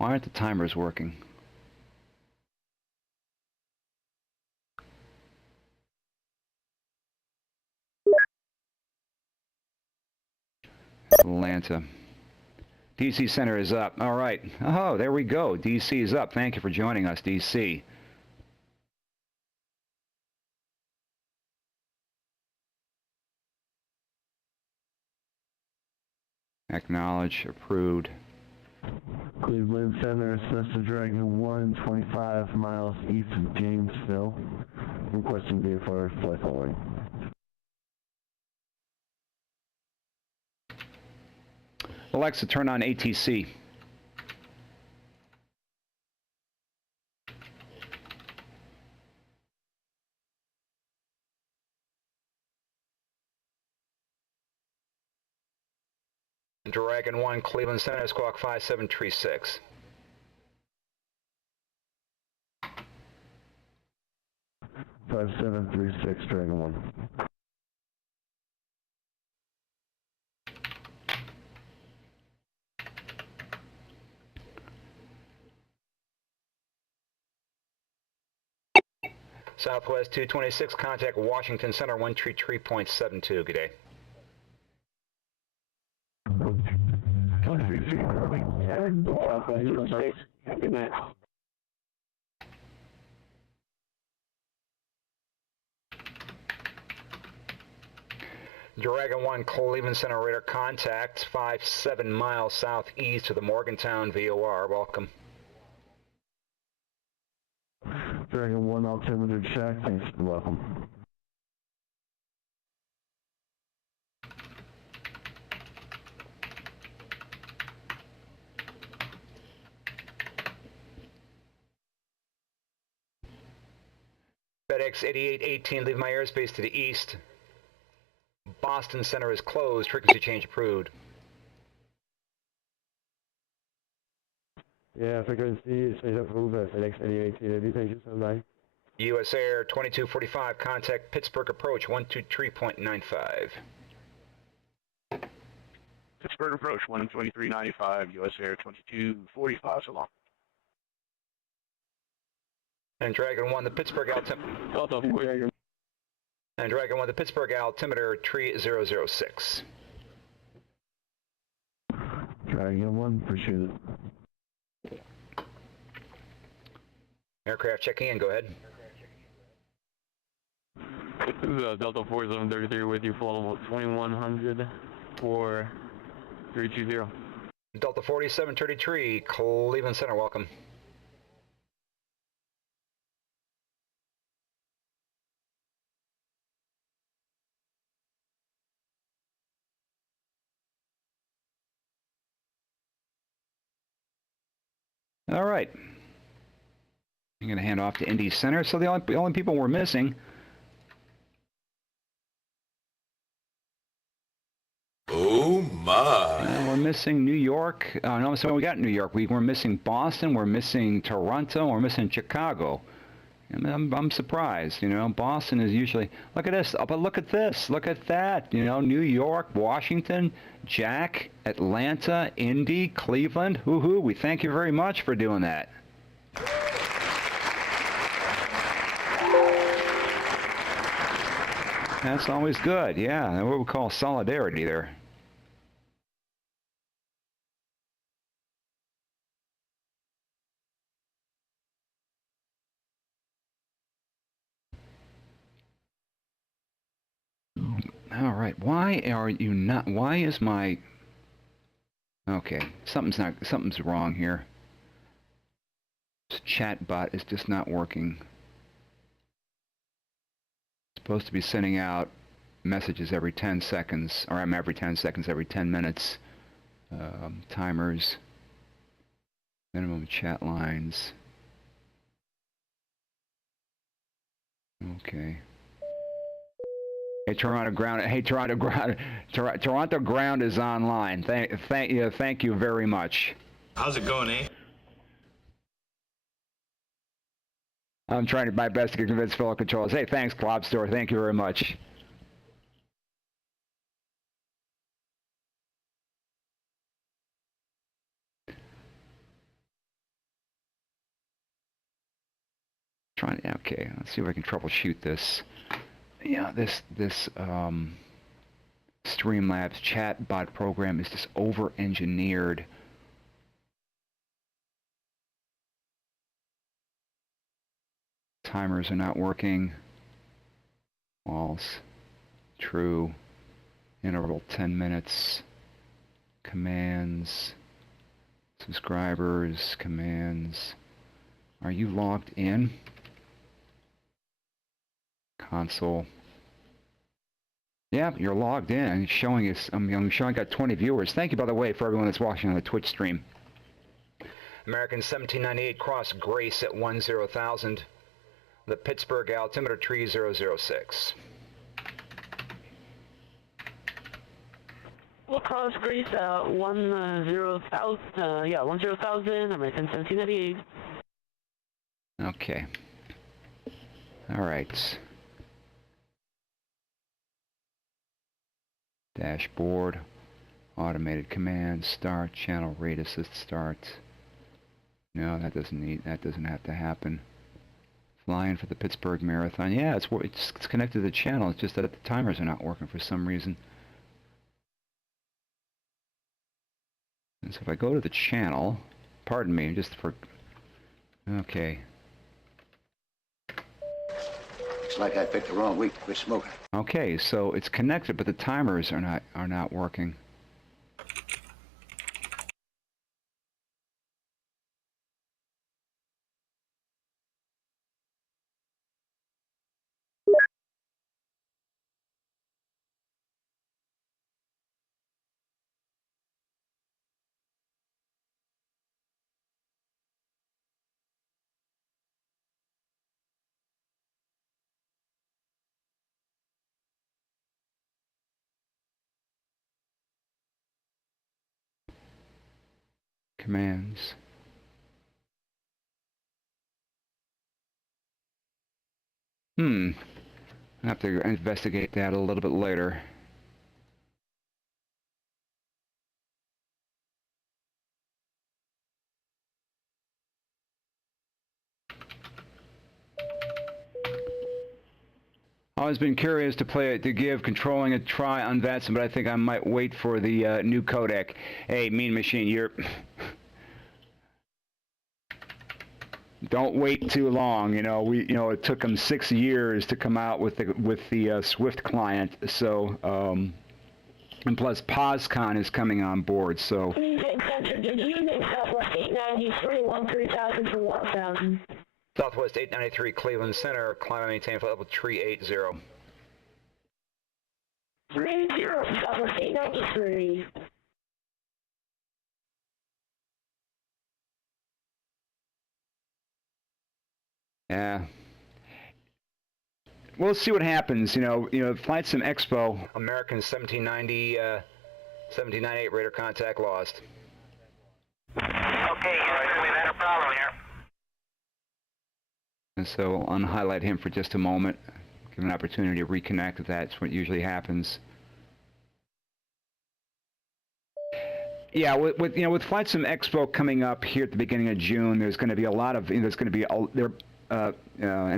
aren't the timers working? Atlanta. DC Center is up. All right. Oh, there we go. DC is up. Thank you for joining us, DC. Acknowledge, approved. Cleveland Center, Cessna Dragon 1, 25 miles east of Jamesville. Requesting VFR flight following. Alexa, turn on ATC. Dragon 1, Cleveland Center, squawk 5736. Five 736, Dragon 1. Southwest 226, contact Washington Center, 133.72. Good day. Good night. Dragon 1, Cleveland Center, radar contact, 57 miles southeast of the Morgantown VOR. Welcome. Dragon 1, altimeter check. Thanks for welcome. FedEx 8818, leave my airspace to the east. Boston Center is closed. Frequency change approved. Yeah, frequency is approved at FedEx 8818. Thank you so much. US Air 2245, contact Pittsburgh approach 123.95. Pittsburgh approach 123.95, US Air 2245, so long. And Dragon 1, the Pittsburgh altimeter. And Dragon 1, the Pittsburgh altimeter 3006. Dragon 1, appreciate it. Aircraft checking in, go ahead. This is Delta 4733 with you, flight level 2100. 44320. Delta 4733, Cleveland Center, welcome. All right. I'm going to hand off to Indy Center. So the only people we're missing. Oh my! We're missing New York. No, so we got New York. We're missing Boston. We're missing Toronto. We're missing Chicago. And I'm surprised. You know, Boston is usually. Look at this. Oh, but look at this. Look at that. You know, New York, Washington, Jack, Atlanta, Indy, Cleveland. Woohoo! We thank you very much for doing that. That's always good, yeah. What we call solidarity there. All right, why are you not? Why is my? Okay, something's wrong here. This chat bot is just not working. Supposed to be sending out messages every 10 seconds, or every 10 seconds, every 10 minutes. Timers, minimum chat lines. Okay. Hey, Toronto Ground. Hey, Toronto Ground. Toronto Ground is online. Thank you very much. How's it going, eh? I'm trying my best to convince fellow controllers. Hey, thanks, Club Store. Thank you very much. Okay, let's see if I can troubleshoot this. Yeah, this Streamlabs chatbot program is just over-engineered. Timers are not working. False. True. Interval 10 minutes. Commands. Subscribers. Commands. Are you logged in? Console. Yeah, you're logged in. It's showing us. I'm showing I got 20 viewers. Thank you, by the way, for everyone that's watching on the Twitch stream. American 1798 cross Grace at 10,000. The Pittsburgh altimeter tree 006. We'll cross Grace at 10,000. Yeah, 10,000. American 1798. Okay. All right. Dashboard, automated commands, start, channel rate assist start. No, that doesn't have to happen. Flying for the Pittsburgh Marathon. Yeah, it's connected to the channel. It's just that the timers are not working for some reason. And so if I go to the channel, pardon me, just for. Okay. Looks like I picked the wrong week to quit smoking. Okay, so it's connected, but the timers are not working. Commands. I have to investigate that a little bit later. Always been curious to give controlling a try on Vatson, but I think I might wait for the new codec. Hey, Mean Machine, don't wait too long. It took them 6 years to come out with the Swift client, so And plus, POSCON is coming on board, so... Southwest 893, 13,000 to 1,000. Southwest 893, Cleveland Center, climb and maintain flight level 380. 30, Southwest 893. Yeah. We'll see what happens. Flight Sim Expo, American 1790, 1798 radar contact lost. Okay, we've had a problem here. And so I'll unhighlight him for just a moment, give an opportunity to reconnect. That's what usually happens. Yeah, with Flight Sim Expo coming up here at the beginning of June, there's going to be a lot of in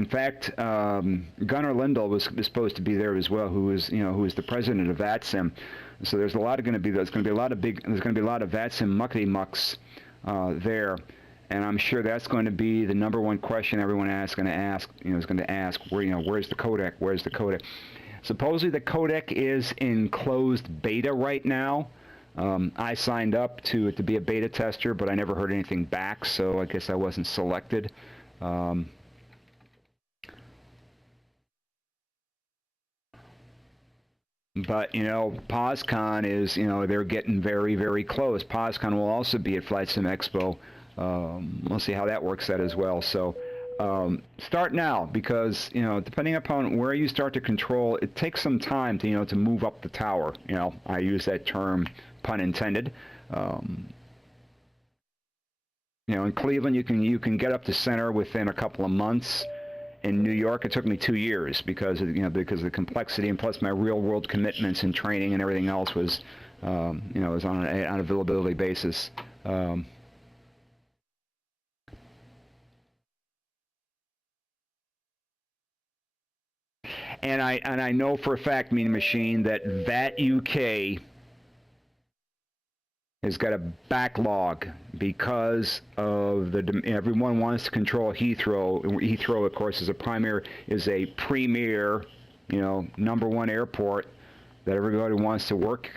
fact, Gunnar Lindahl was supposed to be there as well, who is the president of VATSIM. So there's going to be a lot of VATSIM muckety mucks there, and I'm sure that's going to be the number one question everyone is going to ask. Where's the codec? Where's the codec? Supposedly the codec is in closed beta right now. I signed up to be a beta tester, but I never heard anything back, so I guess I wasn't selected. But, POSCON is, they're getting very, very close. POSCON will also be at Flight Sim Expo. We'll see how that works out as well. So start now, because, depending upon where you start to control, it takes some time to, to move up the tower. I use that term, pun intended. In Cleveland, you can get up to center within a couple of months. In New York, it took me 2 years because of the complexity, and plus my real-world commitments and training and everything else was, was on an availability basis. And I know for a fact, Mean Machine, that VAT UK has got a backlog because of everyone wants to control Heathrow. Heathrow, of course, is a premier, #1 airport that everybody wants to work.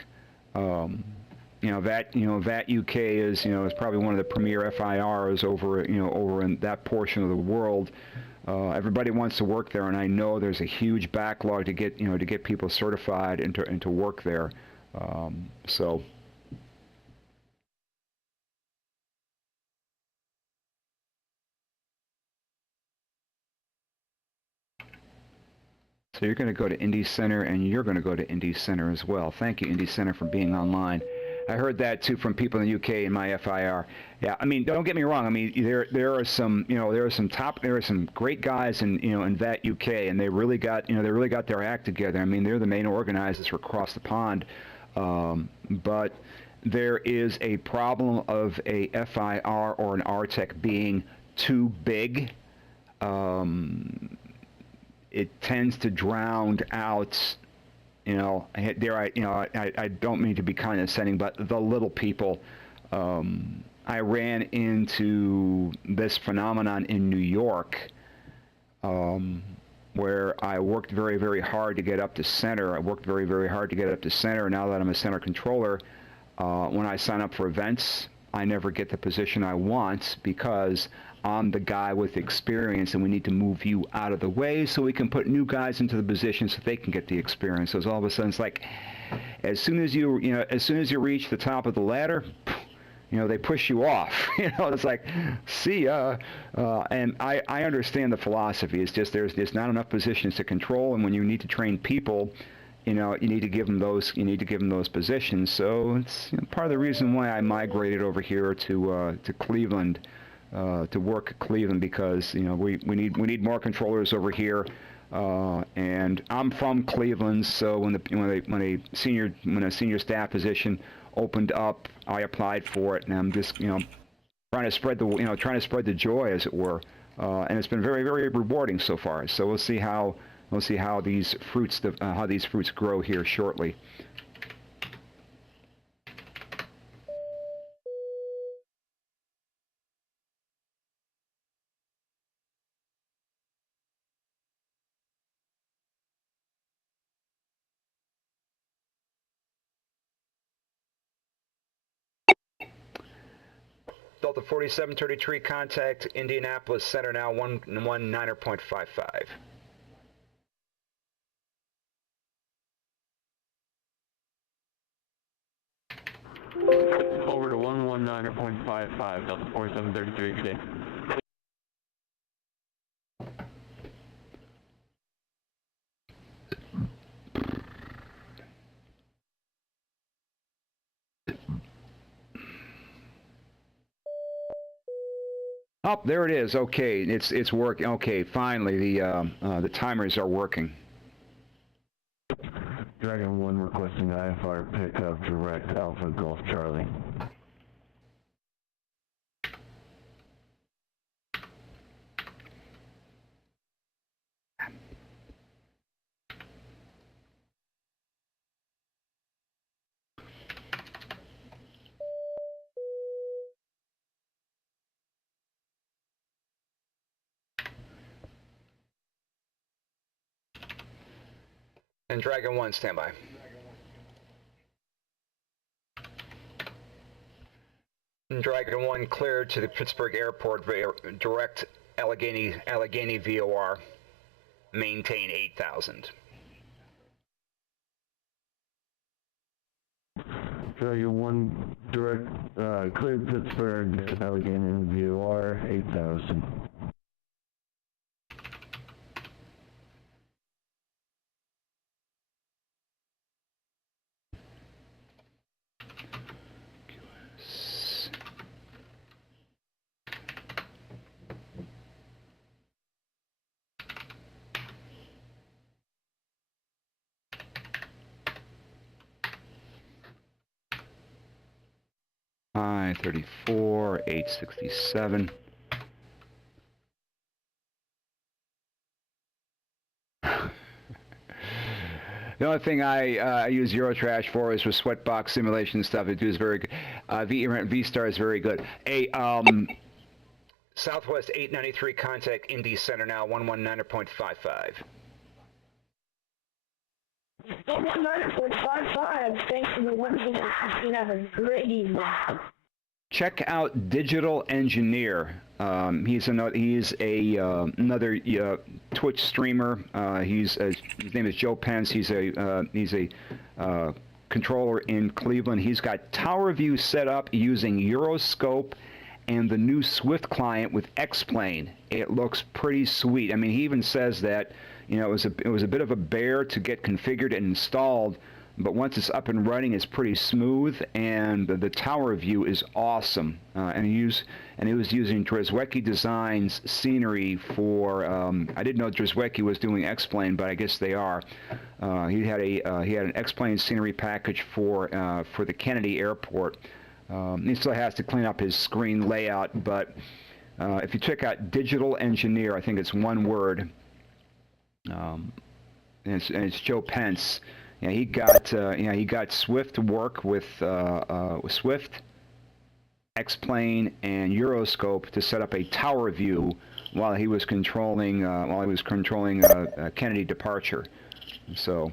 VAT UK is probably one of the premier FIRs over in that portion of the world. Everybody wants to work there, and I know there's a huge backlog to get people certified and to work there. So you're going to go to Indy Center, and you're going to go to Indy Center as well. Thank you, Indy Center, for being online. I heard that too from people in the UK in my FIR. Yeah, I mean, don't get me wrong. I mean, there are some great guys in VAT UK, and they really got their act together. I mean, they're the main organizers for Across the Pond, but there is a problem of a FIR or an RTEC being too big. It tends to drown out, I don't mean to be condescending, but the little people. I ran into this phenomenon in New York, where I worked very, very hard to get up to center. Now that I'm a center controller, when I sign up for events, I never get the position I want because I'm the guy with experience, and we need to move you out of the way so we can put new guys into the position so they can get the experience. So all of a sudden, it's like, as soon as you reach the top of the ladder, they push you off. It's like, see ya. And I understand the philosophy. It's just there's not enough positions to control, and when you need to train people, you need to give them those positions. So it's part of the reason why I migrated over here to Cleveland. To work at Cleveland, because we need more controllers over here, and I'm from Cleveland, so when a senior staff position opened up, I applied for it, and I'm just trying to spread the joy, as it were, and it's been very, very rewarding so far. So we'll see how these fruits grow here shortly. Delta 4733, contact Indianapolis Center now, 119.55. Over to 119.55, Delta 4733, good day. Oh, there it is. Okay, it's working. Okay, finally the timers are working. Dragon 1 requesting IFR pickup direct Alpha Golf Charlie. And Dragon 1, standby. And Dragon 1 cleared to the Pittsburgh Airport via direct Allegheny VOR. Maintain 8,000. Dragon 1 direct cleared Pittsburgh, Allegheny VOR 8,000. I-34, 867. The only thing I use Eurotrash for is for sweatbox simulation stuff. It is very good. V-Star is very good. Hey, Southwest 893, contact Indy Center now, 119.55. 119.55. Thanks for the win. Have a great evening. Check out Digital Engineer. He's another Twitch streamer. His name is Joe Pence. He's a controller in Cleveland. He's got tower view set up using Euroscope and the new Swift client with X-Plane. It looks pretty sweet. I mean, he even says that, you know, it was a bit of a bear to get configured and installed, but once it's up and running, it's pretty smooth, and the tower view is awesome. And he was using Drzewiecki Designs scenery for. I didn't know Drzewiecki was doing X-Plane, but I guess they are. He had an X-Plane scenery package for the Kennedy Airport. He still has to clean up his screen layout, but if you check out Digital Engineer, I think it's one word. And it's Joe Pence. Yeah, he got Swift to work with Swift, X-Plane, and Euroscope to set up a tower view while he was controlling Kennedy departure. So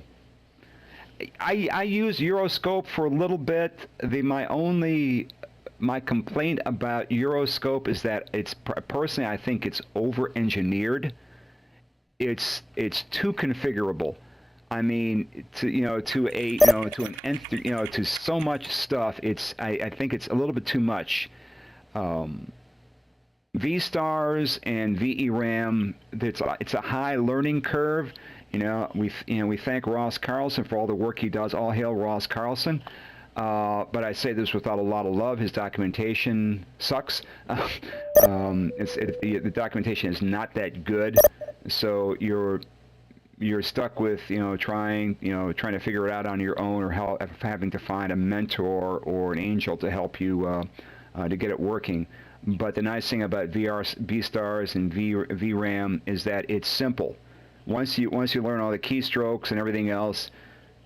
I use Euroscope for a little bit. My complaint about Euroscope is that personally I think it's over-engineered. It's too configurable. I mean, to so much stuff. I think it's a little bit too much. V-Stars and VERAM, it's a high learning curve. We thank Ross Carlson for all the work he does. All hail Ross Carlson. But I say this without a lot of love. His documentation sucks. The documentation is not that good. So you're stuck with trying to figure it out on your own, or having to find a mentor or an angel to help you to get it working. But the nice thing about V-Stars and VRAM is that it's simple. Once you learn all the keystrokes and everything else,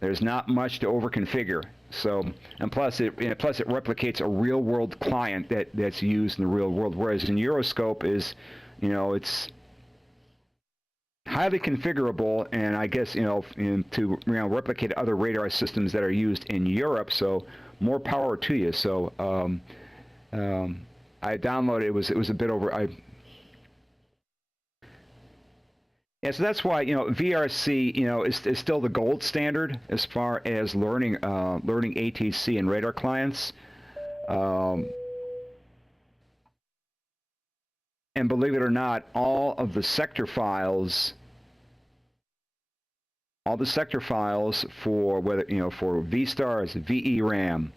there's not much to over-configure. So, and plus it replicates a real-world client that's used in the real world, whereas in Euroscope is, it's highly configurable, and I guess to replicate other radar systems that are used in Europe. So more power to you. So I downloaded it. It was a bit over. Yeah, so that's why VRC is still the gold standard as far as learning ATC and radar clients. And believe it or not, all of the sector files for whether for VSTARS, VERAM,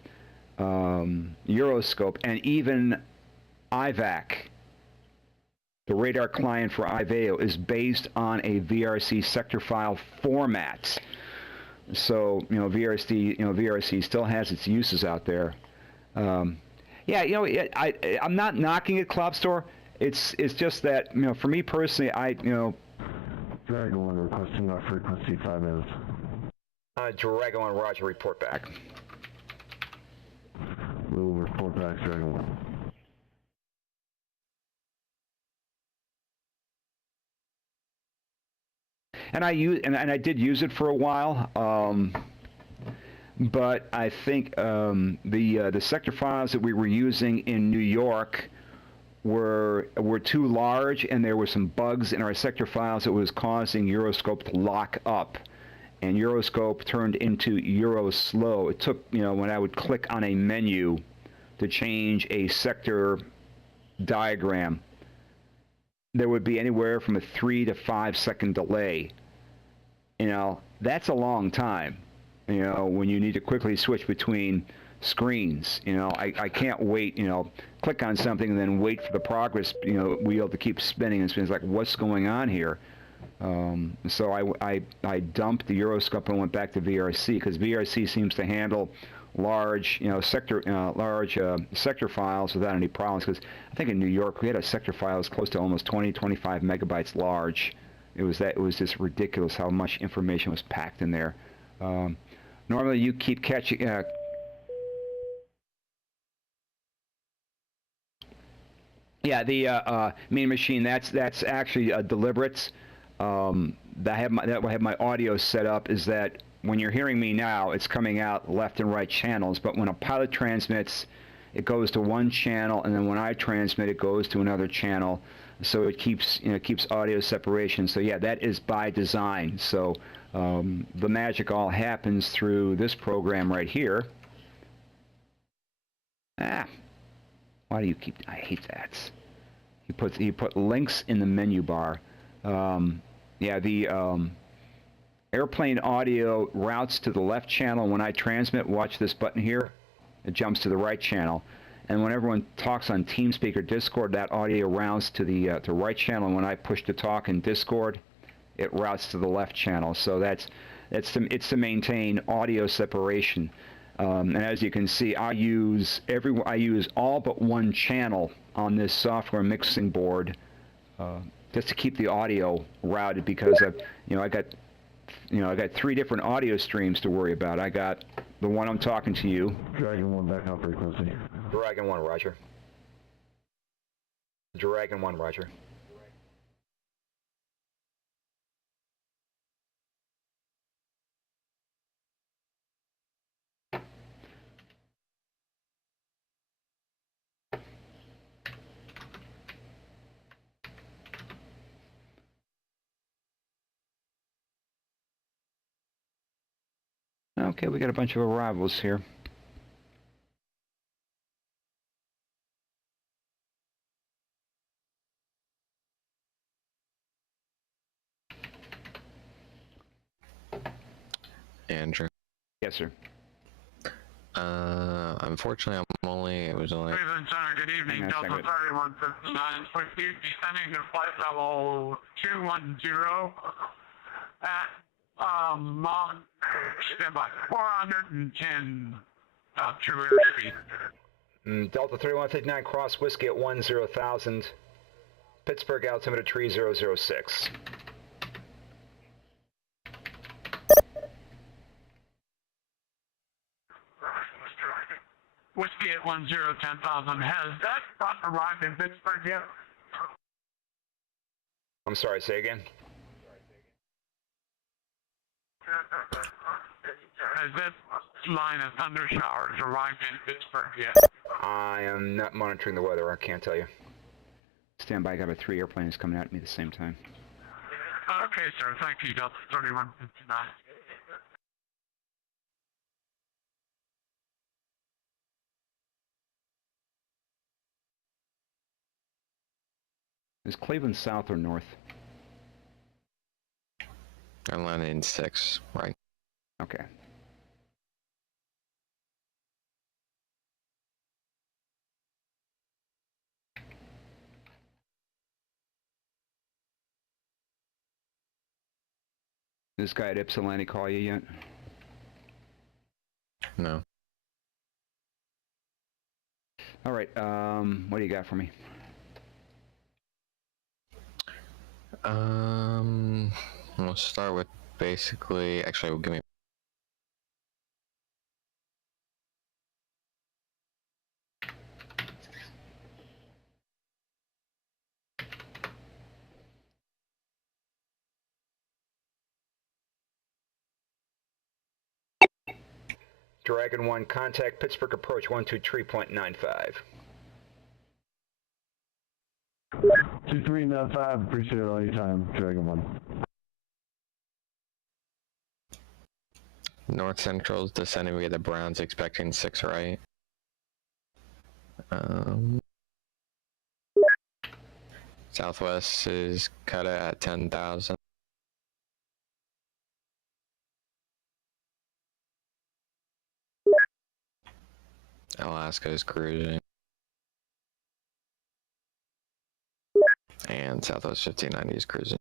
Euroscope, and even IVAC, the radar client for IVAO, is based on a VRC sector file format. So VRC still has its uses out there. Yeah, I'm not knocking it, Club Store. It's just that for me personally, Dragon 1 requesting our frequency 5 minutes. Dragon 1, Roger, report back. We will report back, Dragon 1. And I did use it for a while, but I think the sector files that we were using in New York were too large, and there were some bugs in our sector files that was causing Euroscope to lock up, and Euroscope turned into Euroslow. It took when I would click on a menu to change a sector diagram, there would be anywhere from a 3 to 5 second delay. That's a long time, when you need to quickly switch between screens. I can't wait, click on something and then wait for the progress, wheel to keep spinning, and it's like, what's going on here? So I dumped the Euroscope and went back to VRC, because VRC seems to handle large, sector files without any problems. Because I think in New York we had a sector file that was close to almost 25 megabytes large. It was just ridiculous how much information was packed in there. Normally you keep catching. Yeah, the Mean Machine. That's actually deliberate. That I have my audio set up is that when you're hearing me now, it's coming out left and right channels. But when a pilot transmits, it goes to one channel, and then when I transmit, it goes to another channel. So it keeps audio separation. So yeah, that is by design. So the magic all happens through this program right here. Why do you keep? I hate that. He put links in the menu bar. Yeah, the airplane audio routes to the left channel when I transmit. Watch this button here. It jumps to the right channel. And when everyone talks on TeamSpeak or Discord, that audio routes to the right channel. And when I push to talk in Discord, it routes to the left channel. So it's to maintain audio separation. And as you can see, I use all but one channel on this software mixing board, just to keep the audio routed, because I got 3 different audio streams to worry about. I got the one I'm talking to you. Dragon 1 back on frequency. Dragon 1, Roger. Dragon 1, Roger. Okay, we got a bunch of arrivals here. Andrew. Yes, sir. Unfortunately, it was only... Cleveland Center, good evening, Delta 3159. Would you be sending to flight level 210 at Mach, standby, 410 true airspeed. Delta 3159, cross whiskey at 10,000. Pittsburgh, altimeter 3006. Whiskey at 10,000. Has that bus arrived in Pittsburgh yet? I'm sorry, say again? Has that line of thunder showers arrived in Pittsburgh yet? I am not monitoring the weather. I can't tell you. Stand by. I got about 3 airplanes coming at me at the same time. Okay, sir. Thank you, Delta 3159. Is Cleveland south or north? I'm landing in 6, right? Okay. This guy at Ypsilanti call you yet? No. All right. What do you got for me? We'll start with basically. Actually, we'll give me. Dragon 1, contact Pittsburgh approach 123.95. 2395, appreciate it all your time, Dragon 1. North Central's descending via the Browns, expecting 6 right. Southwest is cut at 10,000. Alaska is cruising. And Southwest 1590 is cruising.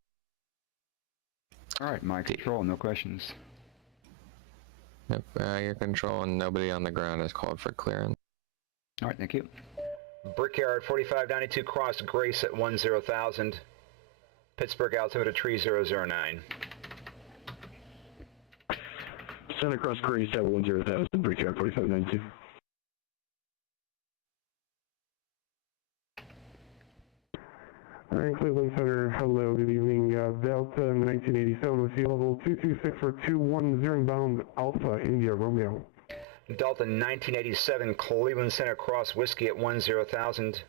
Alright, my control, no questions. Yep, your control and nobody on the ground is called for clearance. Alright, thank you. Brickyard 4592 cross Grace at 10,000. Pittsburgh altimeter 3009. Center cross Grace at 10,000, Brickyard 4592. Alright, Cleveland Center, hello, good evening. Delta 1987 with sea level 226 for 210 inbound Alpha India Romeo. Delta 1987 Cleveland Center cross Whiskey at 10,000.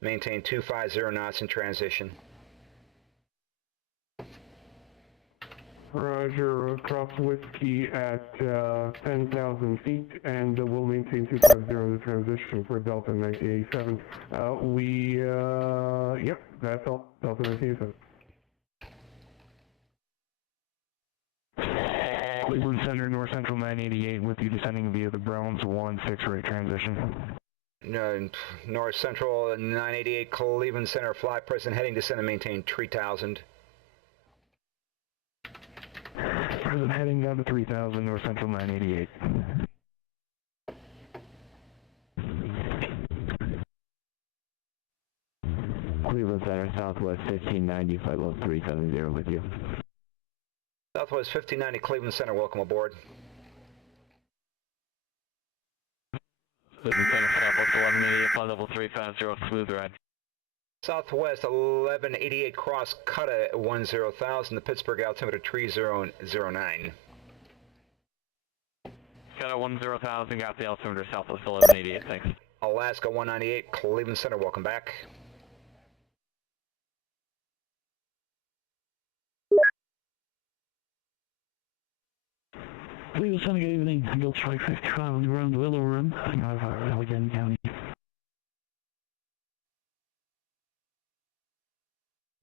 Maintain 250 knots in transition. Roger, cross Whiskey at 10,000 feet, and we'll maintain 250 in the transition for Delta 1987. Yep, that's all, Delta 1987. Cleveland Center, North Central 988 with you descending via the Browns 1-6 rate transition. North Central 988 Cleveland Center fly present heading descend and maintain 3,000. Present heading down to 3,000, North Central 988. Cleveland Center, Southwest 1590, flight level 370 with you. Southwest 1590 Cleveland Center, welcome aboard. Cleveland Center, Southwest 1188, flight level 350, smooth ride. Southwest 1188 cross Cutta at 10,000, the Pittsburgh altimeter 3009. Cutta 10,000, got the altimeter Southwest 1188, thanks. Alaska 198 Cleveland Center, welcome back. Cleveland Center, good evening. Eagle Strike 55 on the ground, Willow Run, Allegheny County.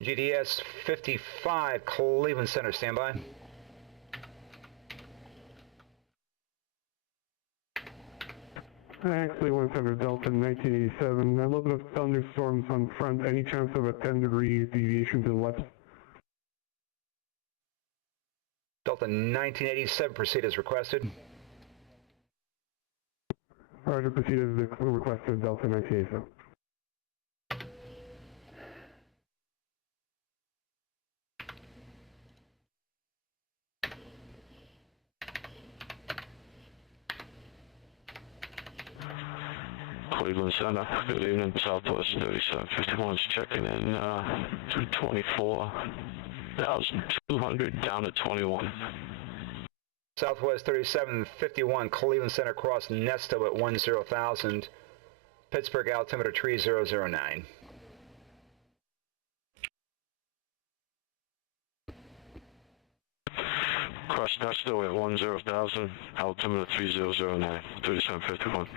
GDS 55 Cleveland Center, standby. Cleveland Center, Delta 1987. A little bit of thunderstorms on front. Any chance of a 10-degree deviation to the left? Delta 1987, proceed as requested. Roger, proceed as requested, Delta 1987. Cleveland Center, good evening, Southwest 3751's checking in, 224,200 down to 21. Southwest 3751, Cleveland Center cross Nesto at 10,000. Pittsburgh altimeter 3009. Cross Nesto at 10,000, altimeter 3009, 3751.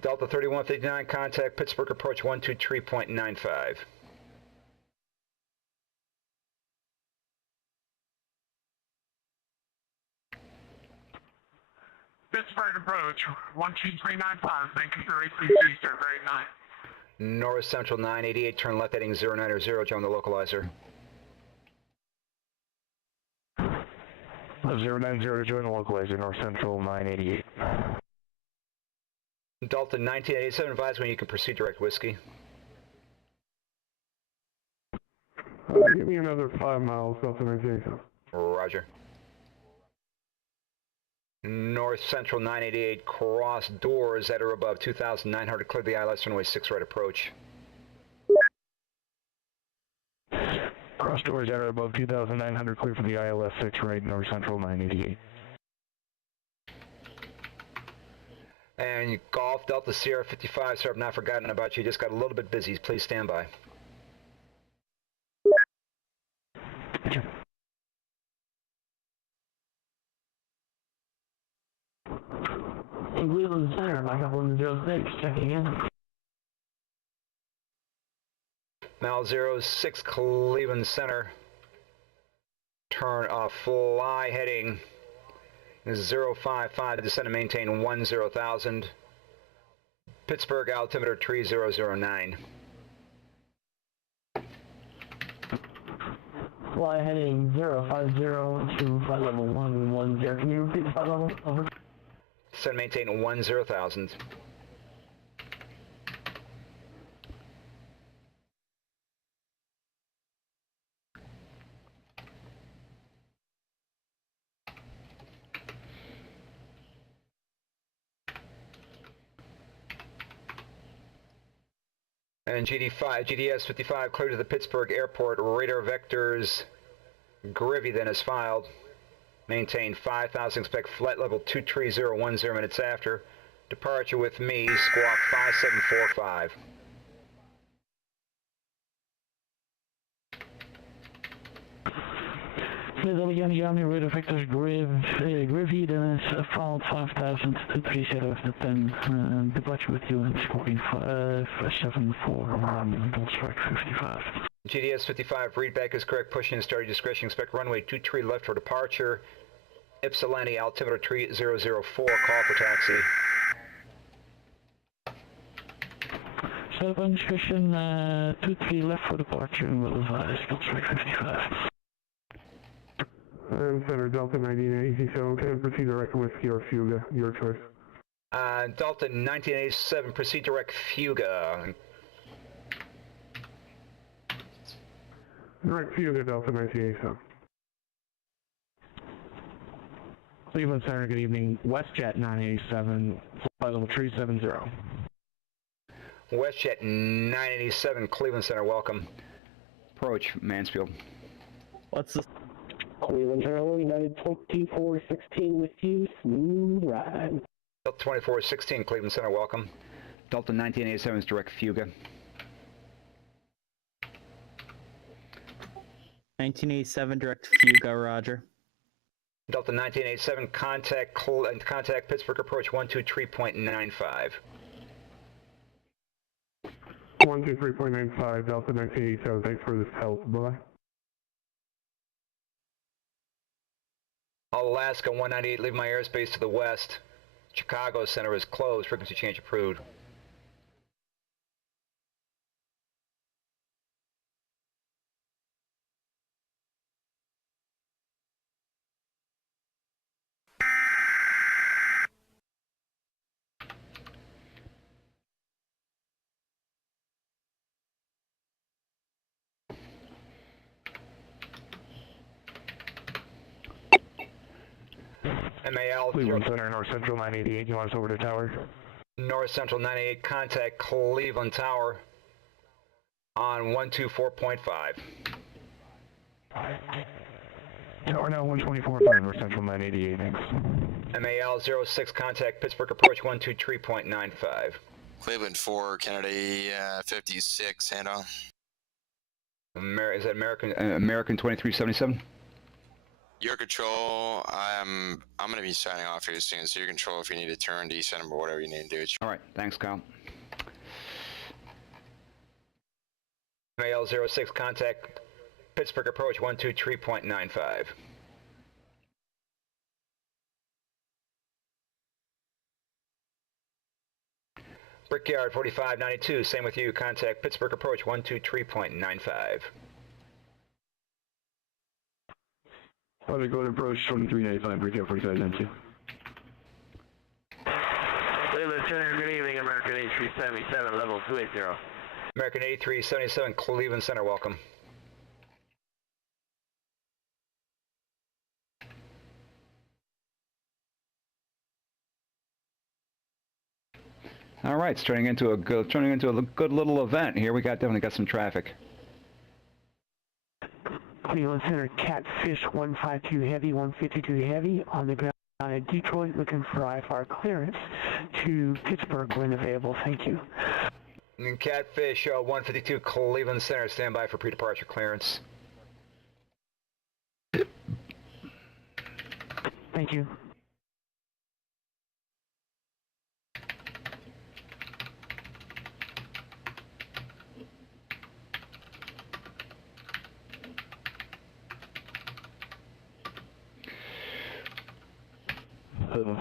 Delta 3159, contact Pittsburgh approach 123.95. Pittsburgh approach, 12395, thank you for ACC, sir, very nice. North Central 988, turn left heading 090, join the localizer. 090 to join the localizer, North Central 988. Delta 1987, advise when you can proceed direct whiskey. Give me another 5 miles, Delta 1987. Roger. North Central 988, cross doors that are above 2,900, clear the ILS runway 6 right approach. Cross doors that are above 2,900, clear for the ILS 6 right, North Central 988. And Golf Delta Sierra 55, sir, I've not forgotten about you, just got a little bit busy, please stand by. In Cleveland Center, I got 106, checking in. Mal 06, Cleveland Center. Turn off, fly heading 055, descend and maintain 10,000. Pittsburgh altimeter 3009. Fly heading 050 to flight level 110. Can you repeat the flight level? Over. Descend and maintain 10,000. And GDS 55 clear to the Pittsburgh Airport. Radar vectors Grivy then is filed. Maintain 5,000. Expect flight level 23010 minutes after. Departure with me, squawk 5745. Yami radar vectors Grivy then is filed 5,000 to 230 10 departure with you and squawking 574 strike 55. GDS 55, readback is correct, pushing and starting discretion, expect runway 23 left for departure, Ypsilanti altimeter 3004, call for taxi. So discretion 23 left for departure and will advise, strike 55. And Center Delta 1987, can proceed direct whiskey or Fuga, your choice. Delta 1987, proceed direct Fuga. Direct Fuga, Delta 1987. Cleveland Center, good evening. WestJet 987, flight level 370. WestJet 987, Cleveland Center, welcome. Approach, Mansfield. What's this? Cleveland Center, United 2416 with you, smooth ride. Delta 2416, Cleveland Center, welcome. Delta 1987 is direct Fuga. 1987 direct Fuga, roger. Delta 1987, contact Pittsburgh approach 123.95. 123.95, Delta 1987, thanks for this help, bye. Alaska 198, leave my airspace to the west. Chicago Center is closed, frequency change approved. MAL Cleveland Center, North Central 988, you want us over to tower? North Central 98, contact Cleveland Tower on 124.5. Tower now 124.5, North Central 988, thanks. MAL 06, contact Pittsburgh approach 123.95. Cleveland 4, Kennedy 56, handoff. Is that American 2377? Your control, I'm going to be signing off here soon, so your control if you need to turn, descend, or whatever you need to do. All right, thanks, Kyle. MAL 06, contact Pittsburgh approach 123.95. Brickyard 4592, same with you, contact Pittsburgh approach 123.95. Underground approach 2395, Brickyard 4592. Cleveland Center, good evening, American 8377, level 280. American 8377, Cleveland Center, welcome. All right, it's turning into a good little event here. We definitely got some traffic. Cleveland Center, Catfish 152 Heavy, 152 Heavy on the ground at Detroit, looking for IFR clearance to Pittsburgh when available. Thank you. And Catfish 152 Cleveland Center, stand by for pre-departure clearance. Thank you.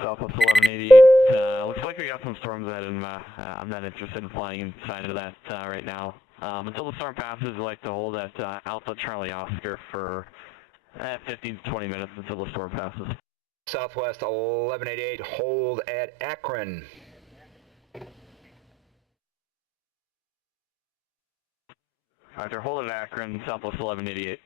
Southwest 1188. Looks like we got some storms ahead, and I'm not interested in flying inside of that right now. Until the storm passes, we like to hold at Alpha Charlie Oscar for 15 to 20 minutes until the storm passes. Southwest 1188, hold at Akron. Roger, hold at Akron, Southwest 1188.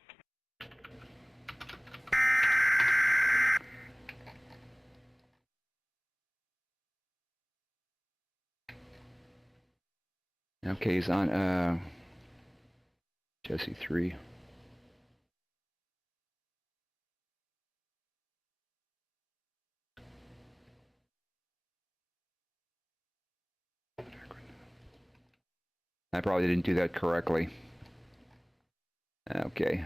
Okay, he's on Jesse 3. I probably didn't do that correctly. Okay.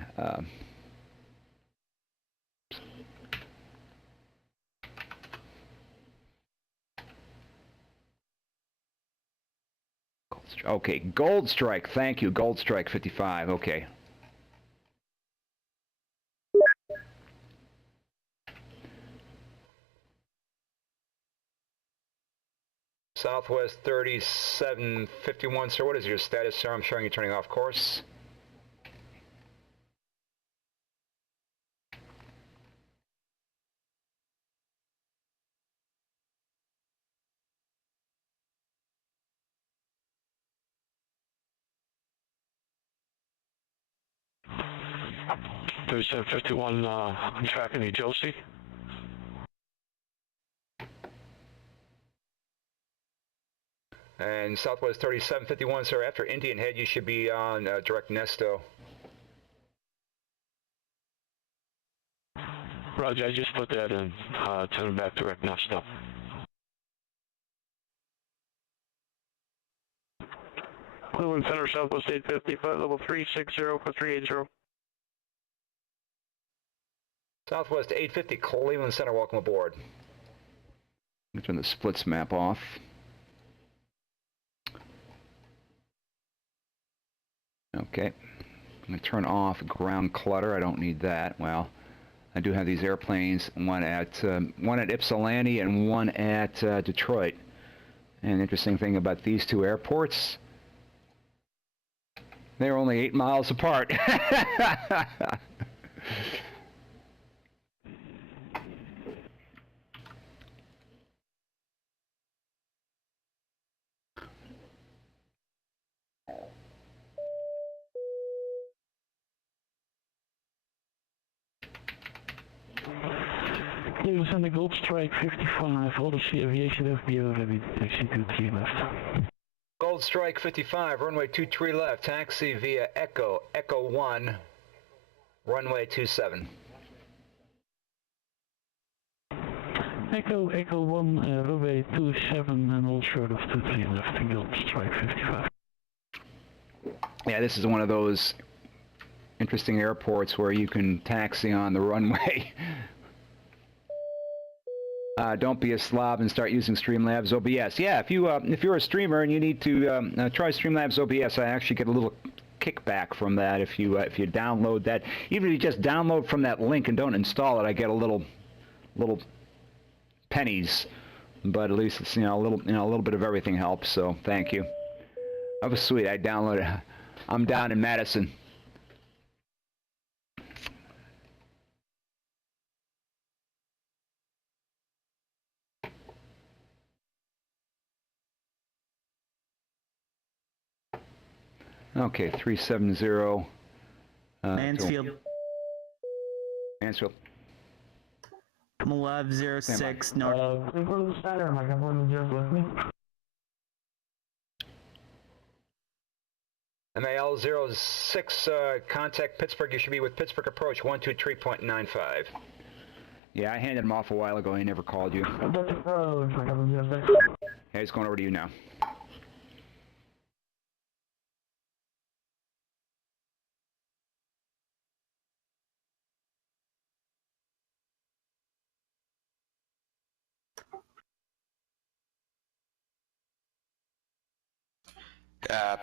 Okay, Gold Strike, thank you, Gold Strike 55, okay. Southwest 3751, sir, what is your status, sir? I'm showing you turning off course. There's 51 tracking the Josie. And Southwest 3751, sir, after Indian Head, you should be on direct Nesto. Roger, I just put that in, turn back direct Nesto. Cleveland Center, Southwest 850, level 360 for 380. Southwest 850, Cleveland Center, welcome aboard. Let me turn the splits map off. Okay, I'm going to turn off ground clutter. I don't need that. Well, I do have these airplanes, one at Ypsilanti and one at Detroit. And the interesting thing about these two airports, they're only 8 miles apart. Cleveland Center, Gold Strike 55, Odyssey Aviation FBO, ready, taxi 23 left. Gold Strike 55, runway 23 left, taxi via Echo 1, runway 27. Echo 1, runway 27 and all short of 23 left, Gold Strike 55. Yeah, this is one of those interesting airports where you can taxi on the runway. Don't be a slob and start using Streamlabs OBS. Yeah, if you're a streamer and you need to try Streamlabs OBS, I actually get a little kickback from that if you download that. Even if you just download from that link and don't install it, I get a little pennies. But at least it's a little bit of everything helps. So thank you. That was sweet. I downloaded it. I'm down in Madison. Okay, 370. Mansfield. Mansfield. Malev 06 north. MAL 06, contact Pittsburgh. You should be with Pittsburgh approach 123.95. Yeah, I handed him off a while ago. He never called you. Hey, he's going over to you now.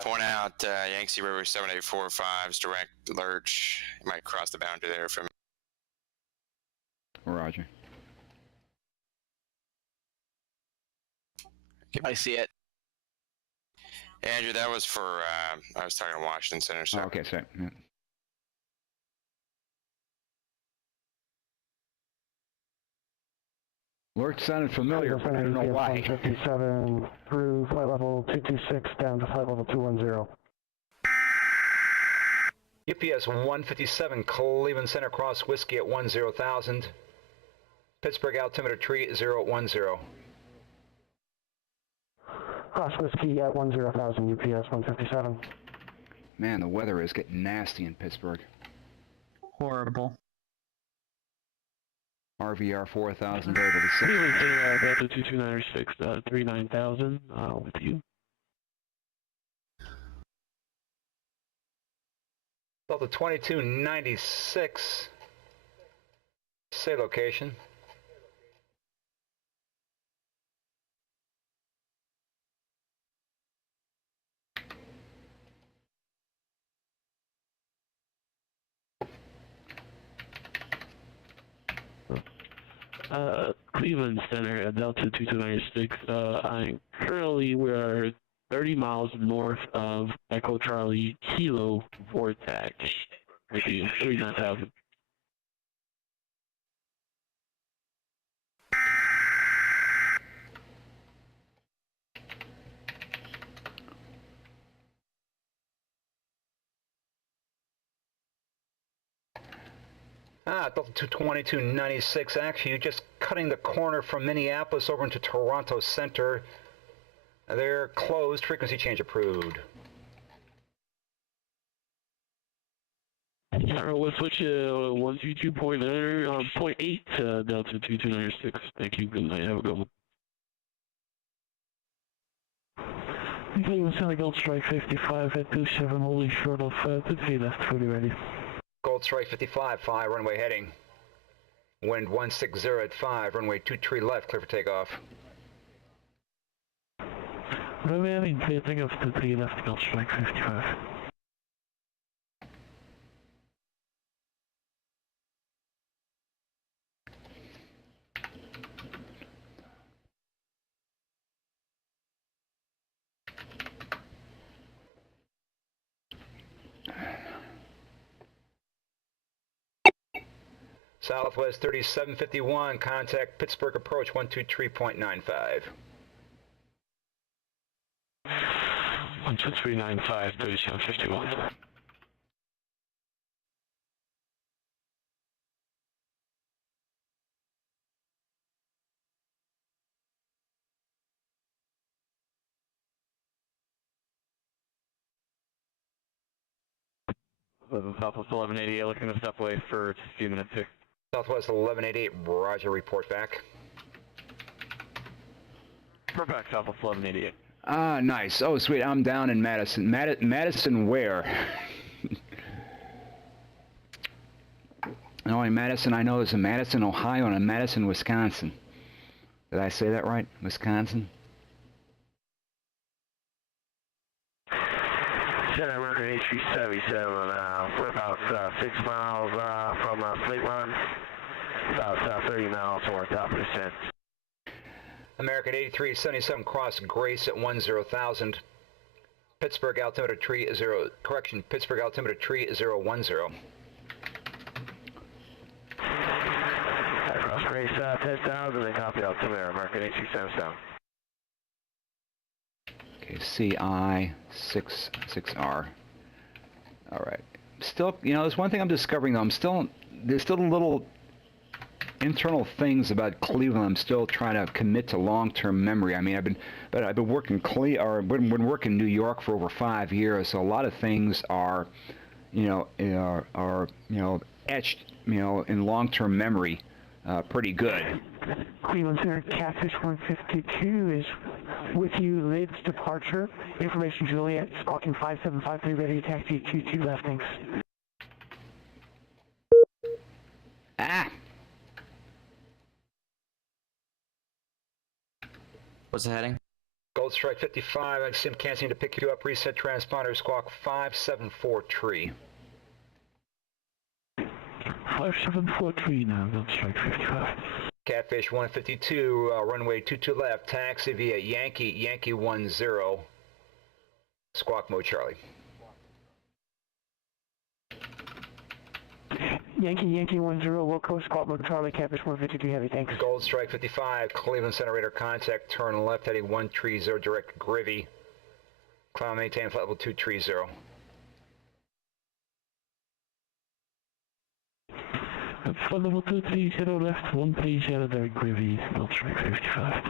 Point out Yangtze River 7845's direct lurch. You might cross the boundary there from. Roger. I see it. Andrew, that was for, I was talking to Washington Center, so. Oh, okay, sorry. Yeah. Lurch sounded familiar, but I don't know why. 157 through flight level 226 down to flight level 210. UPS 157, Cleveland Center Cross Whiskey at 10,000. Pittsburgh altimeter tree at 010. Cross Whiskey at 10,000, UPS 157. Man, the weather is getting nasty in Pittsburgh. Horrible. RVR 4,000, variable to 6. Cleveland Center, Delta 2296, 39,000, with you. Delta 2296, say location. Cleveland Center, Delta 2296. We're 30 miles north of Echo Charlie Kilo Vortex. Thank you, 39,000. Delta 2296, actually, you're just cutting the corner from Minneapolis over into Toronto Center. They're closed, frequency change approved. Yeah, we'll switch 122.8 to Delta 2296. Thank you, good night, have a good one. Cleveland Center, Gold Strike 55 at 27, holding short of 23 left, fully ready. Gold Strike 55, 5, runway heading. Wind 160 at 5, runway 23 left, clear for takeoff. Runway heading, clear takeoff 23 left, Gold Strike 55. Southwest 3751, contact Pittsburgh approach 123.95. 12395, 3751. Southwest 1188, looking to step away for just a few minutes here. Southwest 1188, roger, report back. We're back, Southwest 1188. Ah, nice. Oh, sweet. I'm down in Madison. Madison where? The only Madison I know is in Madison, Ohio, and in Madison, Wisconsin. Did I say that right? Wisconsin? Center American H377, we're about 6 miles from Fleet Run, about 30 miles north of percent. American 8377 cross Grace at 10,000. Pittsburgh altimeter tree 0, correction, Pittsburgh altimeter tree 010. Cross Grace 10,000, then copy altimeter, American 8377. Okay, CI66R. All right. Still, you know, there's one thing I'm discovering though. There's still little internal things about Cleveland. I'm still trying to commit to long-term memory. I mean, I've been working been working New York for over 5 years. So a lot of things are, etched, in long-term memory, pretty good. Cleveland Center, Catfish 152 is with you, Lids departure. Information Juliet, squawking 5753, ready to taxi 22 left, thanks. Ah! What's the heading? Gold Strike 55, I can't seem to pick you up. Reset transponder, squawk 574 tree. 574 tree now, Gold Strike 55. Catfish 152, runway 22 left, taxi via Yankee 10, squawk mode Charlie. Yankee 10, Wilco, squawk mode Charlie, Catfish 152 heavy, thanks. Gold Strike 55, Cleveland Center radar contact, turn left heading 130, direct Grivy. Climb maintain flight level 230. Flight level 230 left, 130 direct Grivy, Gold Strike 55.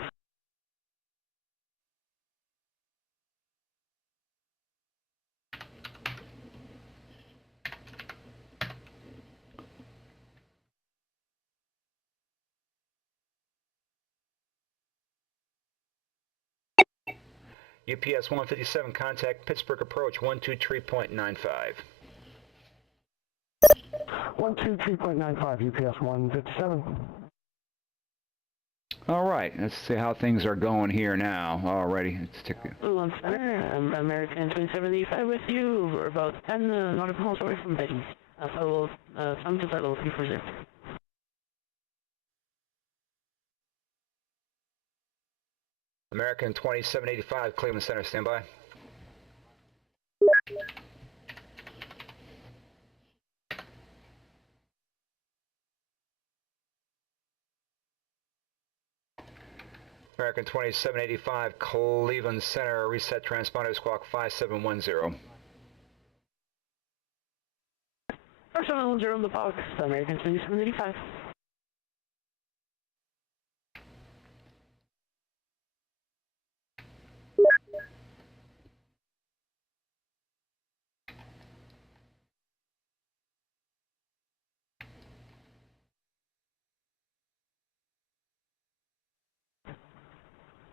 UPS 157, contact Pittsburgh approach 123.95. 123.95, UPS 157. All right, let's see how things are going here now. Alrighty, let's take it. Cleveland Center, I'm American 375 with you. We're about 10 nautical miles away from Betty. So some to level 340. American 2785, Cleveland Center, standby. American 2785, Cleveland Center, reset transponder, squawk 5710. Personnel 0 in the box, American 2785.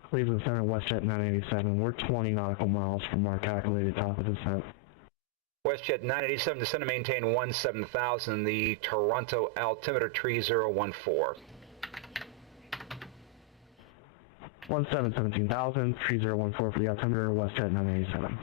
Cleveland Center, WestJet 987. We're 20 nautical miles from our calculated top of descent. WestJet 987, descend to maintain 17,000, the Toronto altimeter tree 014. 17,000, 3014 for the altimeter, WestJet 987.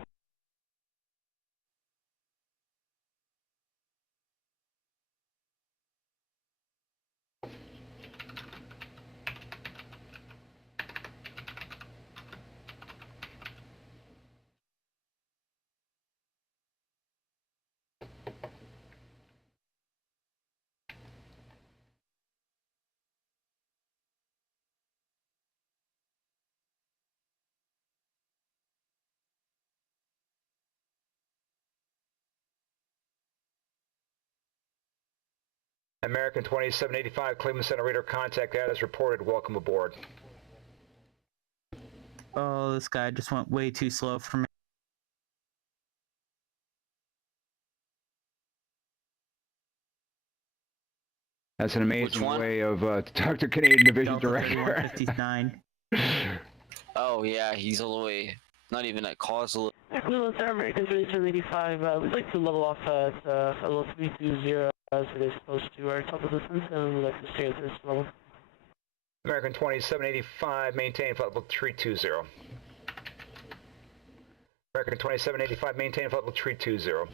American 2785, Cleveland Center radar contact as reported. Welcome aboard. Oh, this guy just went way too slow for me. That's an amazing one? way of to talk to Canadian Division Delta Director. 3159. Oh yeah, he's all the way, not even at causal. Cleveland Center, American 3785. We'd like to level off at level 320 as it is close to our top of the distance, and we'd like to stay at this level. American 2785, maintain flight level 320. American 2785, maintain flight level 320.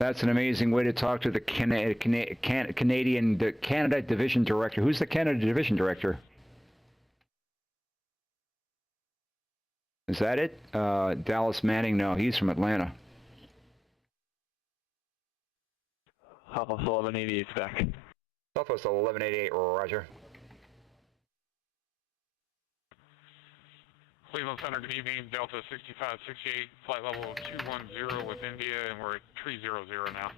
That's an amazing way to talk to the Canada Division Director. Who's the Canada Division Director? Is that it? Dallas Manning? No, he's from Atlanta. Southwest 1188 back. Southwest 1188, roger. Cleveland Center, good evening. Delta 6568, flight level 210 with India, and we're at 300 now.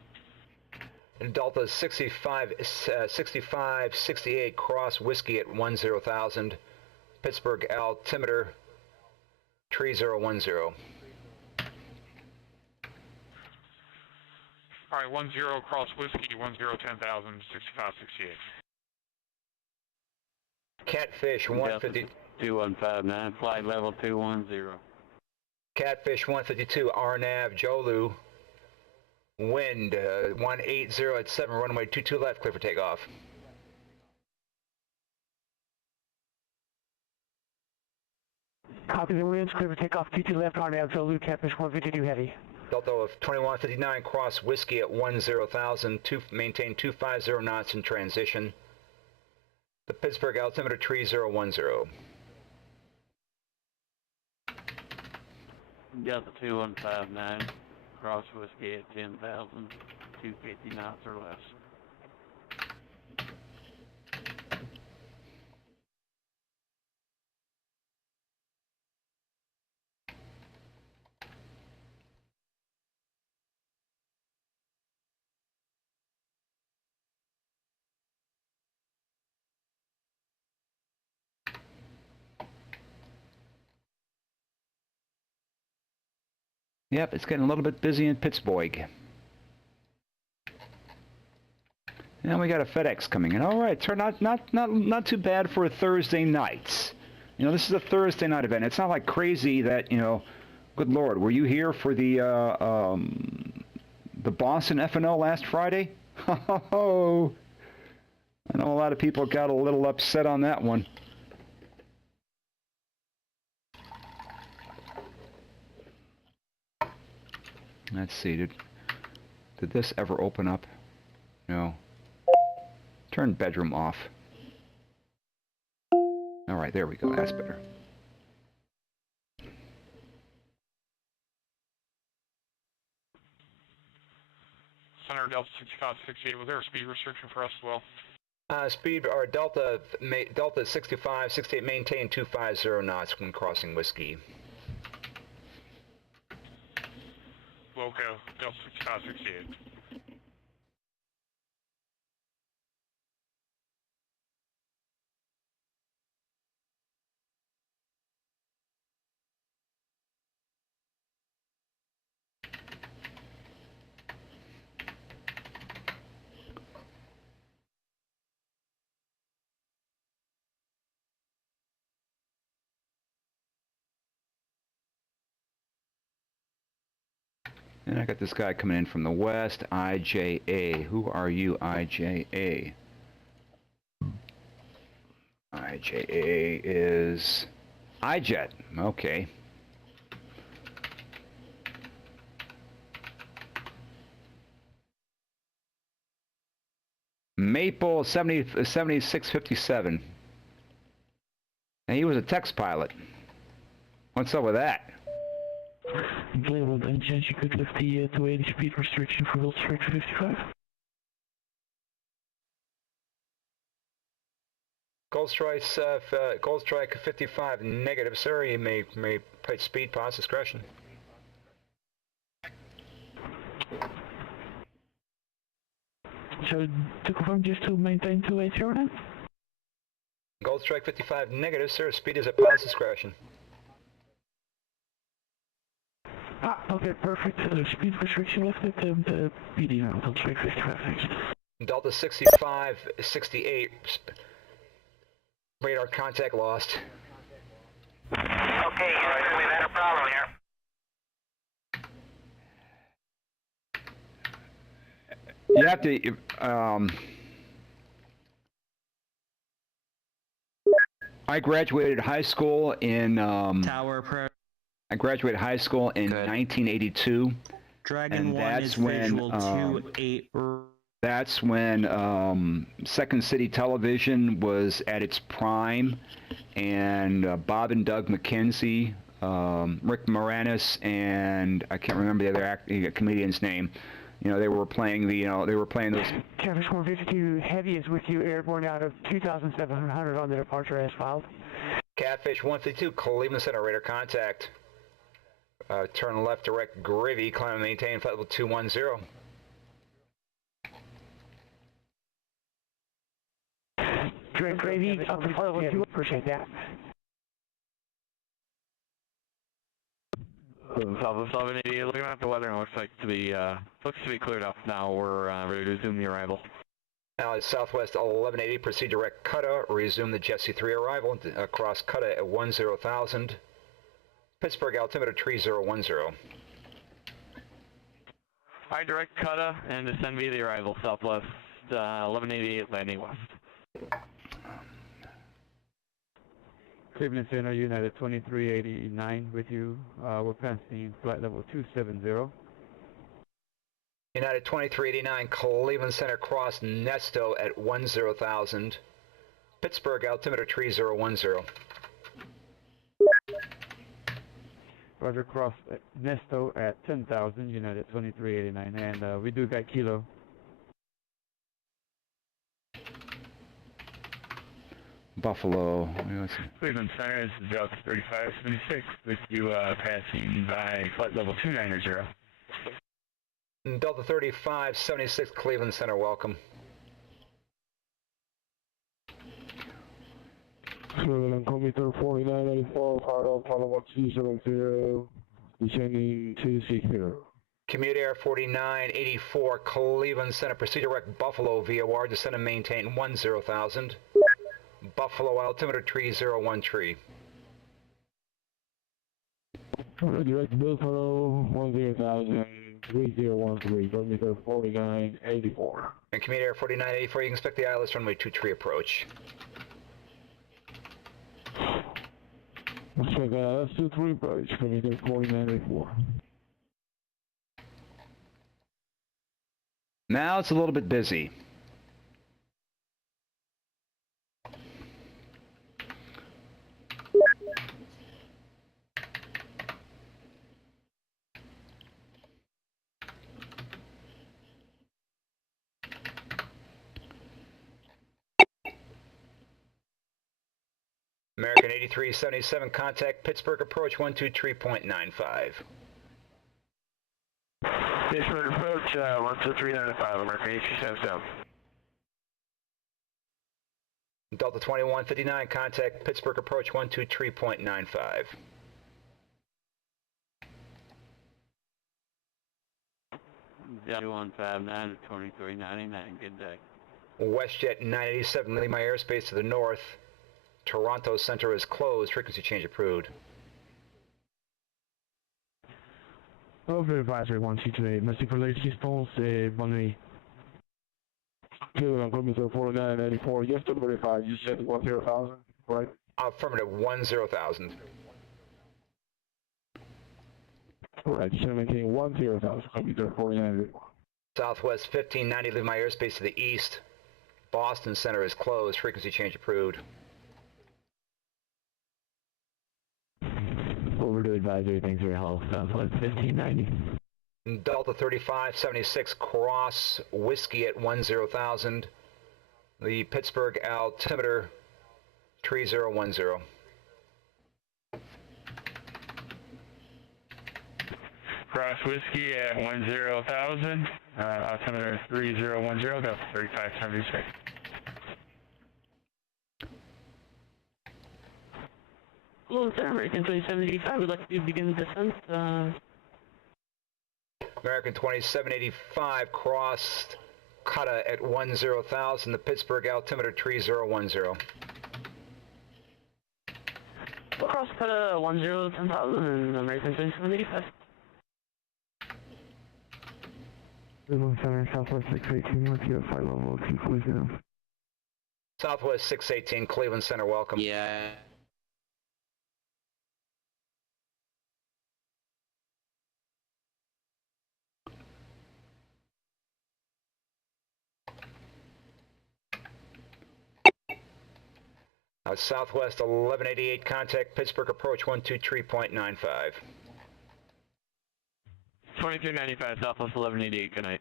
Delta 6568, cross whiskey at 10,000. Pittsburgh altimeter 3010. All right, 10 cross whiskey, 10,000, 6568. Catfish 150. 2159, flight level 210. Catfish 152, RNAV, Jolu. Wind 180 at 7, runway 22 left, clear for takeoff. Copy the winds, clear for takeoff, 22 left, RNAV, Jolu, Catfish 152 heavy. Delta of 2159, cross whiskey at 10,000, maintain 250 knots in transition. The Pittsburgh altimeter 3010. Delta 2159, cross whiskey at 10,000, 250 knots or less. Yep, it's getting a little bit busy in Pittsburgh. And we got a FedEx coming in. All right, not too bad for a Thursday night. You know, this is a Thursday night event. It's not like crazy that, you know, good Lord, were you here for the Boston FNO last Friday? Oh, I know a lot of people got a little upset on that one. Let's see, did this ever open up? No. Turn bedroom off. Alright, there we go, that's better. Center Delta 6568, was there a speed restriction for us as well? Speed, or Delta 6568, maintain 250 knots when crossing whiskey. Loco, Delta 6568. And I got this guy coming in from the west, IJA. Who are you, IJA? IJA is iJet. Okay. Maple 7657. And he was a text pilot. What's up with that? Cleveland, any chance you could lift the 280 speed restriction for Wild Strike 55? Gold Strike 55, negative, sir. You may put speed past discretion. So, to confirm, just to maintain 280 now? Gold Strike 55, negative, sir. Speed is at past discretion. Okay, perfect. Speed restriction lifted. PD now until 355. Thanks. Delta 65, 68. Radar contact lost. Okay, Houston, we've had a problem here. You have to, I graduated high school in, Tower Pro. I graduated high school in 1982. Dragon and 1 that's is when, visual 2-8. That's when Second City Television was at its prime, and Bob and Doug McKenzie, Rick Moranis, and I can't remember the other comedian's name. You know, they were playing the, they were playing those. Catfish 152 Heavy is with you, airborne out of 2,700 on the departure as filed. Catfish 152, Cleveland Center, radar contact. Turn left, direct Grivy, climb and maintain flight level 210. Direct Gravy, up to flight level 2, appreciate that. South of 780, looking at the weather, and looks to be cleared up now. We're ready to resume the arrival. Now it's Southwest 1180, proceed direct Cutta, resume the Jesse 3 arrival across Cutta at 10,000. Pittsburgh altimeter 3010. Hi, direct Cutta, and descend via the arrival, Southwest 1188, landing west. Cleveland Center, United 2389 with you. We're passing flight level 270. United 2389, Cleveland Center, cross Nesto at 10,000. Pittsburgh altimeter 3010. Roger, cross Nesto at 10,000, United 2389, and we do got Kilo. Buffalo. Cleveland Center, this is Delta 3576 with you passing by flight level 290. Delta 3576, Cleveland Center, welcome. Cleveland Commuter 4994, Carl, follow-up 270, descending 260. Commute Air 4984, Cleveland Center, proceed direct Buffalo VOR, descend and maintain 10,000. Buffalo altimeter 3013. Direct Buffalo 10,000, 3013, Commuter 4984. And Commute Air 4984, you can expect the ILS runway 23 approach. Let's check ILS 23 approach, Commuter 4984. Now it's a little bit busy. American 8377, contact Pittsburgh approach 123.95. Pittsburgh approach 12395, American 8377. Delta 2159, contact Pittsburgh approach 123.95. Delta 159 to 2399, good day. WestJet 987, leaving my airspace to the north. Toronto Center is closed. Frequency change approved. Over advisory 128, Mystic for latest response, bonne nuit. Cleveland Commuter 4984, yes to verify, you said 10,000, right? Affirmative, 10,000. Alright, 17, 10,000, Commuter 4984. Southwest 1590, leaving my airspace to the east. Boston Center is closed. Frequency change approved. Overdue advisory, thanks for your help. Southwest 1590. Delta 3576, cross Whiskey at 10,000. The Pittsburgh altimeter 3010. Cross Whiskey at 10,000, altimeter 3010, Delta 3576. Hello, sir. American 2785 would like to begin descent. American 2785 crossed Cutta at 10,000. The Pittsburgh altimeter 3010. Cross Cutta 10,000 and American 2785. Cleveland Center, Southwest 618 with you at flight level 240. Southwest 618, Cleveland Center, welcome. Yeah. Southwest 1188, contact Pittsburgh approach 123.95. 2295, Southwest 1188, good night.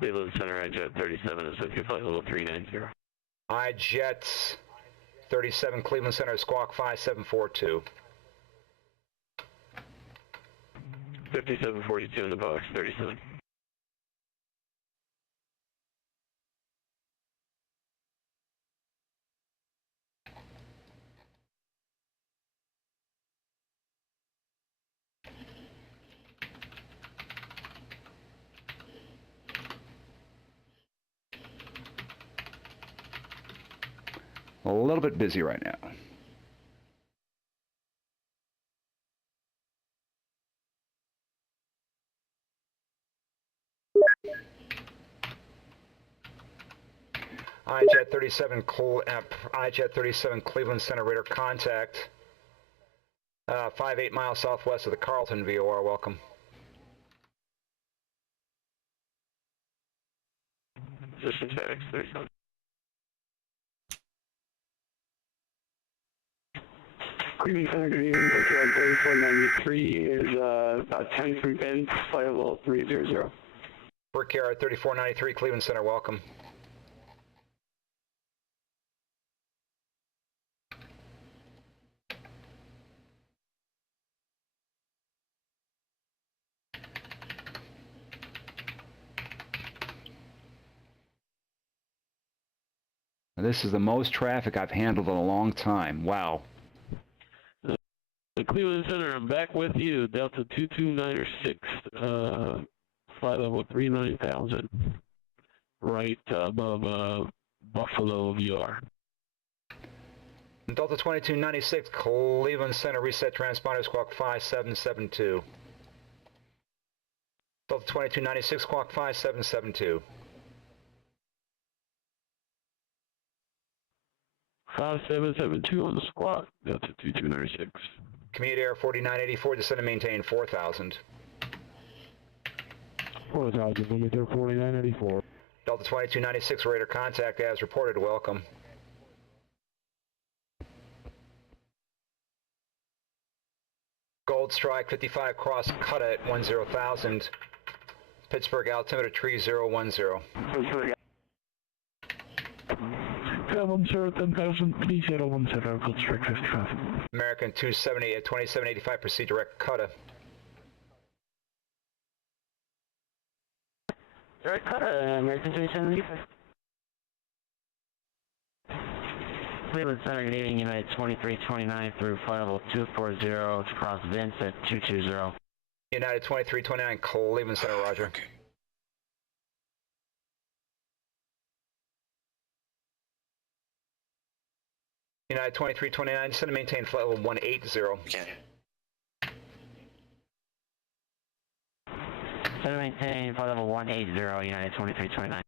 Cleveland Center, iJet 37 is with you, flight level 390. iJet 37, Cleveland Center, squawk 5742. 5742 in the box, 37. A little bit busy right now. iJet 37, iJet 37, Cleveland Center, radar contact. 5-8 miles southwest of the Carlton, VOR, welcome. Position FedEx 37. Cleveland Center, good evening. Pittsburgh 3493 is about 10 through bends, flight level 300. Brickyard 3493, Cleveland Center, welcome. This is the most traffic I've handled in a long time. Wow. The Cleveland Center, I'm back with you. Delta 2296, flight level 39,000, right above Buffalo VR. Delta 2296, Cleveland Center, reset transponder, squawk 5772. Delta 2296, squawk 5772. 5772 on the squawk, Delta 2296. Commute Air 4984, descend and maintain 4,000. 4,000, limit there 4984. Delta 2296, radar contact as reported, welcome. Gold Strike 55, cross Cutta at 10,000. Pittsburgh altimeter 3010. Cleveland Center 10,000, 3010, Gold Strike 55. American 270 at 2785, proceed direct Cutta. Direct Cutta, American 2785. Cleveland Center, good evening, United 2329 through flight level 240 to cross Vince at 220. United 2329, Cleveland Center, roger. Okay. United 2329, descend and maintain flight level 180. Okay. Descend and maintain flight level 180, United 2329.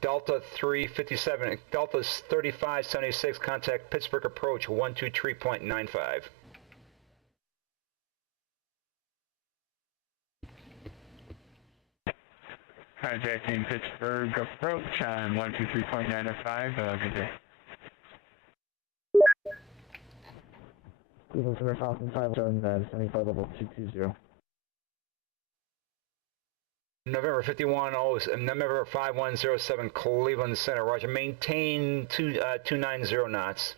Delta 357, Delta 3576, contact Pittsburgh approach 123.95. Contacting Pittsburgh approach on 123.95, good day. Cleveland Center South and 5 descending flight level 220. November 5107 Cleveland Center, roger. Maintain 290 knots.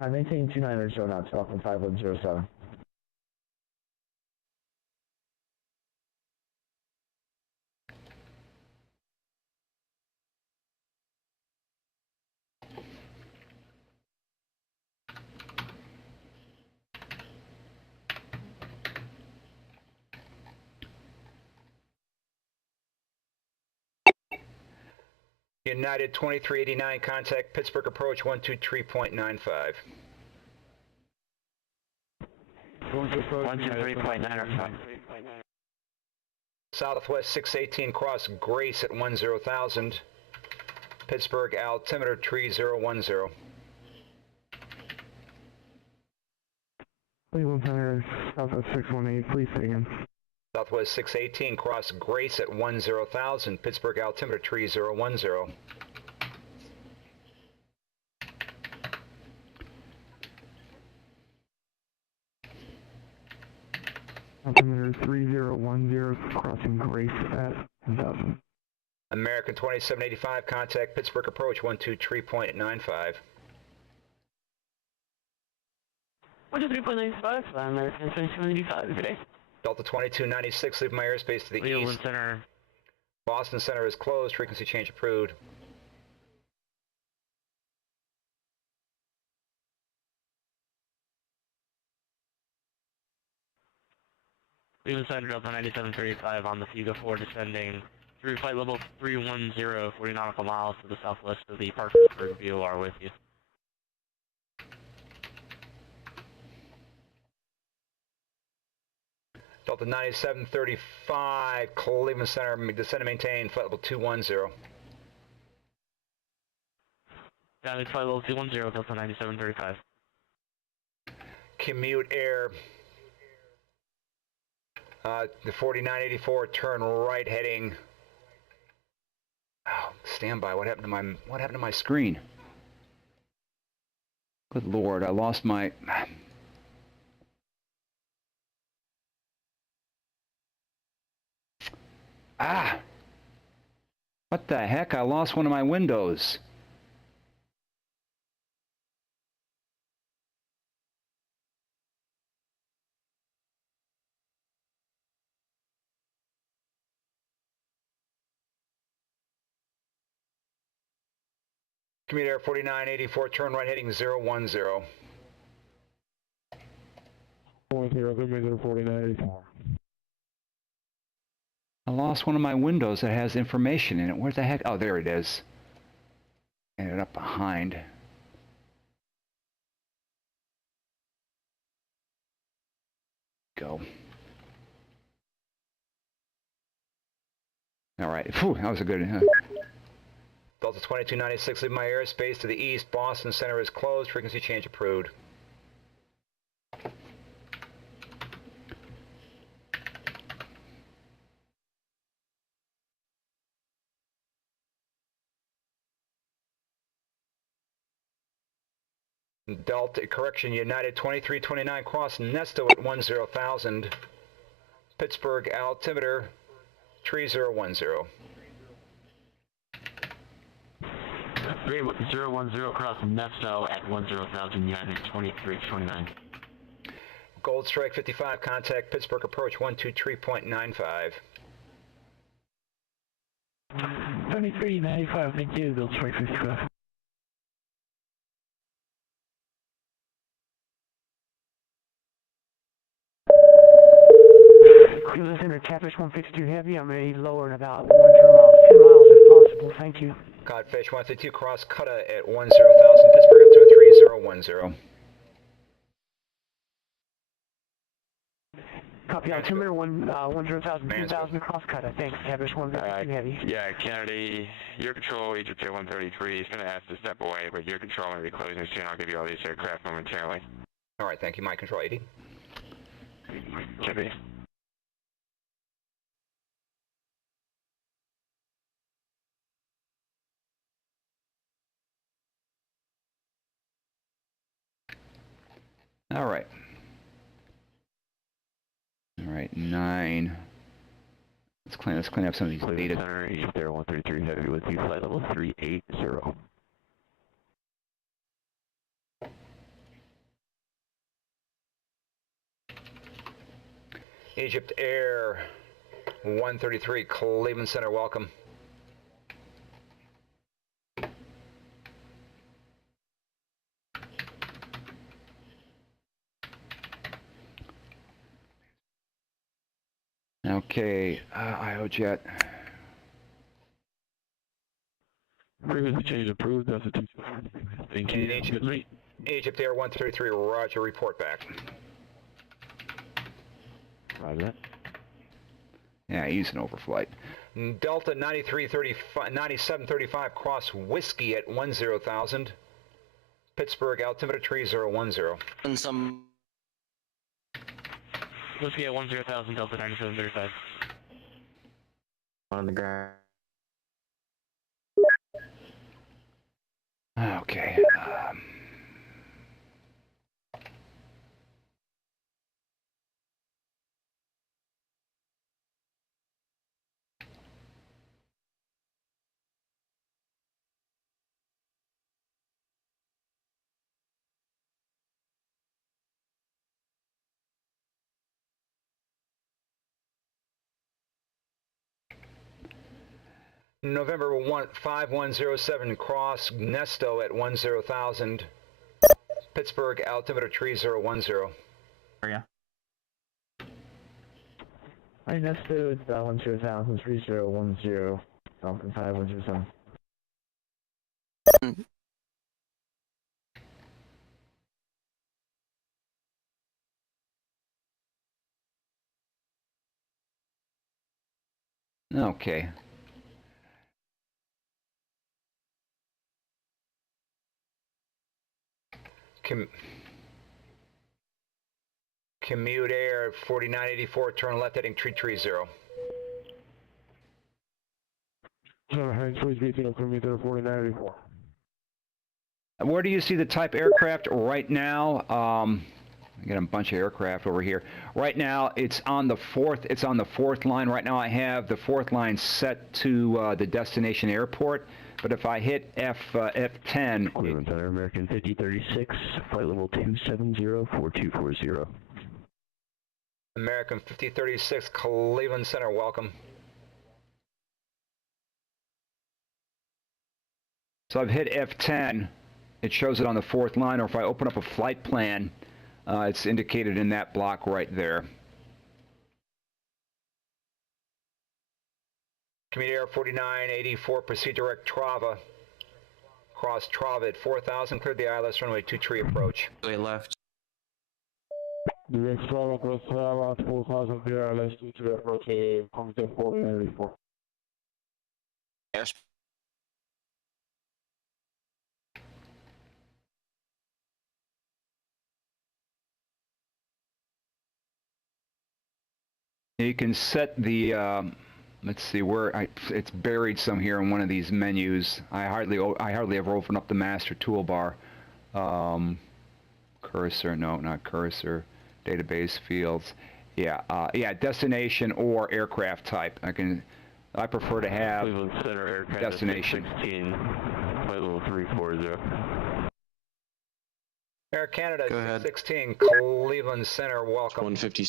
I maintain 290 knots, Falcon 5107. United 2389, contact Pittsburgh approach 123.95. 123.95. Southwest 618, cross Grace at 10,000. Pittsburgh altimeter 3010. Cleveland Center, Southwest 618, please say again. Southwest 618, cross Grace at 10,000. Pittsburgh altimeter 3010. Altimeter 3010, crossing Grace at 10,000. American 2785, contact Pittsburgh approach 123.95. 123.95, American 2785, good day. Delta 2296, leave my airspace to the Cleveland east. Center. Boston Center is closed, frequency change approved. Cleveland Center, Delta 9735 on the Fuga 4 descending through flight level 310, 40 nautical miles to the southwest of the Parkersburg VOR with you. Delta 9735, Cleveland Center, descend and maintain, flight level 210. Down flight level 210, Delta 9735. Commute Air, the 4984, turn right heading. Oh, stand by. What happened to my screen? Good Lord, I lost my. Ah! What the heck? I lost one of my windows. Commute Air 4984, turn right heading 010. 4984. I lost one of my windows that has information in it. Where the heck? Oh, there it is. Ended up behind. Go. All right. Phew, that was a good. Delta 2296, leave my airspace to the east. Boston Center is closed. Frequency change approved. Delta, correction, United 2329, cross Nesto at 10,000. Pittsburgh altimeter 3010. 3010 cross Nesto at 10,000, United 2329. Gold Strike 55, contact Pittsburgh approach 123.95. 2395, thank you, Gold Strike 55. Cleveland Center, Catfish 152 Heavy. I'm going to lower in about 10 miles if possible. Thank you. Codfish 152, cross Cutta at 10,000. Pittsburgh altimeter 3010. Copy altimeter 10,000, 2,000 cross Cutta. Thanks, Catfish 152 Heavy. Yeah, Kennedy, your control, Egypt Air 133 is going to ask to step away, but your control will be closing soon. I'll give you all these aircraft momentarily. All right, thank you. My control 80. Copy. All right. All right, 9. Let's clean up some of these data. Center, Egypt Air 133 Heavy with you, flight level 380. Egypt Air 133, Cleveland Center, welcome. Okay, IOJet. Previously change approved, that's a 2. Thank you. Egypt Air 133, roger, report back. Roger. Yeah, he's an overflight. Delta 9735, cross Whiskey at 10,000. Pittsburgh, altimeter tree 010. And some... Whiskey at 10,000, Delta 9735. On the ground. Okay. November 5107, cross Nesto at 10,000. Pittsburgh, altimeter tree 010. Yeah. Hi, Nesto, it's 10,000, 3010, Falcon 5107. Okay. Commute Air 4984, turn left heading tree 0. Alright, please be Commute Air 4984. Where do you see the type aircraft right now? I got a bunch of aircraft over here. Right now, it's on the fourth. It's on the fourth line. Right now, I have the fourth line set to the destination airport. But if I hit F10, Cleveland Center, American 5036, flight level 270-4240. American 5036, Cleveland Center, welcome. So I've hit F10. It shows it on the fourth line, or if I open up a flight plan, it's indicated in that block right there. Commute Air 4984, proceed direct Trava. Cross Trava at 4,000, cleared the ILS runway 23 approach. Way left. Direct Trava, cross Trava, 4,000, clear ILS 23 approach, Commute Air 4984. Airspace. You can set the, let's see where it's buried some here in one of these menus. I hardly ever open up the master toolbar. Cursor, no, not cursor. Database fields. Yeah, yeah, destination or aircraft type. I prefer to have Cleveland Center aircraft destination. 16, flight level 340. Air Canada Go ahead. 16, Cleveland Center, welcome. 150.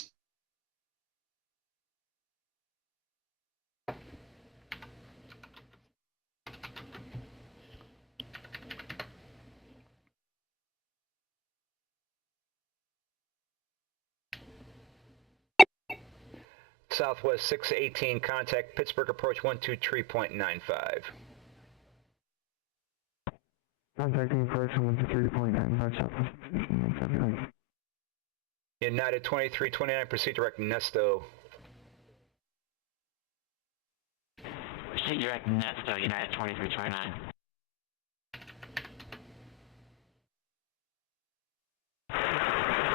Southwest 618, contact Pittsburgh approach 123.95. Contacting approach 123.95, Southwest 618. United 2329, proceed direct Nesto. Proceed direct Nesto, United 2329.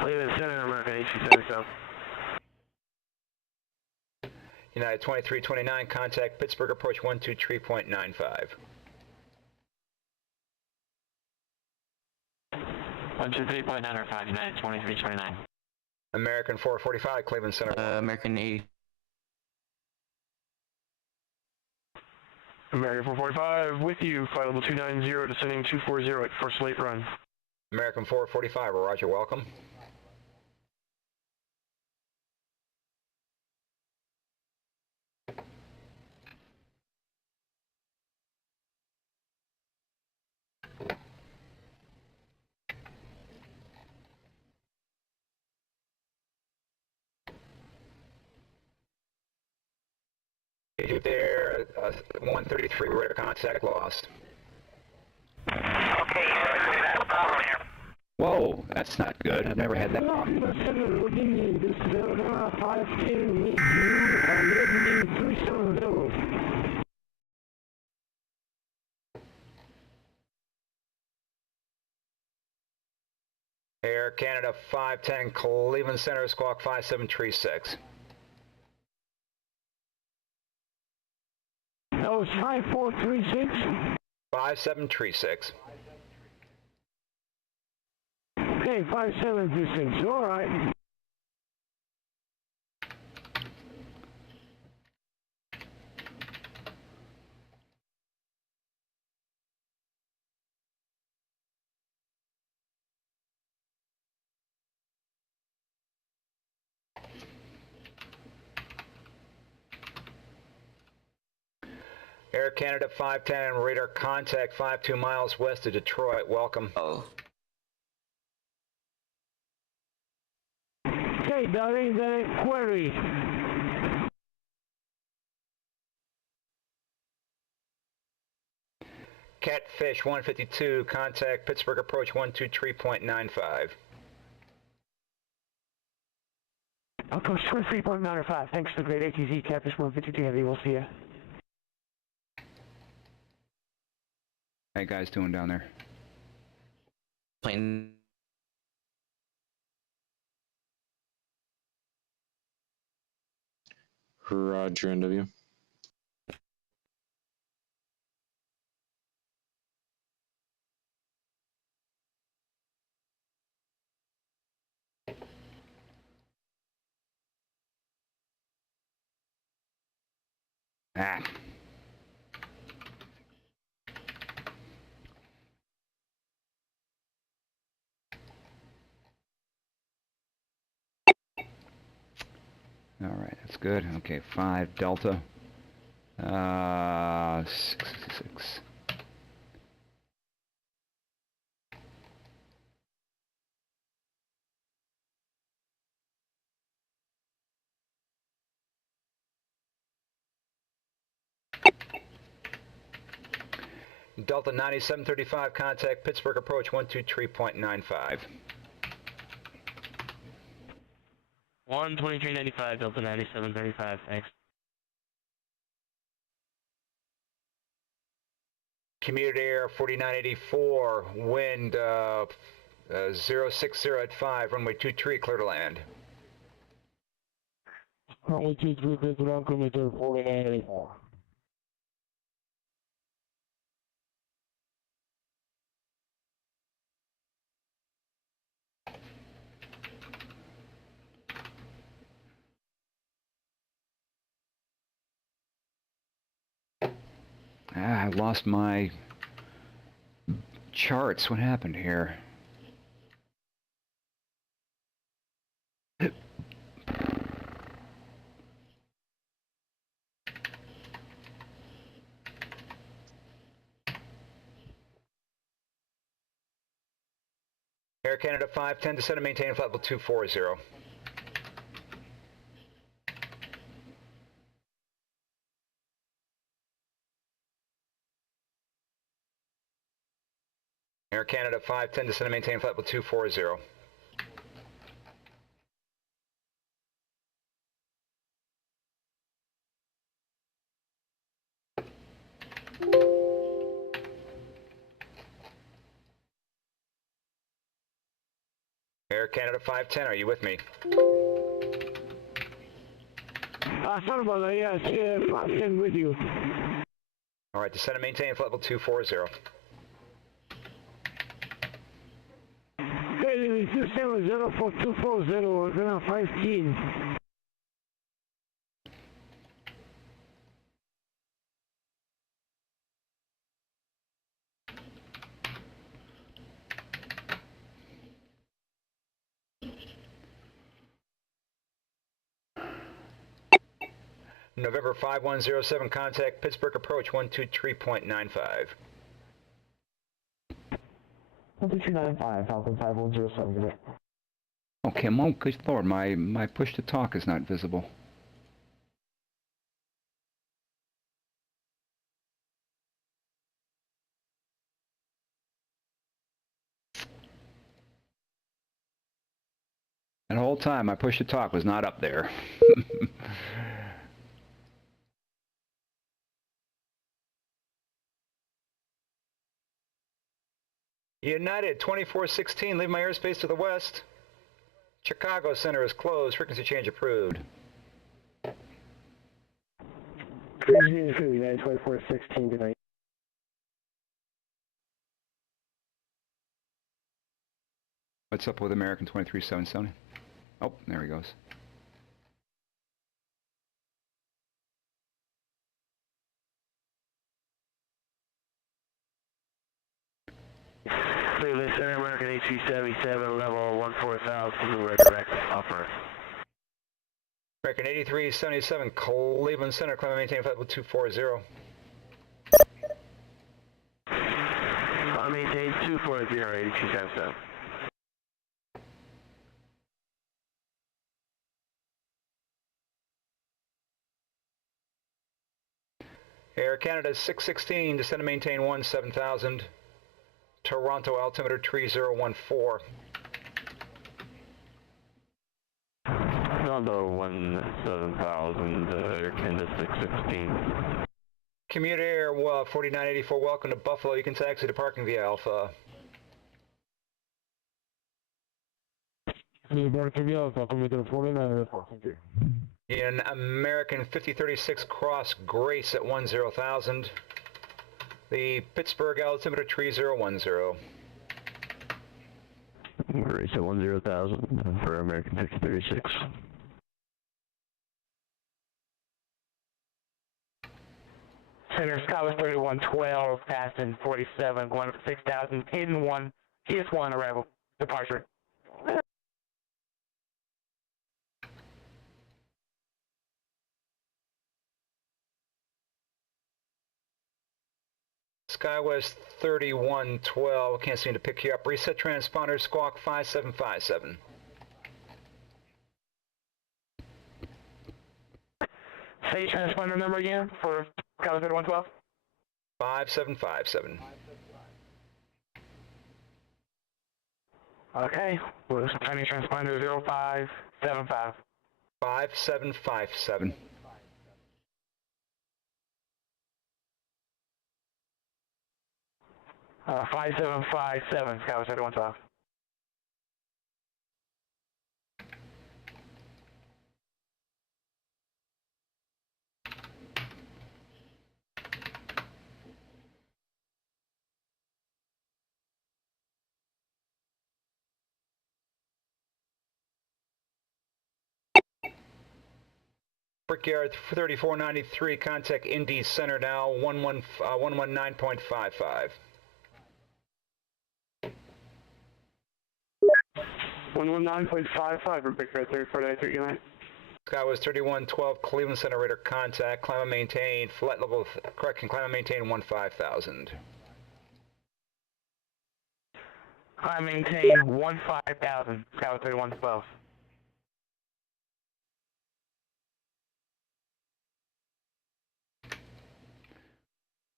Cleveland Center, American 8277. United 2329, contact Pittsburgh approach 123.95. 123.9 or 5 United 2329. American 445, Cleveland Center. American 80. American 445 with you, flight level 290, descending 240 at first late run. American 445, roger, welcome. There, 133 radar contact lost. Whoa, that's not good. I've never had that problem. Air Canada 510, Cleveland Center, squawk 5736. That was 5436. 5736. Okay, 5736. All right. Air Canada 510, radar contact 52 miles west of Detroit. Welcome. Oh. Okay, that ain't query. Catfish 152, contact Pittsburgh approach 123.95. Approach 23.95. Thanks for the great ATZ, Catfish 152 Heavy. We'll see you. How you guys doing down there? Plane. Roger, NW. Ah. All right, that's good. Okay, 5 Delta. 666. Delta 9735, contact Pittsburgh approach 123.95. 123.95, Delta 9735, thanks. Commuted air 4984, wind 060 at 5, runway 23, clear to land. Runway 23, clear to land, kilometer 4984. I lost my charts. What happened here? Air Canada 510, descend and maintain flight level 240. Air Canada 510, descend and maintain flight level 240. Air Canada 510, are you with me? Sorry about that, yes, I'm with you. All right, descend and maintain flight level 240. 270 for 240, we're gonna 15. November 5107, contact Pittsburgh approach 123.95. 12295, Falcon 5107. Okay, well, good lord, my push to talk is not visible. And the whole time, my push to talk was not up there. United 2416, leave my airspace to the west. Chicago Center is closed, frequency change approved. United 2416, good night. What's up with American 23770? Oh, there he goes. Cleveland Center, American HC77, level 14,000, redirect upper. American 8377, Cleveland Center, climb and maintain flight level 240. I maintain 240, 8277. Air Canada 616, descend and maintain 17,000. Toronto altimeter 3014. Toronto 17,000, Air Canada 616. Commuter Air 4984, welcome to Buffalo. You can taxi to parking via Alpha. Parking via Alpha, commuter 4984, thank you. In American 5036, cross Grace at 10,000. The Pittsburgh altimeter 3010. Grace at 10,000 for American 5036. Center Scotland 3112, passing 47, going up to 6,000, in one, ES1 arrival, departure. SkyWest 3112, can't seem to pick you up. Reset transponder, squawk 5757. Say your transponder number again for SkyWest 3112. 5757. Okay, we're planning transponder 0575. 5757. Uh, 5757, SkyWest 3112. Brickyard 3493, contact Indy Center now, 119.55. 119.55 for Brickyard 3493, good night. SkyWest 3112, Cleveland Center radar contact, climb and maintain, flight level, correction, climb and maintain 15,000. I maintain 15,000, SkyWest 3112.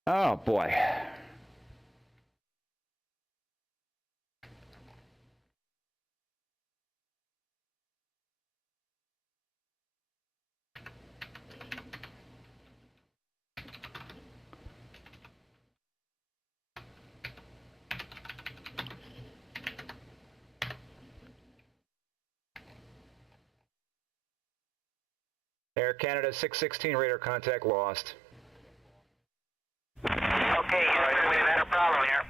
Oh boy. Air Canada 616, radar contact lost. Okay, we've had a problem here.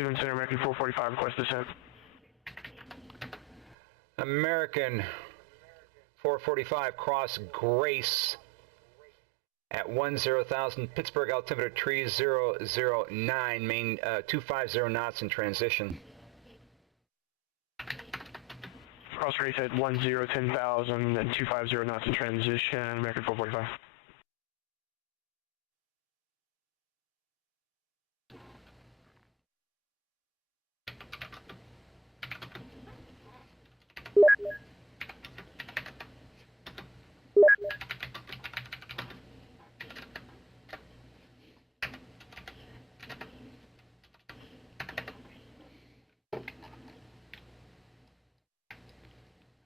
Cleveland Center, American 445, request descent. American 445, cross Grace at 10,000, Pittsburgh, altimeter 3009, main 250 knots in transition. Cross Grace at 10,000 and 250 knots in transition, American 445.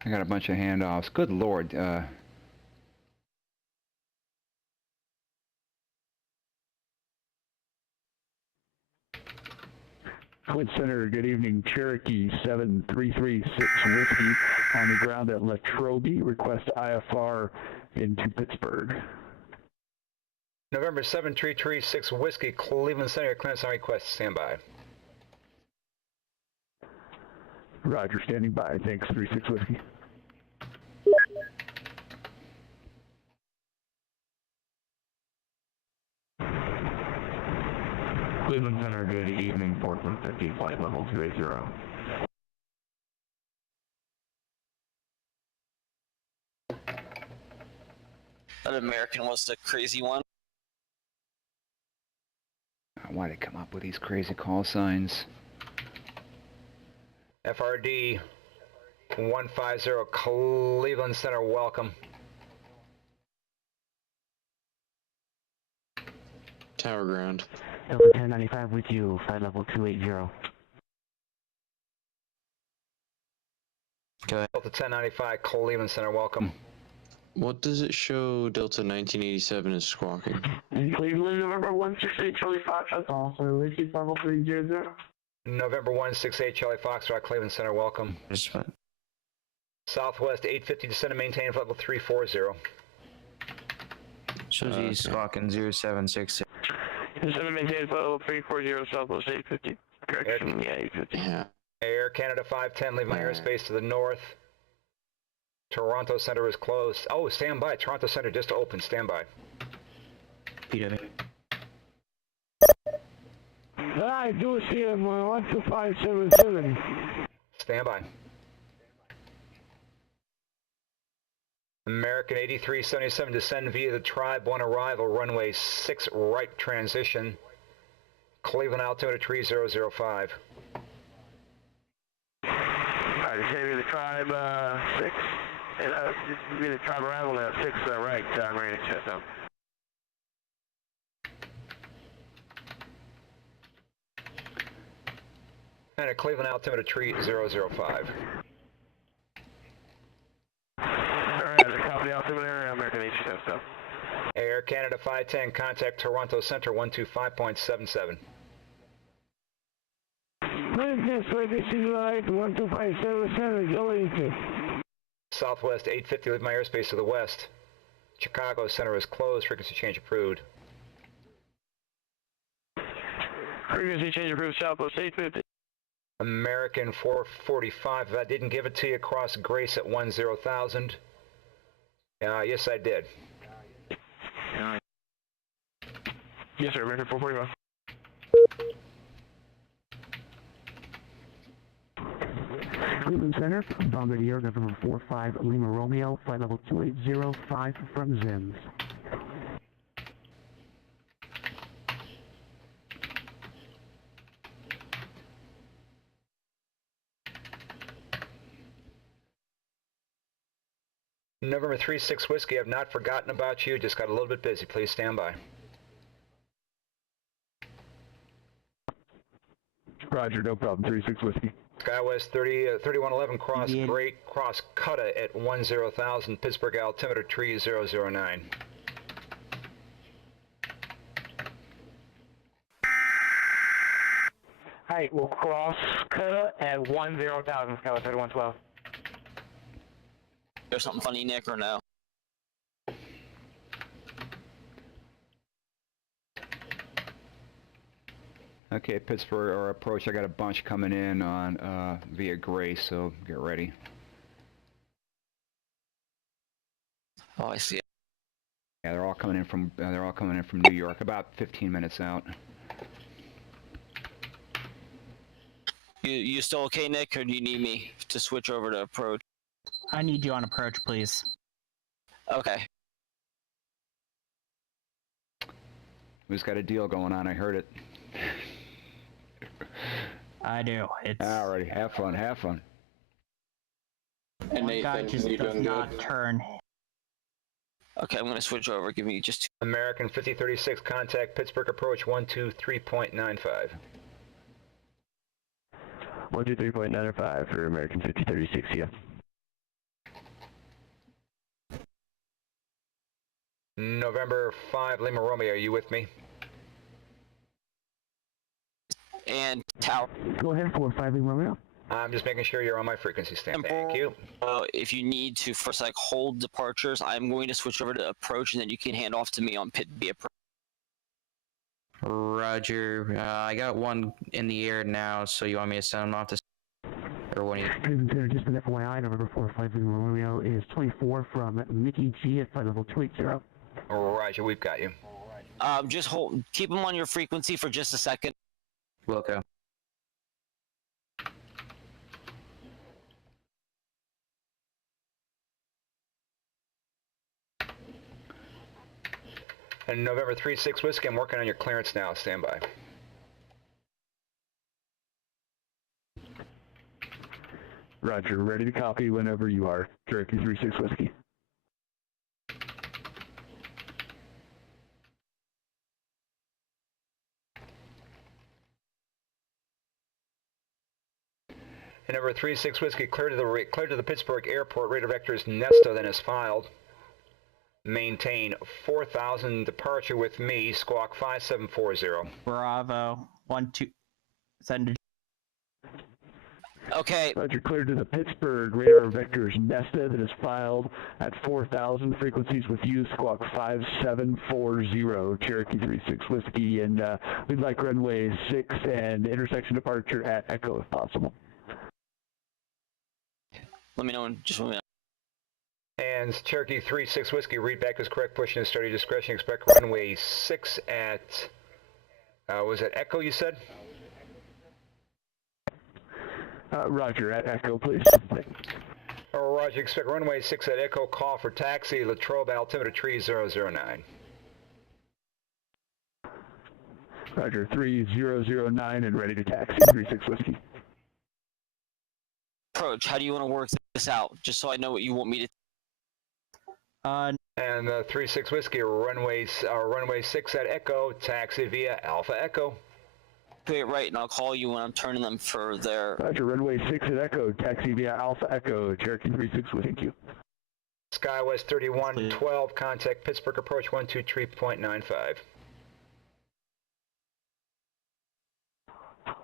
I got a bunch of handoffs. Good Lord. Cleveland Center, good evening. Cherokee 7336 Whiskey on the ground at Latrobe. Request IFR into Pittsburgh. November 7336 Whiskey, Cleveland Center, clearance on request. Stand by. Roger, standing by. Thanks, 36 Whiskey. Cleveland Center, good evening. Portland 50, flight level 280. That American was the crazy one. Why did they come up with these crazy call signs? FRD 150, Cleveland Center, welcome. Tower ground. Delta 1095 with you, flight level 280. Go ahead. Delta 1095, Cleveland Center, welcome. What does it show Delta 1987 is squawking? Cleveland, November 168 Charlie Fox, that's also Whiskey level 300. November 168 Charlie Foxtrot, Cleveland Center, welcome. Southwest 850, descend and maintain level 340. Shows he's squawking 0766. Descend and maintain flight level 340, Southwest 850. Correction, yeah, 850. Yeah. Air Canada 510, leave my airspace to the north. Toronto Center is closed. Oh, stand by. Toronto Center just opened. Stand by. PW. I do see him, 12577. Stand by. American 8377, descend via the Tribe 1 arrival, runway 6 right transition. Cleveland altimeter 3005. Alright, descend via the Tribe 6. And just via the Tribe arrival at 6 right, I'm ready to shut down. And at Cleveland altimeter 3005. Alright, the company altimeter, American 87. Air Canada 510, contact Toronto Center 125.77. This way, this is light 12577, going to. Southwest 850, leave my airspace to the west. Chicago Center is closed, frequency change approved. Frequency change approved, Southwest 850. American 445, if I didn't give it to you, cross Grace at 10,000. Yes, I did. Yes, sir, American 445. Cleveland Center, Bombardier, November 45, Lima Romeo, flight level 2805 from Zims. November 36 Whiskey, I've not forgotten about you, just got a little bit busy. Please stand by. Roger, no problem. 36 Whiskey. SkyWest 3111, cross Great, cross Cutta at 10,000, Pittsburgh altimeter 3009. Alright, we'll cross Cutta at 10,000, SkyWest 3112. There's something funny, Nick, or no? Okay, Pittsburgh or approach. I got a bunch coming in on via Grace, so get ready. Oh, I see. Yeah, they're all coming in from New York. About 15 minutes out. You still okay, Nick, or do you need me to switch over to approach? I need you on approach, please. Okay. Who's got a deal going on? I heard it. I do. It's alrighty. Have fun. Have fun. one guy just does not turn. Okay, I'm gonna switch over. Give me just 2. American 5036, contact Pittsburgh approach 123.95. 123.95 for American 5036, yeah. November 5, Lima Romeo, are you with me? And Tower. Go ahead, 4-5 Romeo. I'm just making sure you're on my frequency stand. Thank you. If you need to first hold departures, I'm going to switch over to approach, and then you can hand off to me on pit via approach. Roger. I got one in the air now, so you want me to send them off to... Or when you... Just an FYI, November 4-5 Romeo is 24 from Mickey G at flight level 280. Roger, we've got you. Just keep them on your frequency for just a second. Wilco. And November 36 Whiskey, I'm working on your clearance now. Stand by. Roger, ready to copy whenever you are. Cherokee 36 Whiskey. And number 36 Whiskey, clear to the Pittsburgh Airport. Radar vector is Nesta, then is filed. Maintain 4,000 departure with me, squawk 5740. Bravo. 1-2. Send to... Okay. Roger, cleared to the Pittsburgh radar vectors Nesta that is filed at 4,000 frequencies with you, squawk 5740, Cherokee 36 Whiskey, and we'd like runway 6 and intersection departure at Echo if possible. Let me know in just 1 minute. And Cherokee 36 Whiskey, read back is correct, pushing to start your discretion, expect runway 6 at, was it Echo you said? Roger, at Echo, please. Roger, expect runway 6 at Echo, call for taxi, Latrobe, altimeter tree 009. Roger, 3009 and ready to taxi, 36 Whiskey. Approach, how do you want to work this out? Just so I know what you want me to... And 36 Whiskey, runway 6 at Echo, taxi via Alpha Echo. Do it right, and I'll call you when I'm turning them for their... Roger, runway 6 at Echo, taxi via Alpha Echo, Cherokee 36 Whiskey. Thank you. SkyWest 3112, contact Pittsburgh approach 123.95.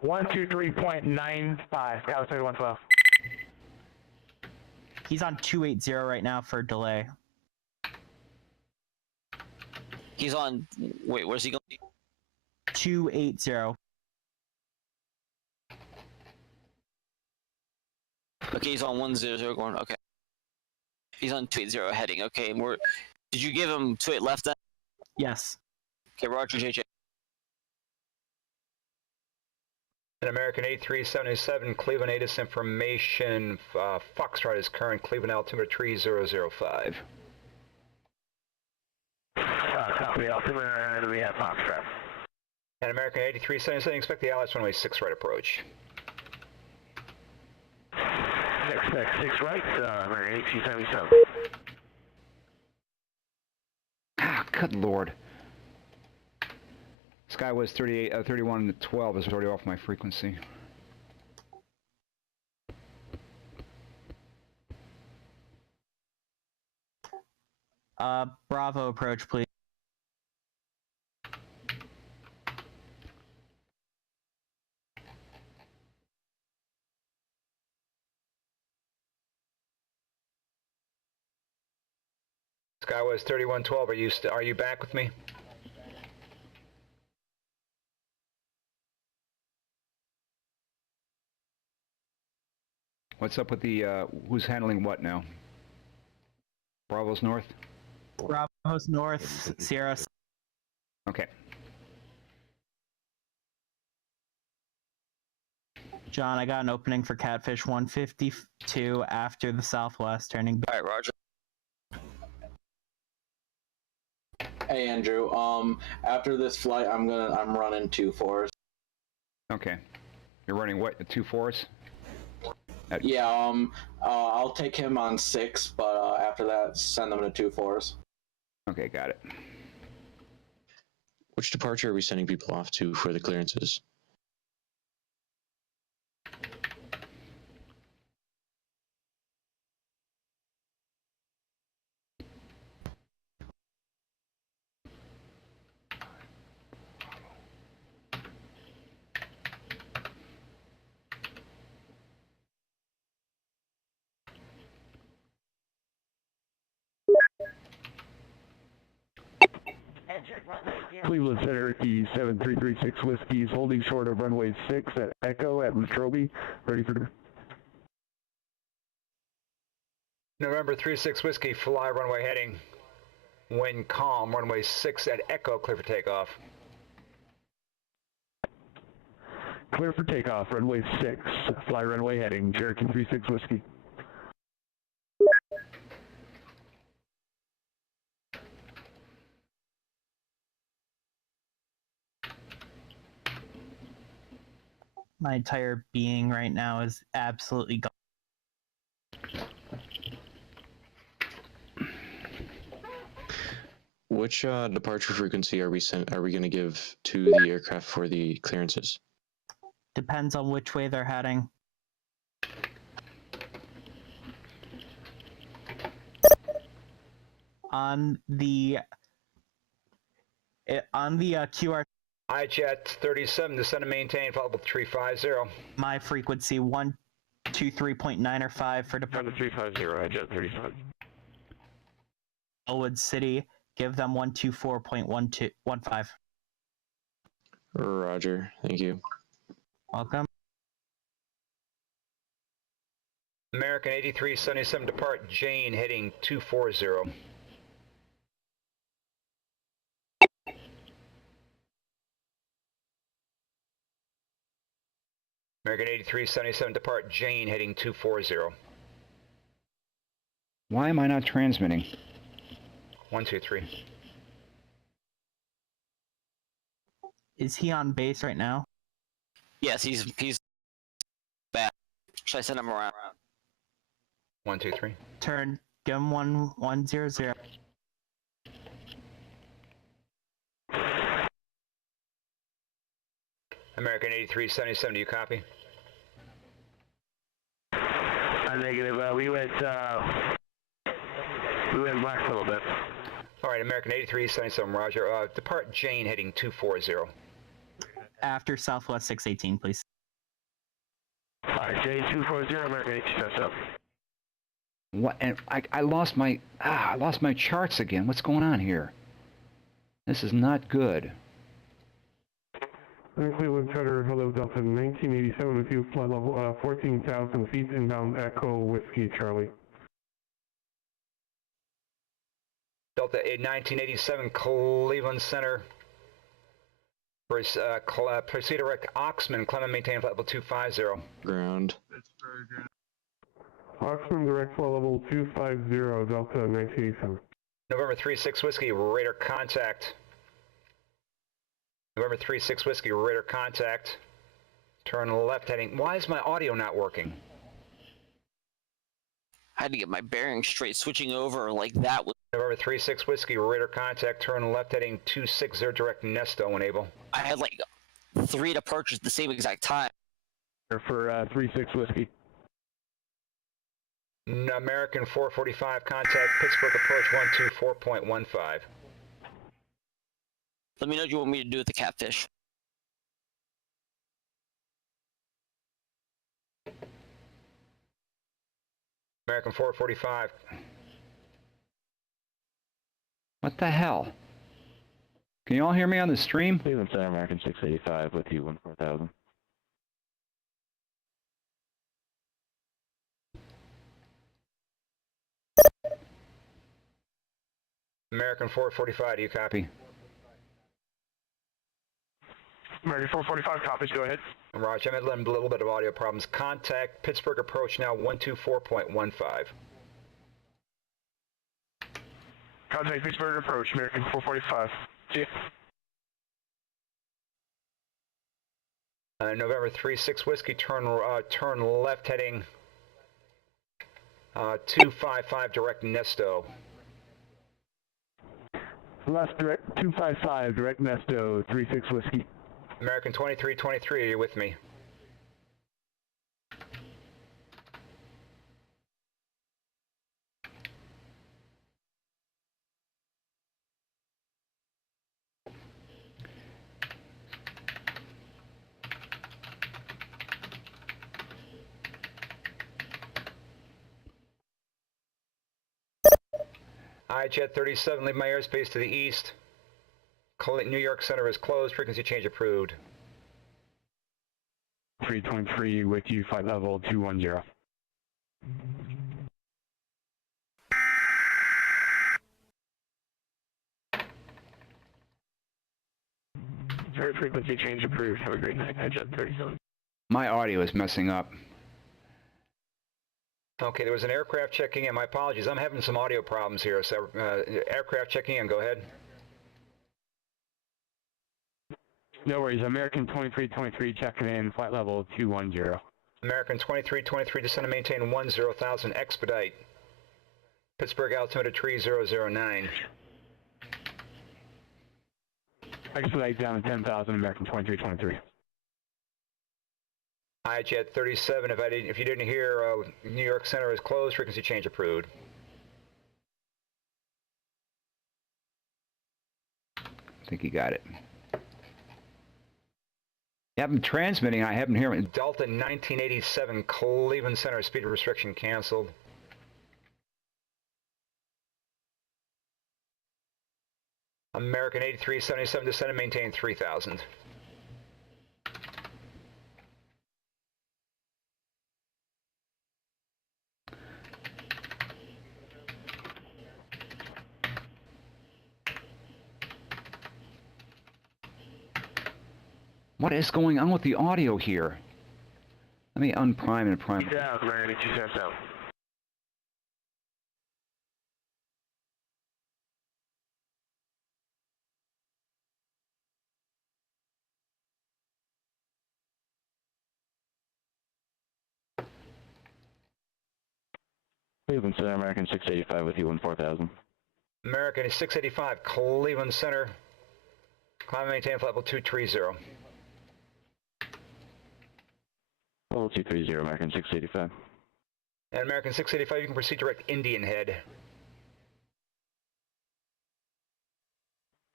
123.95, Dallas 3112. He's on 280 right now for delay. He's on... Wait, where's he going? 280. Okay, he's on 100 going... Okay. He's on 280 heading. Okay, and did you give him 28 left then? Yes. Okay, Roger, JJ. An American 8377, Cleveland ATIS information, Foxtrot is current, Cleveland altimeter tree 005. Copy, altimeter, we have Foxtrot. And American 8377, expect the Allies runway 6 right approach. Expect 6 right, American 8277. Ah, good lord. SkyWest 3112 is already off my frequency. Bravo approach, please. SkyWest 3112, are you back with me? What's up with the, who's handling what now? Bravo's North? Bravo's North, Sierra. Okay. John, I got an opening for Catfish 152 after the Southwest turning back. Alright, Roger. Hey Andrew, after this flight I'm running 2-4s. Okay. You're running what, 2-4s? Yeah, I'll take him on 6, but after that send them to 2-4s. Okay, got it. Which departure are we sending people off to for the clearances? Cleveland Center, E7336 Whiskey is holding short of runway 6 at Echo at Latrobe. Ready for... November 36 Whiskey, fly runway heading. Wind calm, runway 6 at Echo, clear for takeoff. Clear for takeoff, runway 6, fly runway heading, Cherokee 36 Whiskey. My entire being right now is absolutely gone. Which departure frequency are we going to give to the aircraft for the clearances? Depends on which way they're heading. On the QR. iJet 37, descend and maintain, follow with 350. My frequency 123.9 or 5 for departure. 350, iJet 35. Elwood City, give them 124.15. Roger, thank you. Welcome. American 8377, depart Jane, heading 240. American 8377, depart Jane, heading 240. Why am I not transmitting? 123. Is he on base right now? Yes, he's back. Should I send him around? 123. Turn. Give him 1100. American 8377, do you copy? Negative. We went black a little bit. All right, American 8377, roger. Depart Jane, heading 240. After Southwest 618, please. Alright, J240, American 8377. What? And I lost my charts again. What's going on here? This is not good. Cleveland Center, hello Delta 1987 with you, flight level 14,000 feet, inbound Echo Whiskey Charlie. Delta 1987, Cleveland Center. Proceed direct Oxman, Clement, maintain flight level 250. Ground. Oxman direct flight level 250, Delta 1987. November 36 Whiskey, radar contact. November 36 Whiskey, radar contact. Turn left heading. Why is my audio not working? I had to get my bearings straight, switching over like that. November 36 Whiskey, radar contact. Turn left heading 260 direct Nesto, enable. I had like 3 departures at the same exact time. For 36 Whiskey. American 445, contact Pittsburgh approach 124.15. Let me know what you want me to do with the Catfish. American 445. What the hell? Can you all hear me on the stream? Cleveland Center, American 685 with you, 14,000. American 445, do you copy? American 445 copies, go ahead. Roger, I'm having a little bit of audio problems. Contact Pittsburgh approach now 124.15. Contact Pittsburgh approach, American 445. See ya. November 36 Whiskey, turn left heading 255 direct Nesto. Left direct 255 direct Nesto 36 Whiskey. American 2323, are you with me? Jet 37, leave my airspace to the east. New York Center is closed. Frequency change approved. 323 with you, flight level 210. Frequency change approved. Have a great night. Jet 37. My audio is messing up. Okay, there was an aircraft checking in. My apologies. I'm having some audio problems here. So, aircraft checking in. Go ahead. No worries. American 2323 checking in, flight level 210. American 2323, descend and maintain 10,000, expedite. Pittsburgh altimeter 3009. Expedite down to 10,000, American 2323. Jet 37, if you didn't hear, New York Center is closed, frequency change approved. I think you got it. Yeah, I'm transmitting, I haven't heard it. Delta 1987, Cleveland Center, speed restriction canceled. American 8377, descend and maintain 3,000. What is going on with the audio here? Let me unprime and prime. Yeah, American 277. Cleveland Center, American 685 with you on 4,000. American 685, Cleveland Center. Climb and maintain flight level 230. Level 230, American 685. And American 685, you can proceed direct Indian Head.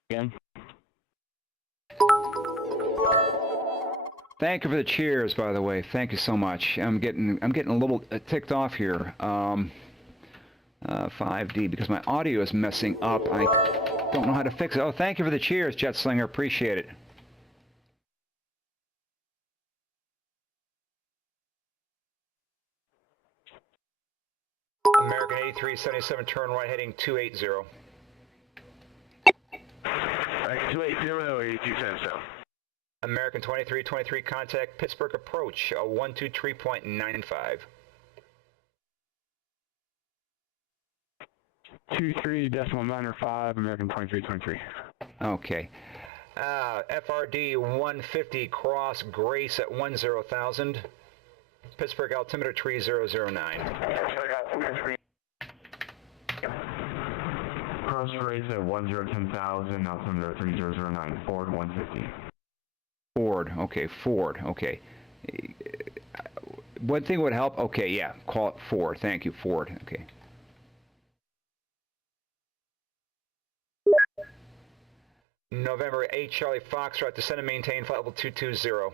Again. Thank you for the cheers, by the way. Thank you so much. I'm getting a little ticked off here. 5D, because my audio is messing up. I don't know how to fix it. Oh, thank you for the cheers, Jet Slinger. Appreciate it. American 8377, turn right heading 280. American 280, 8277. American 2323, contact Pittsburgh approach, 123.95. 23.95, American 2323. Okay. FRD 150, cross Grace at 10,000. Pittsburgh altimeter 3009. Cross Grace at 10,000, altimeter 3009, Ford 150. Ford, okay, Ford, okay. One thing would help, okay, yeah, call it Ford, thank you, Ford, okay. November 8, Charlie Foxtrot, descend and maintain flight level 220.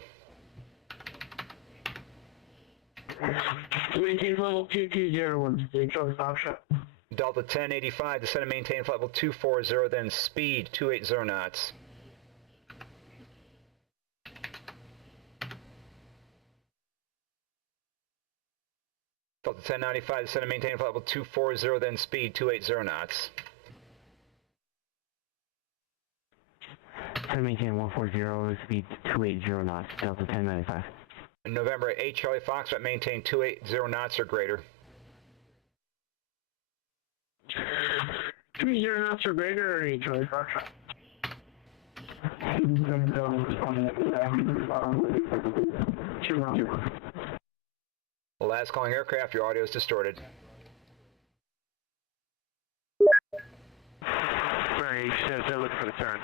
Maintain level 220, Charlie Foxtrot. Delta 1085, descend and maintain flight level 240, then speed 280 knots. Delta 1095, descend and maintain flight level 240, then speed 280 knots. 10 maintain 140, speed 280 knots, Delta 1095. November 8 Charlie Foxtrot, maintain 280 knots or greater. 20 knots or greater, or Charlie Foxtrot? Last calling aircraft, your audio is distorted. Very says they're looking for the turn.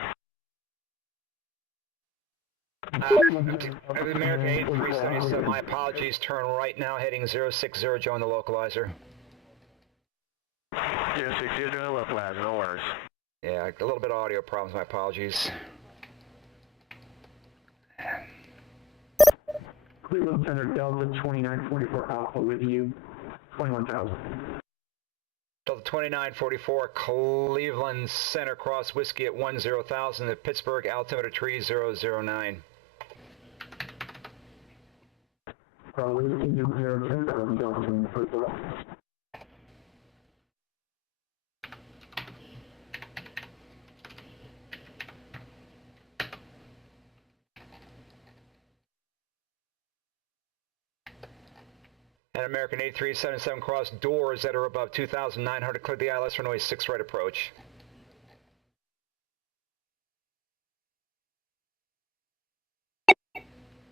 American 8377, my apologies, turn right now, heading 060, join the localizer. 060, join the localizer, no worries. Yeah, a little bit of audio problems, my apologies. Cleveland Center, Delta 2944 Alpha with you, 21,000. Delta 2944, Cleveland Center, cross whiskey at 10,000 at Pittsburgh, altimeter 3009. And American 8377, cross doors that are above 2,900, clear the ILS runway 6 right approach.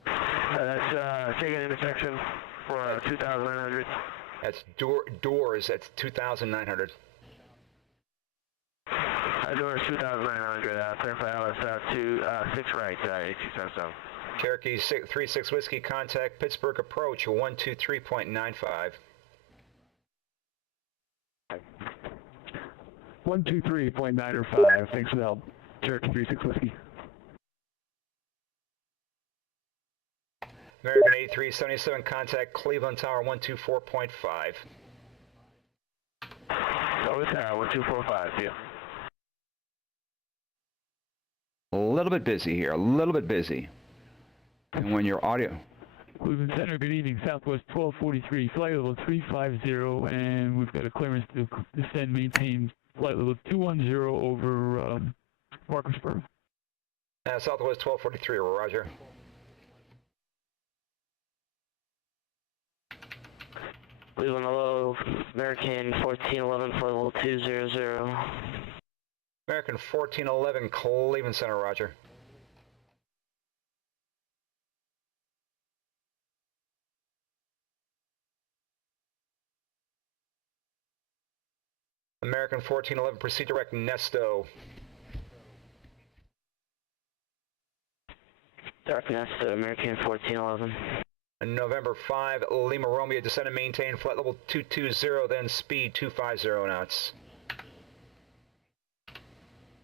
That's taking intersection for 2,900. That's doors, that's 2,900. Doors 2,900, clear for ILS 6 right, 8277. Cherokee 36 Whiskey, contact Pittsburgh approach 123.95. 123.905, thanks for the help. Cherokee 36 Whiskey. American 8377, contact Cleveland Tower 124.5. Over Tower 1245, yeah. A little bit busy here, a little bit busy. And when your audio... Cleveland Center, good evening, Southwest 1243, flight level 350, and we've got a clearance to descend, maintain flight level 210 over Marcusburg. Southwest 1243, roger. Cleveland hello, American 1411, flight level 200. American 1411, Cleveland Center, roger. American 1411, proceed direct Nesto. Direct Nesto, American 1411. November 5, Lima Romeo, descend and maintain flight level 220, then speed 250 knots.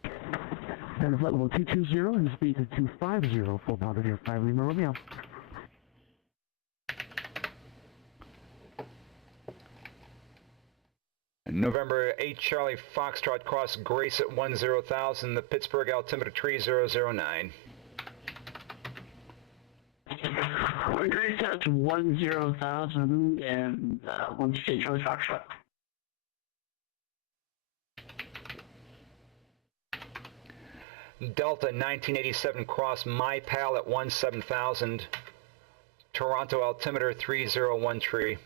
And flight level 220 and speed is 250, full pound of your 5 Lima Romeo. November 8, Charlie Foxtrot, cross Grace at 10,000, the Pittsburgh altimeter 3009. Grace at 10,000 and 1 state Charlie Foxtrot. Delta 1987, cross My Pal at 17,000, Toronto altimeter 3013.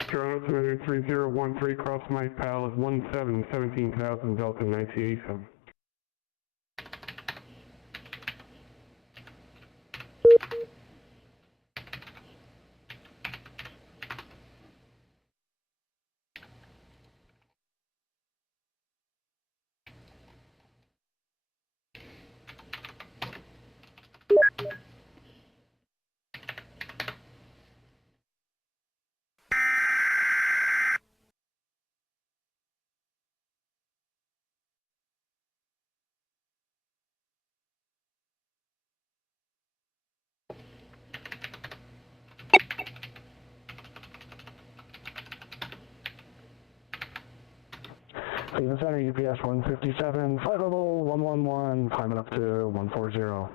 Toronto 3013, cross My Pal at 17,000, Delta 1987. Cleveland Center, UPS 157, flight level 111, climbing up to 140.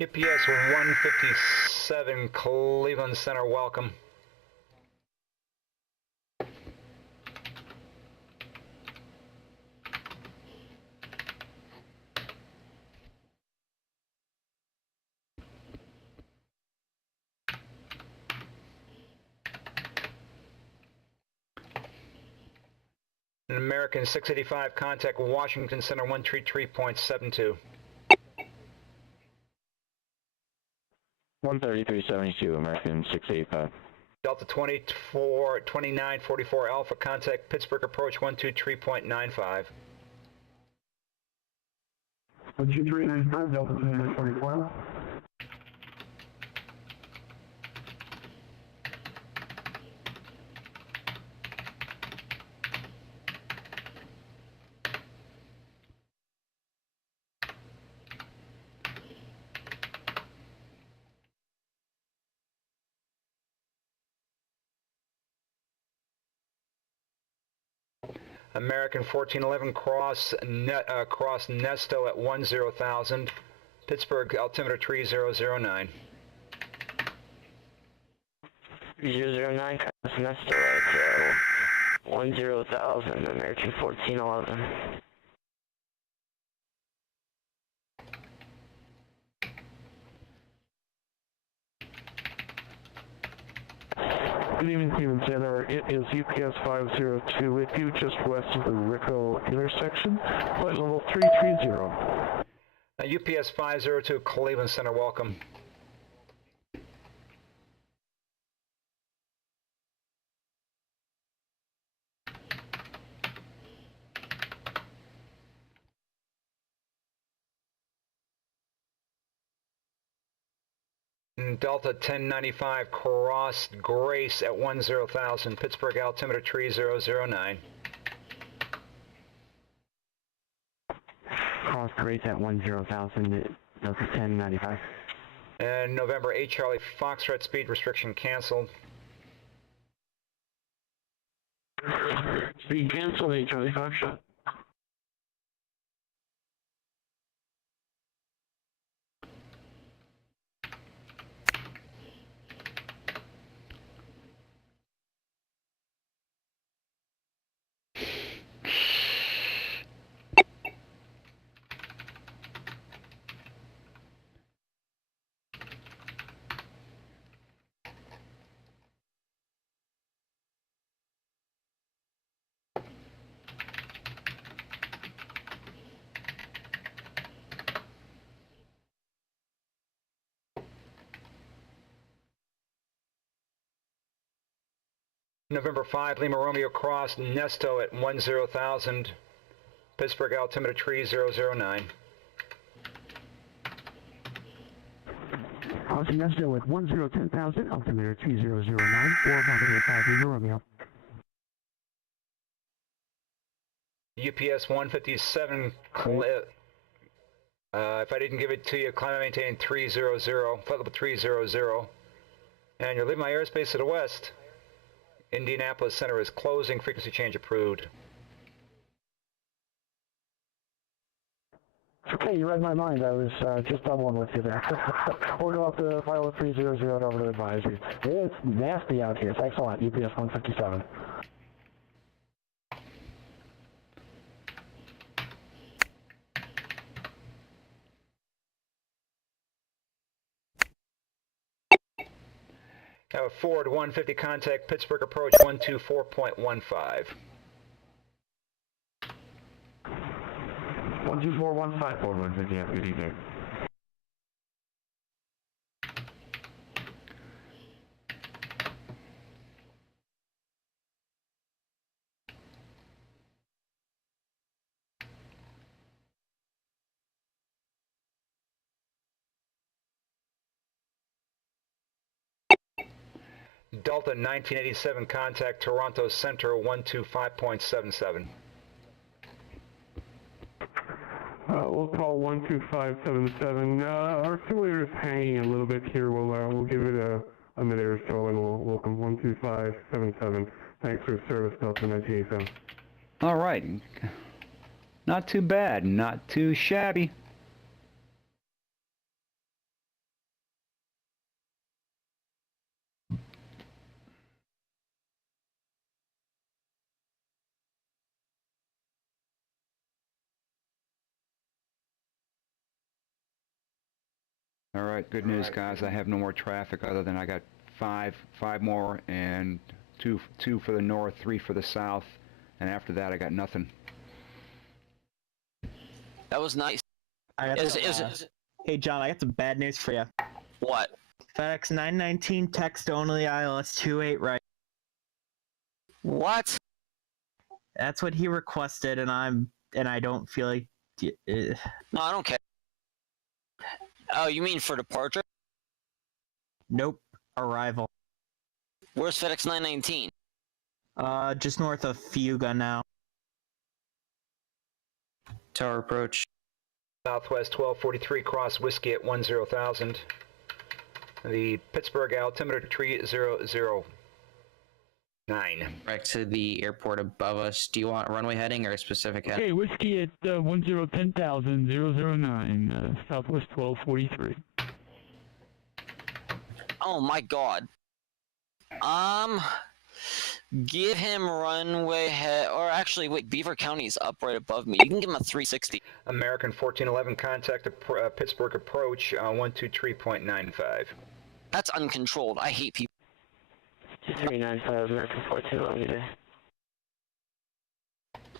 UPS 157, Cleveland Center, welcome. American 685, contact Washington Center 133.72. 133.72, American 685. Delta 2944 Alpha, contact Pittsburgh approach 123.95. 123.95, Delta 2944. American 1411, cross Nesto at 10,000. Pittsburgh altimeter 3009. 009, cross Nesto at 10,000, American 1411. Good evening, Cleveland Center. It is UPS 502 with you, just west of the Rico intersection. Flight level 330. UPS 502, Cleveland Center, welcome. Delta 1095, cross Grace at 10,000. Pittsburgh altimeter 3009. Cross Grace at 10,000, Delta 1095. And November 8 Charlie Foxtrot, speed restriction canceled. Speed canceled, 8 Charlie Foxtrot. November 5 Lima Romeo, cross Nesto at 10,000. Pittsburgh altimeter 3009. Crossing Nesto at 10,000, altimeter 3009, 405 Lima Romeo. UPS 157, if I didn't give it to you, climb and maintain 300, flight level 300. And you're leaving my airspace to the west. Indianapolis Center is closing, frequency change approved. Okay, you read my mind. I was just doubling with you there. We'll go up to file 300 and over to advisory. It's nasty out here. Thanks a lot, UPS 157. Now Ford 150, contact Pittsburgh approach 124.15. 12415 Ford 150, have a good evening. Delta 1987, contact Toronto Center 125.77. We'll call 12577. Our simulator is hanging a little bit here. We'll give it a minute or so, and we'll welcome 12577. Thanks for your service, Delta 1987. All right. Not too bad. Not too shabby. All right, good news, guys. I have no more traffic other than I got five more, and two for the north, 3 for the south, And after that, I got nothing. That was nice. Hey, John, I got some bad news for you. What? FedEx 919 text only ILS 28 right. What? That's what he requested, and I don't feel like. No, I don't care. Oh, you mean for departure? Nope. Arrival. Where's FedEx 919? Just north of Fuga now. Tower approach. Southwest 1243, cross Whiskey at 10,000. The Pittsburgh altimeter 3009. Back to the airport above us. Do you want runway heading or a specific heading? Okay, Whiskey at 10,000, 009, Southwest 1243. Oh my god. Give him runway head, or actually, wait, Beaver County's up right above me. You can give him a 360. American 1411, contact Pittsburgh approach 123.95. That's uncontrolled. I hate people. 395, American 1411.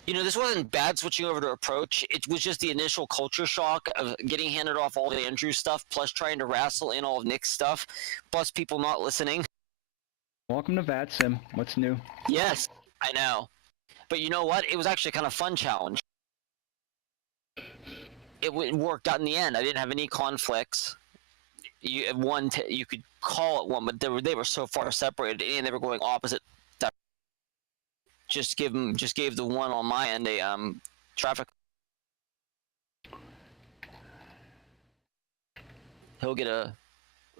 You know, this wasn't bad switching over to approach. It was just the initial culture shock of getting handed off all the Andrew stuff, plus trying to wrestle in all of Nick's stuff, plus people not listening. Welcome to VATSIM. What's new? Yes, I know. But you know what? It was actually kind of fun challenge. It worked out in the end. I didn't have any conflicts. You could call it one, but they were so far separated, and they were going opposite. Just gave the one on my end a traffic. He'll get a.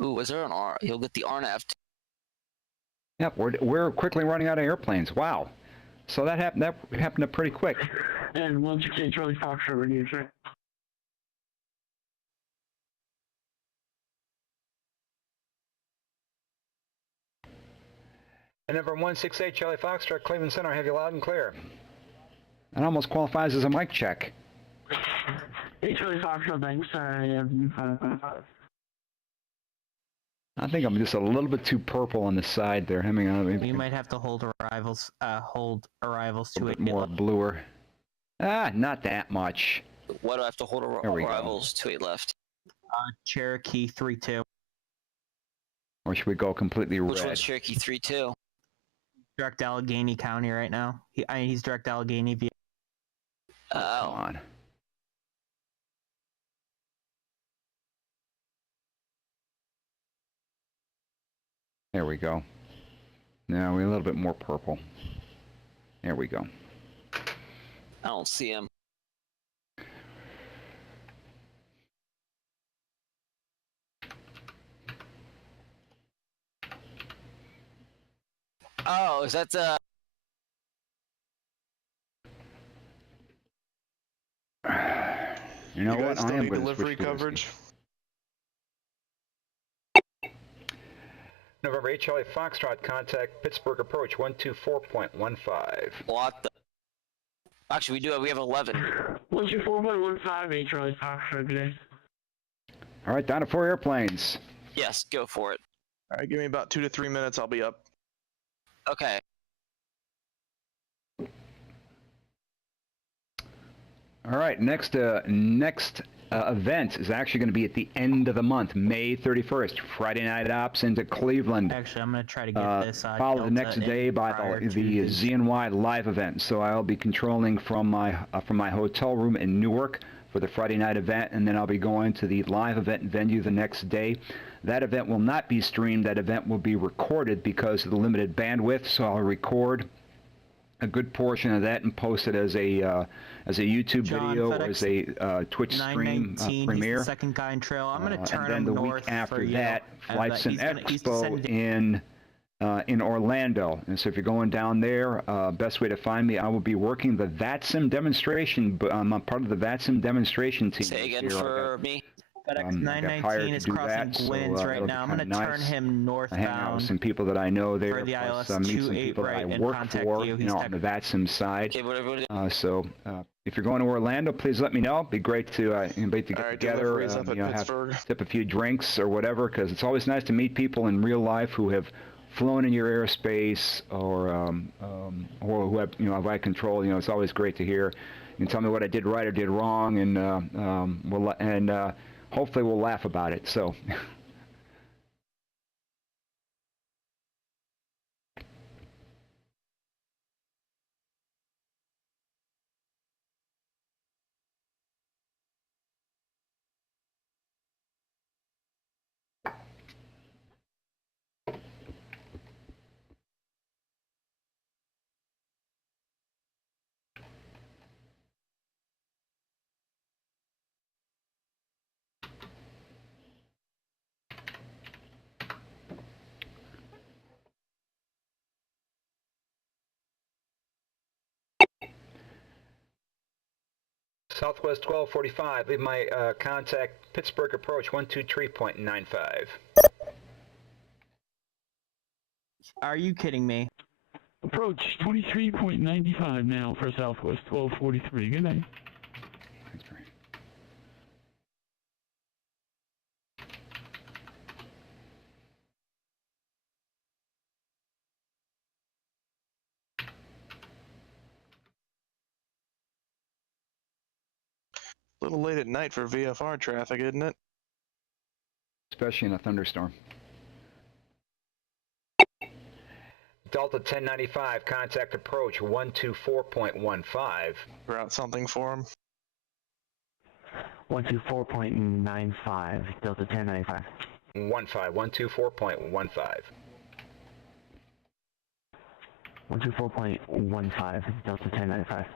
Ooh, was there an R? He'll get the RNF. Yep, we're quickly running out of airplanes. Wow. So that happened pretty quick. And 168 Charlie Foxtrot, reduce, right? And number 168 Charlie Foxtrot, Cleveland Center, I have you loud and clear. That almost qualifies as a mic check. Hey, Charlie Foxtrot, thanks. I have 555. I think I'm just a little bit too purple on the side there. Hang on, maybe We might have to hold arrivals to a bit more bluer. Not that much. What do I have to hold arrivals to 8 left? Cherokee 3-2. Or should we go completely red? Which one's Cherokee 3-2? Direct Allegheny County right now. He's direct Allegheny via. Oh. Come on. There we go. Now we're a little bit more purple. There we go. I don't see him. Oh, is that You know what? Still I am need going to delivery switch to coverage. November 8 Charlie Foxtrot, contact Pittsburgh approach 124.15. What the? Actually, we have 11. 124.15, 8 Charlie Foxtrot, good day. All right, down to 4 airplanes. Yes, go for it. All right, give me about 2 to 3 minutes. I'll be up. Okay. All right, next event is actually going to be at the end of the month, May 31st, Friday night ops into Cleveland. Actually, I'm going to try to get this. Followed the next day by the ZNY live event. So I'll be controlling from my hotel room in Newark for the Friday night event, and then I'll be going to the live event venue the next day. That event will not be streamed. That event will be recorded because of the limited bandwidth. So I'll record a good portion of that and post it as a YouTube video or as a Twitch stream premiere. He's the second guy in trail. I'm going to turn and then him the north week after for you. that, Flight Sim Expo in Orlando. And so if you're going down there, best way to find me, I will be working the VATSIM demonstration. But I'm part of the VATSIM demonstration team. Say again for me. FedEx 919 is crossing Gwynns right now. I'm going to turn him northbound. I hang out with some people that I know there, for the plus ILS meet some people that I work for, you know, on the VATSIM side. Okay, So if you're going to Orlando, please let me know. It'd be great to invite to get together, you know, tip a few drinks or whatever, because it's always nice to meet people in real life who have flown in your airspace or who have, have I control, it's always great to hear. You can tell me what I did right or did wrong, and hopefully we'll laugh about it. So. Southwest 1245, leave my contact Pittsburgh approach 123.95. Are you kidding me? Approach 23.95 now for Southwest 1243. Good night. Thanks, Brian. A little late at night for VFR traffic, isn't it? Especially in a thunderstorm. Delta 1095, contact approach 124.15. Route something for him. 124.95, Delta 1095. 124.15. 124.15, Delta 1095.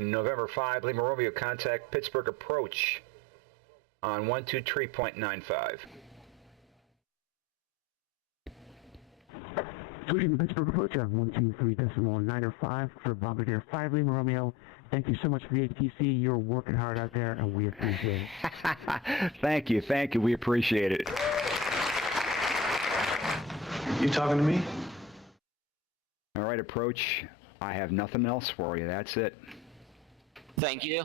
November 5, Lima Romeo, contact Pittsburgh approach on 123.95. Good evening, Pittsburgh approach on 123.95 for Bombardier 5 Lima Romeo. Thank you so much for the ATC. You're working hard out there, and we appreciate it. Thank you, we appreciate it. You talking to me? All right, approach. I have nothing else for you. That's it. Thank you.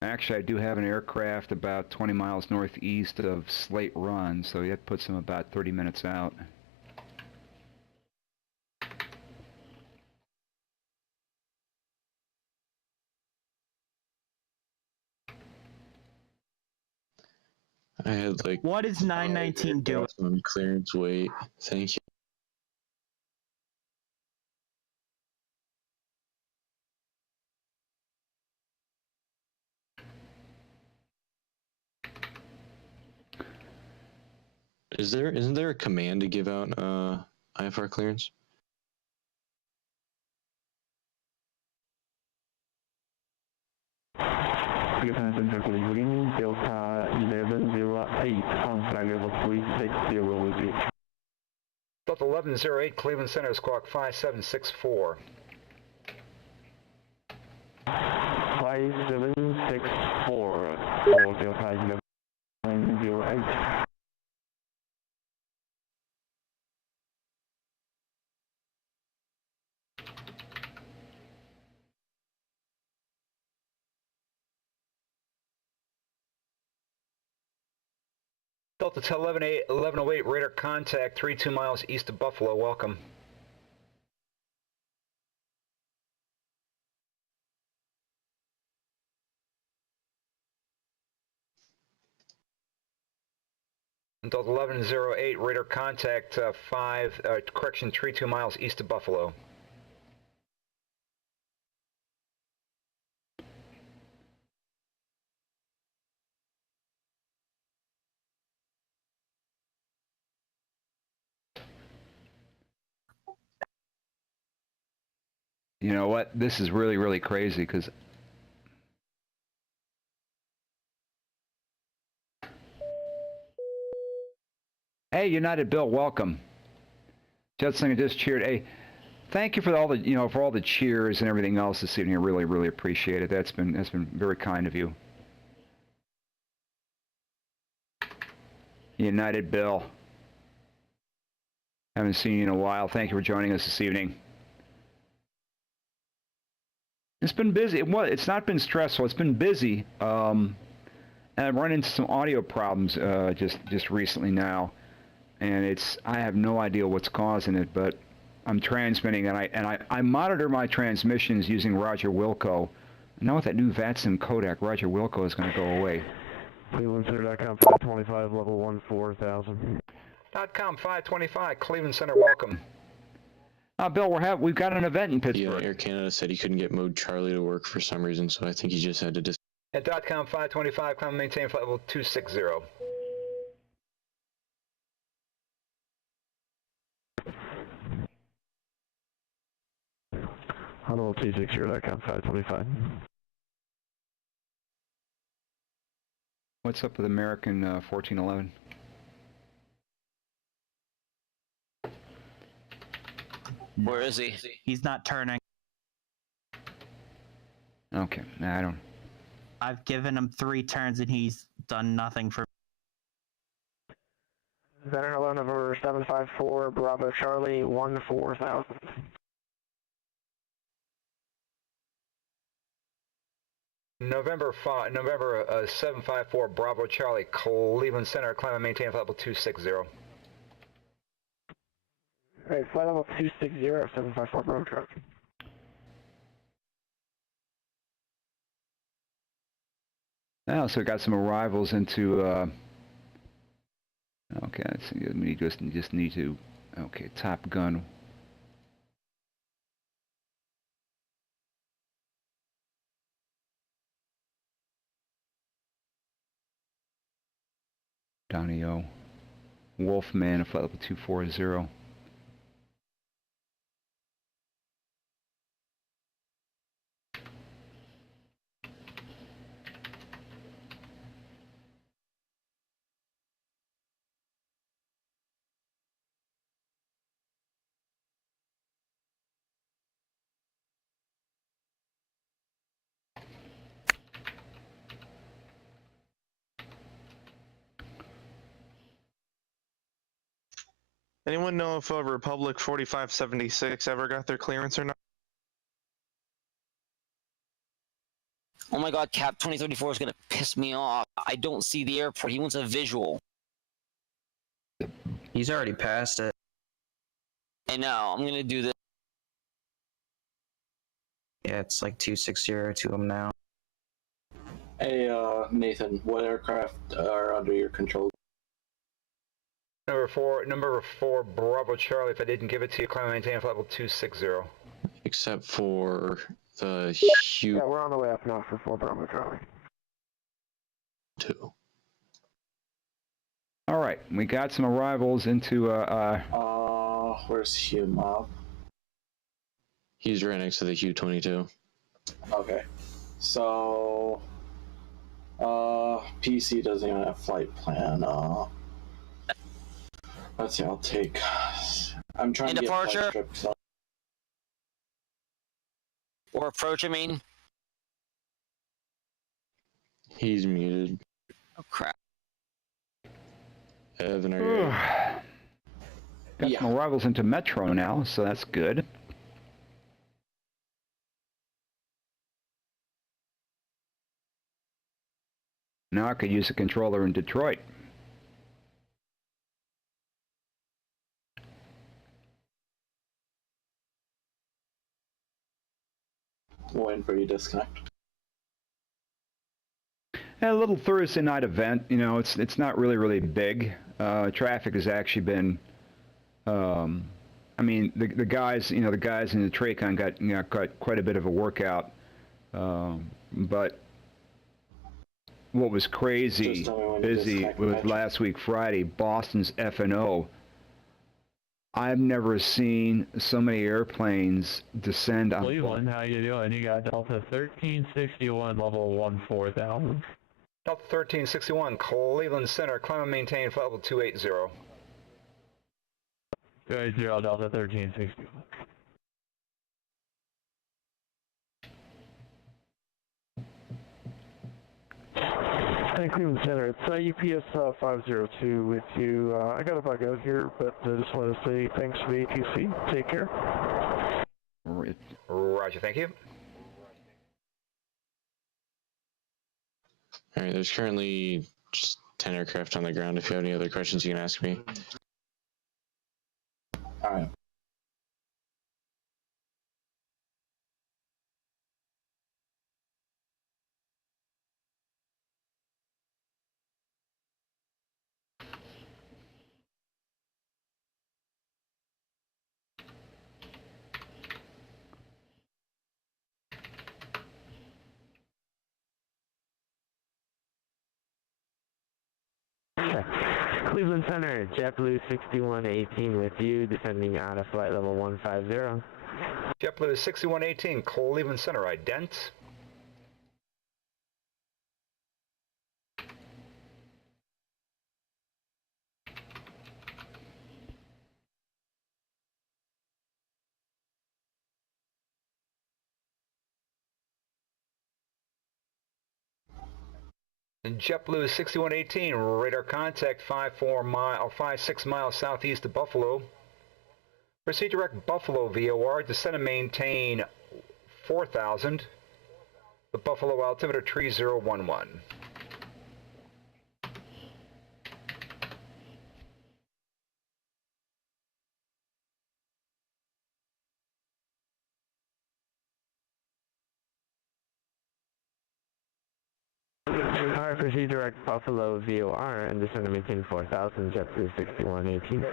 Actually, I do have an aircraft about 20 miles northeast of Slate Run, so that puts them about 30 minutes out. I had like. What is 919 doing? On clearance weight. Thank you. Isn't there a command to give out IFR clearance? Center Cleveland, Delta 1108 on flight level 360 with you. Delta 1108, Cleveland Center, squawk 5764. 5764 for Delta 1108. Delta 1108, radar contact 32 miles east of Buffalo. Welcome. Delta 1108, radar contact 32 miles east of Buffalo. You know what? This is really, really crazy because hey, United Bill, welcome. Judson just cheered. Hey, thank you for all the for all the cheers and everything else this evening. I really, really appreciate it. That's been very kind of you. United Bill. Haven't seen you in a while. Thank you for joining us this evening. It's been busy. It's not been stressful. It's been busy. And I've run into some audio problems just recently now, and I have no idea what's causing it, but I'm transmitting, and I monitor my transmissions using Roger Wilco. Now with that new VATSIM codec, Roger Wilco is going to go away. ClevelandCenter.com 525 level 14,000. .com 525 Cleveland Center, welcome. Bill, we've got an event in Pittsburgh. Yeah, Air Canada said he couldn't get Mode Charlie to work for some reason, so I think he just had to At .com 525, climb and maintain flight level 260. Level 260.com 525. What's up with American 1411? Where is he? He's not turning. Okay, I don't. I've given him 3 turns and he's done nothing for. Center hello, November 754 Bravo Charlie 14,000. November 754 Bravo Charlie Cleveland Center, climb and maintain flight level 260. Alright, flight level 260, 754 Bravo Charlie. Now, so we got some arrivals into. Okay, let's see. We just need to. Okay, Top Gun. Donnie O. Wolfman, flight level 240. Anyone know if Republic 4576 ever got their clearance or not? Oh my god, Cap 2034 is gonna piss me off. I don't see the airport. He wants a visual. He's already passed it. I know, I'm gonna do this. Yeah, it's like 260 to him now. Hey, Nathan, what aircraft are under your control? Number four, Bravo Charlie. If I didn't give it to you, climb and maintain flight level 260. except for the huge. Yeah, we're on the way up now for 4 Bravo Charlie. 2. All right, we got some arrivals into where's Hugh Mob? He's right next to the Hugh 22. Okay, so PC doesn't even have flight plan. Let's see, I'll take. I'm trying to get flight trips. Or approach, I mean. He's muted. Oh crap. Evan, are you? Got some arrivals into Metro now, so that's good. Now I could use a controller in Detroit. Waiting for you to disconnect. A little Thursday night event, you know, it's not really big. Traffic has actually been, I mean, the guys, you know, the guys in the Tracon got quite a bit of a workout, but what was crazy busy was last week Friday, Boston's F&O. I've never seen so many airplanes descend on... Cleveland, how you doing? You got Delta 1361, level 14,000. Delta 1361, Cleveland Center, climb and maintain flight level 280. 280, Delta 1361. Hey, Cleveland Center, it's UPS 502 with you. I got a bug out here, but just wanted to say thanks for the ATC. Take care. Roger, thank you. Alright, there's currently just 10 aircraft on the ground. If you have any other questions, you can ask me. Alright. Cleveland Center, JetBlue 6118 with you, descending out of flight level 150. JetBlue 6118, Cleveland Center, ident. JetBlue 6118, radar contact 56 miles southeast of Buffalo. Proceed direct Buffalo VOR, descend and maintain 4,000. The Buffalo altimeter 3011. Alright, proceed direct Buffalo VOR and descend and maintain 4,000, JetBlue 6118.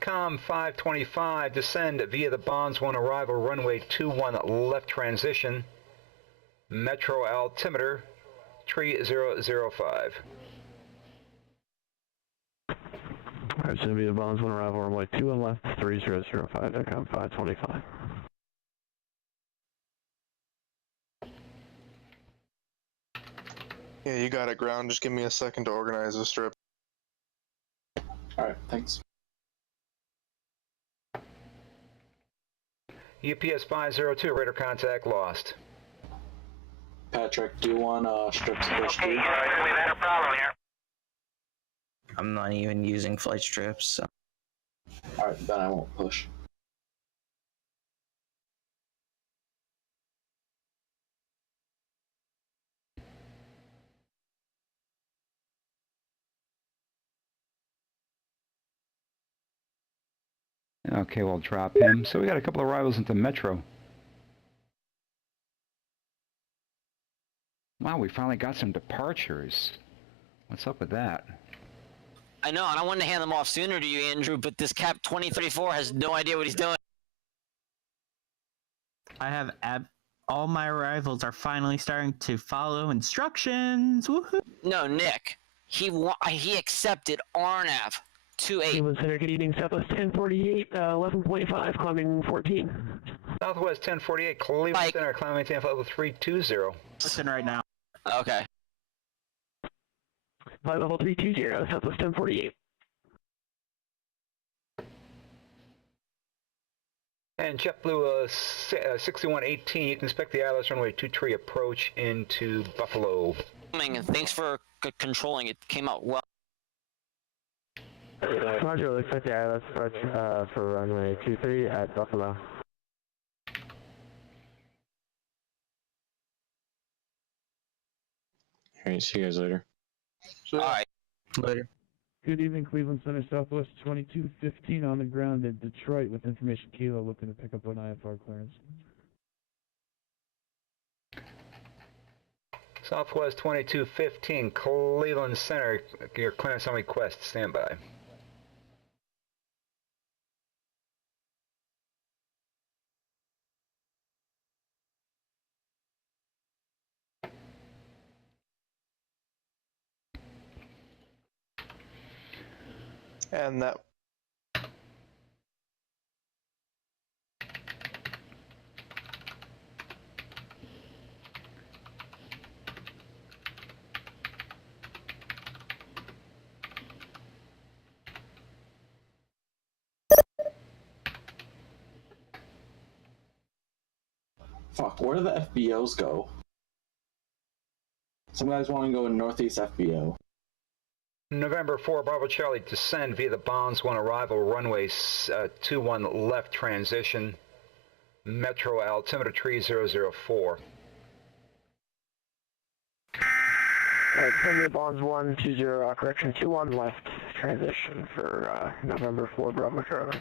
.com 525, descend via the Bonds 1 arrival, runway 21 left transition, metro altimeter 3005. Alright, so via the Bonds 1 arrival, runway 21 left, 3005, .com 525. Yeah, you got it, ground. Just give me a second to organize the strip. Alright, thanks. UPS 502, radar contact lost. Patrick, do you want strips pushed Okay, we've had a problem here. I'm not even using flight strips, so. Alright, then I won't push. Okay, we'll drop him. So we got a couple of arrivals into Metro. Wow, we finally got some departures. What's up with that? I know, and I wanted to hand them off sooner to you, Andrew, but this Cap 2034 has no idea what he's doing. I have all my arrivals are finally starting to follow instructions. Woohoo! No, Nick. He accepted RNAV 28. Cleveland Center, good evening, Southwest 1048, 11.5, climbing 14. Southwest 1048, Cleveland Center, climb maintain flight level 320. Listen right now. Okay. Flight level 320, Southwest 1048. And JetBlue 6118, you can expect the ILS runway 23 approach into Buffalo. And thanks for controlling it. Came out well. Roger, looks like the ILS approach for runway 23 at Buffalo. Alright, see you guys later. Alright. Later. Good evening, Cleveland Center, Southwest 2215 on the ground at Detroit with information Kilo looking to pick up an IFR clearance. Southwest 2215, Cleveland Center, your clearance on request, stand by. And that. Fuck, where do the FBOs go? Some guys want to go in Northeast FBO. November 4, Bravo Charlie, descend via the Bonds 1 arrival, runway 21 left transition, Metro altimeter 3004. Alright, Premier Bonds 120, correction, 21 left transition for November 4, Bravo Charlie.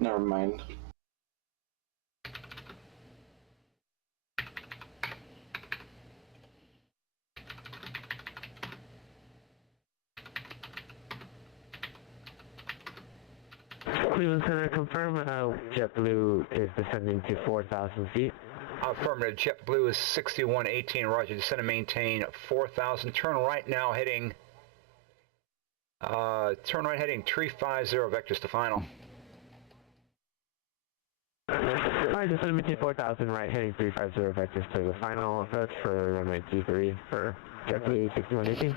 Never mind. Cleveland Center, confirm JetBlue is descending to 4,000 feet. Affirmative, JetBlue is 6118, roger, descend and maintain 4,000, turn right now heading, heading 350 vectors to final. Alright, descend and maintain 4,000, right, heading 350 vectors to the final approach for runway 23 for JetBlue 6118.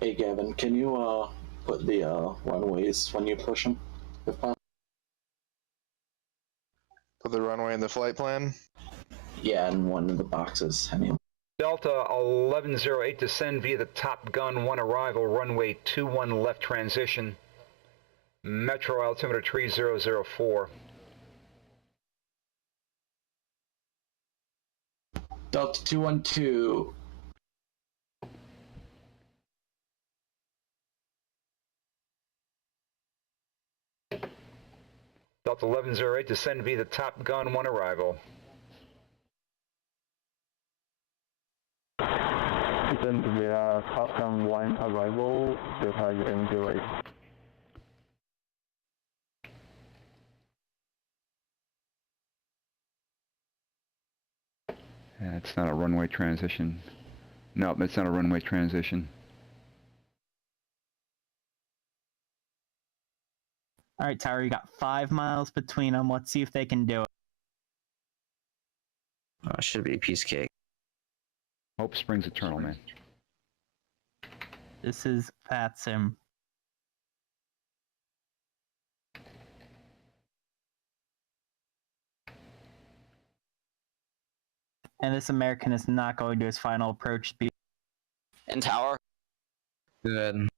Hey Gavin, can you put the runways when you push them, if possible? Put the runway in the flight plan? Yeah, and one of the boxes. I mean. Delta 1108, descend via the Top Gun 1 arrival, runway 21 left transition, Metro altimeter 3004. Delta 212. Delta 1108, descend via the Top Gun 1 arrival. Descend via Top Gun 1 arrival, Delta 1108. Yeah, it's not a runway transition. No, it's not a runway transition. Alright, Tower, you got 5 miles between them. Let's see if they can do it. Should be a piece of cake. Hope springs eternal, man. This is Pat Sim. And this American is not going to his final approach speed. And Tower. Good.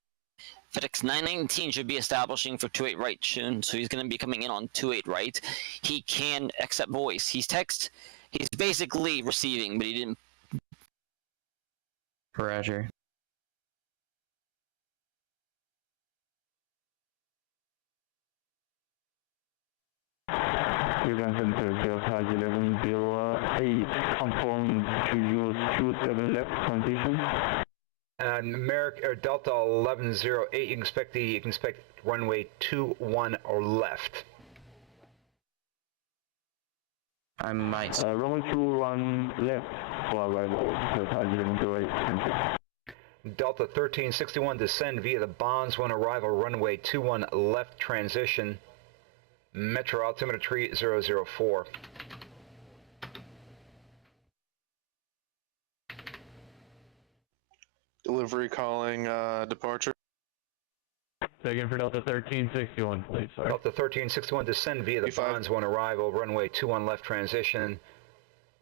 FedEx 919 should be establishing for 28 right soon, so he's going to be coming in on 28 right. He can accept voice. He's text. He's basically receiving, but he didn't. Roger. Cleveland Center, Delta 1108, confirm to use 27 left transition. And Delta 1108, you can expect runway 21 or left. I might. Runway 21 left for arrival, Delta 1108. Delta 1361, descend via the Bonds 1 arrival, runway 21 left transition, Metro altimeter 3004. Delivery calling departure. Second for Delta 1361, please, sorry. Delta 1361, descend via the Bonds 1 arrival, runway 21 left transition,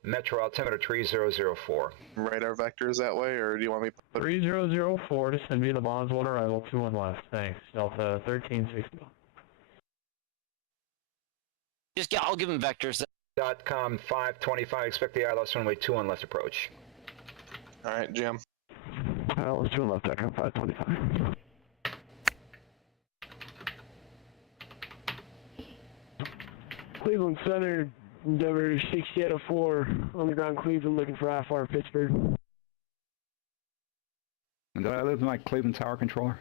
Metro altimeter 3004. Radar vectors that way, or do you want me to put 3004, descend via the Bonds 1 arrival, 21 left, thanks. Delta 1361. I'll give him vectors. .com 525, expect the ILS runway 21 left approach. Alright, Jim. Let's do a left deck on 525. Cleveland Center, Endeavor 6804, on the ground Cleveland, looking for IFR Pittsburgh. Did I lose my Cleveland Tower controller?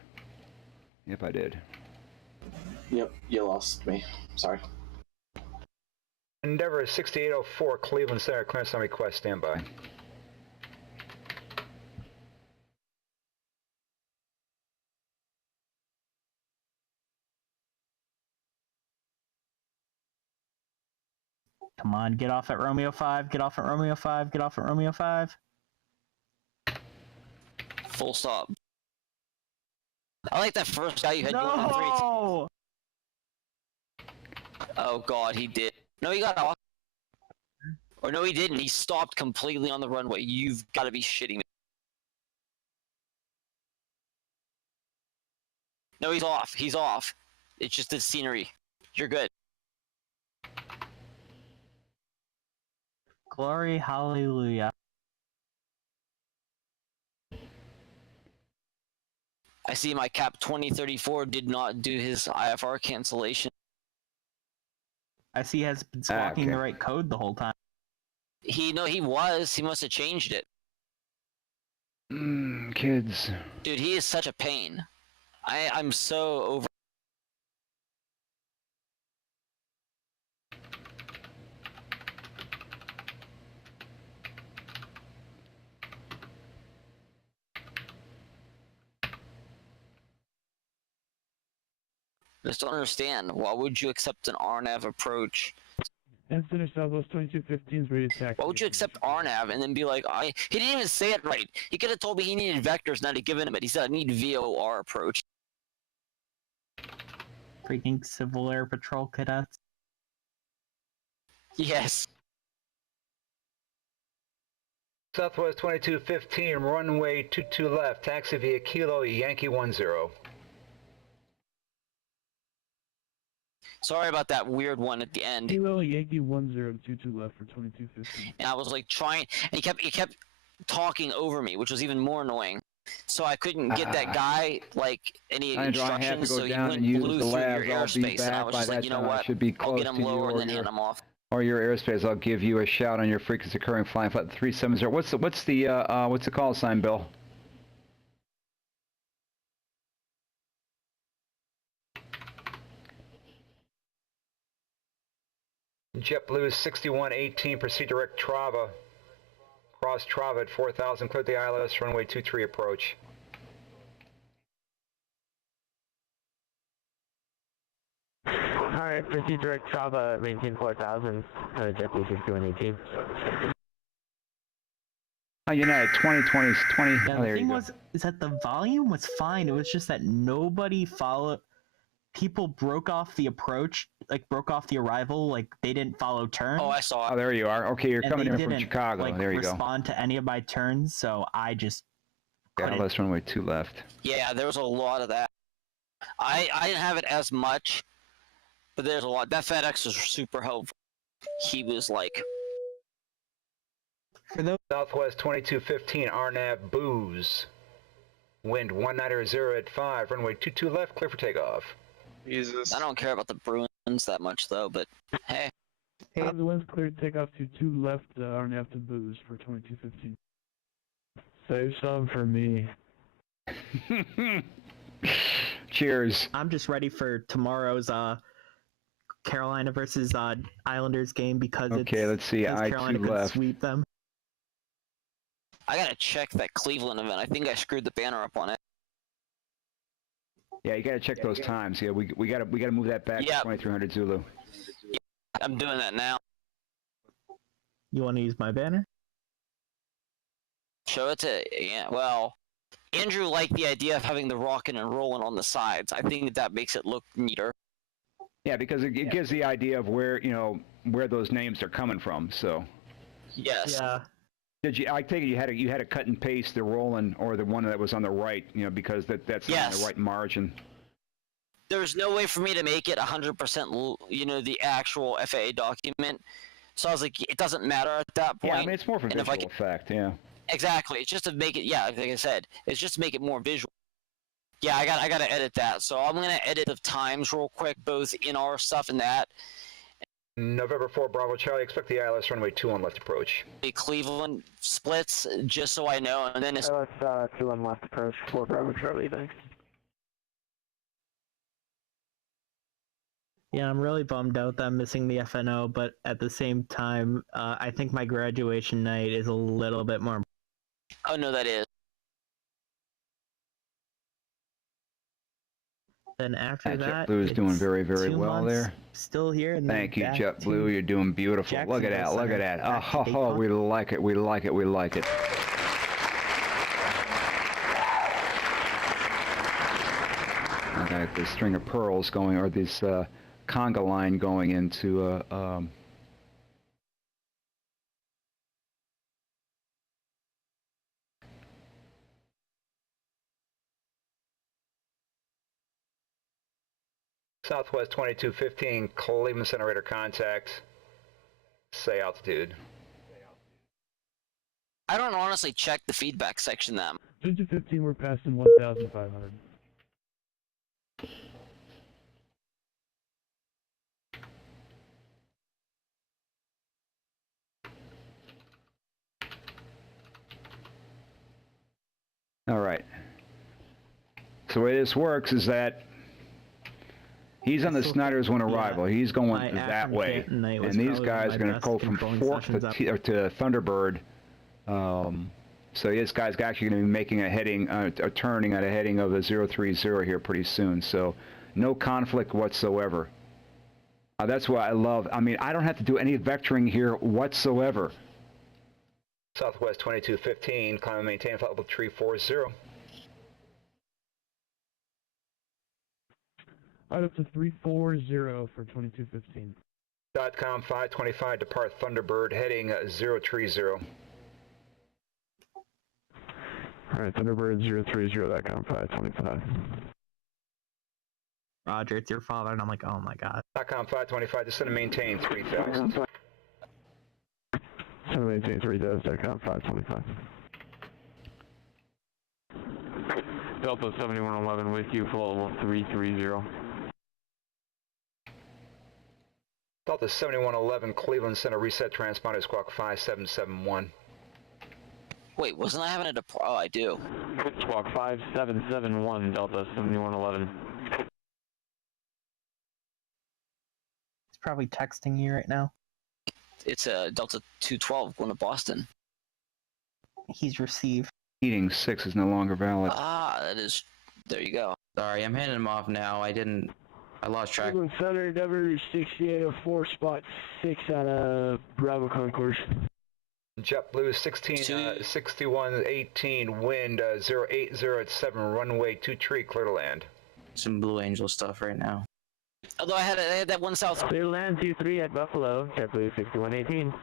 Yep, I did. Yep, you lost me. Sorry. Endeavor 6804, Cleveland Center, clearance on request, standby. Come on, get off at Romeo 5, get off at Romeo 5, get off at Romeo 5. Full stop. I like that first guy you had going on 3. Oh god, he did. No, he got off. Or no, he didn't. He stopped completely on the runway. You've got to be shitting me. No, he's off. He's off. It's just the scenery. You're good. Glory, hallelujah. I see my cap 2034 did not do his IFR cancellation. I see he has been squawking the right code the whole time. He was. He must have changed it. Kids. Dude, he is such a pain. I'm so over. I just don't understand. Why would you accept an RNAV approach? And Center Southwest 2215's ready to attack. Why would you accept RNAV and then be like, he didn't even say it right. He could have told me he needed vectors, not have given him it. He said, I need VOR approach. Freaking Civil Air Patrol cadets. Yes. Southwest 2215, runway 22 left, taxi via Kilo Yankee 10. Sorry about that weird one at the end. Kilo Yankee 1022 left for 2215. And I was like trying, and he kept talking over me, which was even more annoying. So I couldn't get that guy like any instructions. So he went blue through your airspace, and I was just like, you know what? I'll get him lower and then hand him off. Or your airspace, I'll give you a shout on your frequency occurring flying flight 370. What's the call sign, Bill? JetBlue 6118, proceed direct Trava. Cross Trava at 4000, clear the ILS, runway 23 approach. Alright, proceed direct Trava, maintain 4000, JetBlue 6118. Oh, United 2020, 20. Yeah, Oh, the there thing you go. is that the volume was fine. It was just that nobody followed. People broke off the approach, like broke off the arrival, like they didn't follow turns. Oh, I saw it. Oh, there you are. Okay, you're And coming they in from didn't, Chicago. like, There you go. respond to any of my turns, so I just couldn't. ILS runway 2 left. Yeah, there was a lot of that. I didn't have it as much, but there's a lot. That FedEx was super helpful. He was like, Southwest 2215, RNAV Booze. Wind 190 at 5, runway 22 left, clear for takeoff. Jesus. I don't care about the Bruins that much though, but hey. The wind's clear to take off to 2 left, RNAV to booze for 2215. Save some for me. Cheers. I'm just ready for tomorrow's Carolina versus Islanders game because Okay, let's see. Carolina I2 could left. sweep them. I gotta check that Cleveland event. I think I screwed the banner up on it. Yeah, you gotta check those times. Yeah, we gotta move that back to 2300 Zulu. Yeah, I'm doing that now. You want to use my banner? Show it to well, Andrew liked the idea of having the rockin' and rollin' on the sides. I think that makes it look neater. Yeah, because it gives the idea of where where those names are coming from. So. Yes. Yeah. Did you? I take it you had to cut and paste the Roland or the one that was on the right, because that's on the right margin. There's no way for me to make it 100%, the actual FAA document. So I was like, it doesn't matter at that point. Yeah, I mean it's more for visual effect. Yeah. Exactly. It's just to make it. Yeah, like I said, it's just to make it more visual. Yeah, I got to edit that. So I'm gonna edit the times real quick, both in our stuff and that. November 4 Bravo Charlie, expect the ILS runway 2 on left approach. The Cleveland splits, just so I know, and then it's... ILS 2 on left approach, 4 Bravo Charlie, thanks. Yeah, I'm really bummed out that I'm missing the FNO, but at the same time, I think my graduation night is a little bit more. Oh no, that is. Then after that, JetBlue is doing very, very 2 well months there. Still here. And Thank you, then back JetBlue. to You're doing beautiful. Look at that. Look at that. Oh, ho, ho, we like it. We like it. We like it. I got this string of pearls going, or this conga line going into Southwest 2215, Cleveland Center radar contact. Say altitude. I don't honestly check the feedback section that. 15, we're passing 1,500. All right. So the way this works is that he's on the Snyder's when arrival. He's going that way, and these guys are going to go from Fork to Thunderbird. So this guy's actually going to be making a heading, turning at a heading of a 030 here pretty soon. So no conflict whatsoever. That's what I love. I mean, I don't have to do any vectoring here whatsoever. Southwest 2215, climb and maintain flight level 340. Right up to 340 for 2215. .com 525, depart Thunderbird, heading 030. Alright, Thunderbird 030.com 525. Roger, it's your father, and I'm like, oh my god. .com 525, descend and maintain 3000. Descend and maintain 3000.com 525. Delta 7111 with you, flight level 330. Delta 7111, Cleveland Center, reset transponder, squawk 5771. Wait, wasn't I having a oh, I do. Squawk 5771, Delta 7111. He's probably texting you right now. It's a Delta 212 going to Boston. He's received. Heating 6 is no longer valid. Ah, that is. There you go. Sorry, I'm handing him off now. I lost track. Cleveland Center, W6804, spot 6 out of Bravo Concourse. JetBlue 6118, wind 080 at 7, runway 23, clear to land. Some Blue Angel stuff right now. Although I had that one south. Clear land 23 at Buffalo, JetBlue 6118.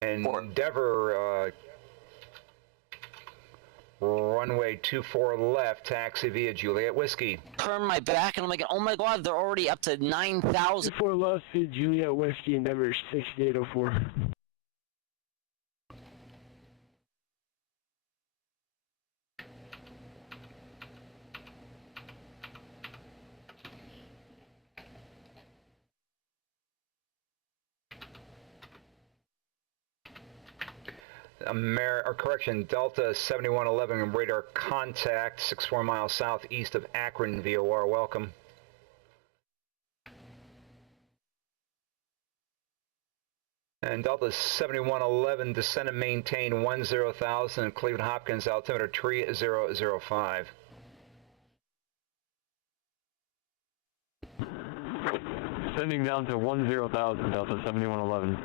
Endeavor, runway 24 left, taxi via Juliet Whiskey. Turn my back and I'm like, oh my god, they're already up to 9,000. 24 left, Juliet Whiskey, Endeavor 6804. Delta 7111 radar contact 64 miles southeast of Akron, VOR, welcome. And Delta 7111, descend and maintain 10,000, Cleveland Hopkins, altimeter 3005. Sending down to 10,000, Delta 7111.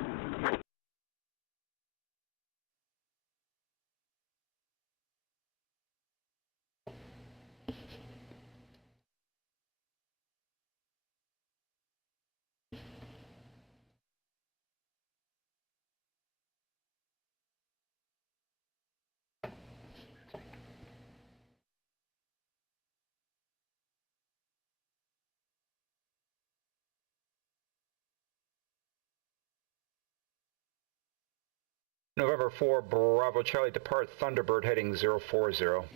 November 4, Bravo Charlie, depart Thunderbird, heading 040.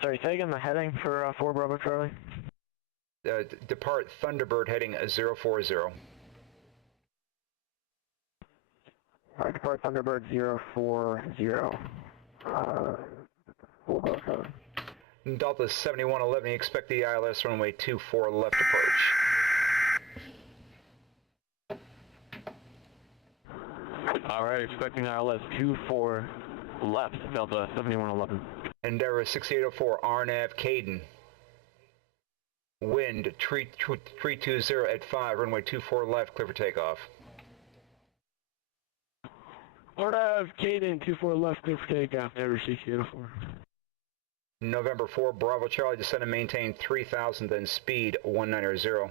Sorry, say again the heading for 4 Bravo Charlie? Depart Thunderbird, heading 040. Alright, depart Thunderbird 040. 4 Bravo Charlie. Delta 7111, expect the ILS runway 24 left approach. Alright, expecting ILS 24 left, Delta 7111. Endeavor 6804, RNAV Caden. Wind 320 at 5, runway 24 left, clear for takeoff. RNAV Caden 24 left, clear for takeoff, Endeavor 6804. November 4, Bravo Charlie, descend and maintain 3000, then speed 190.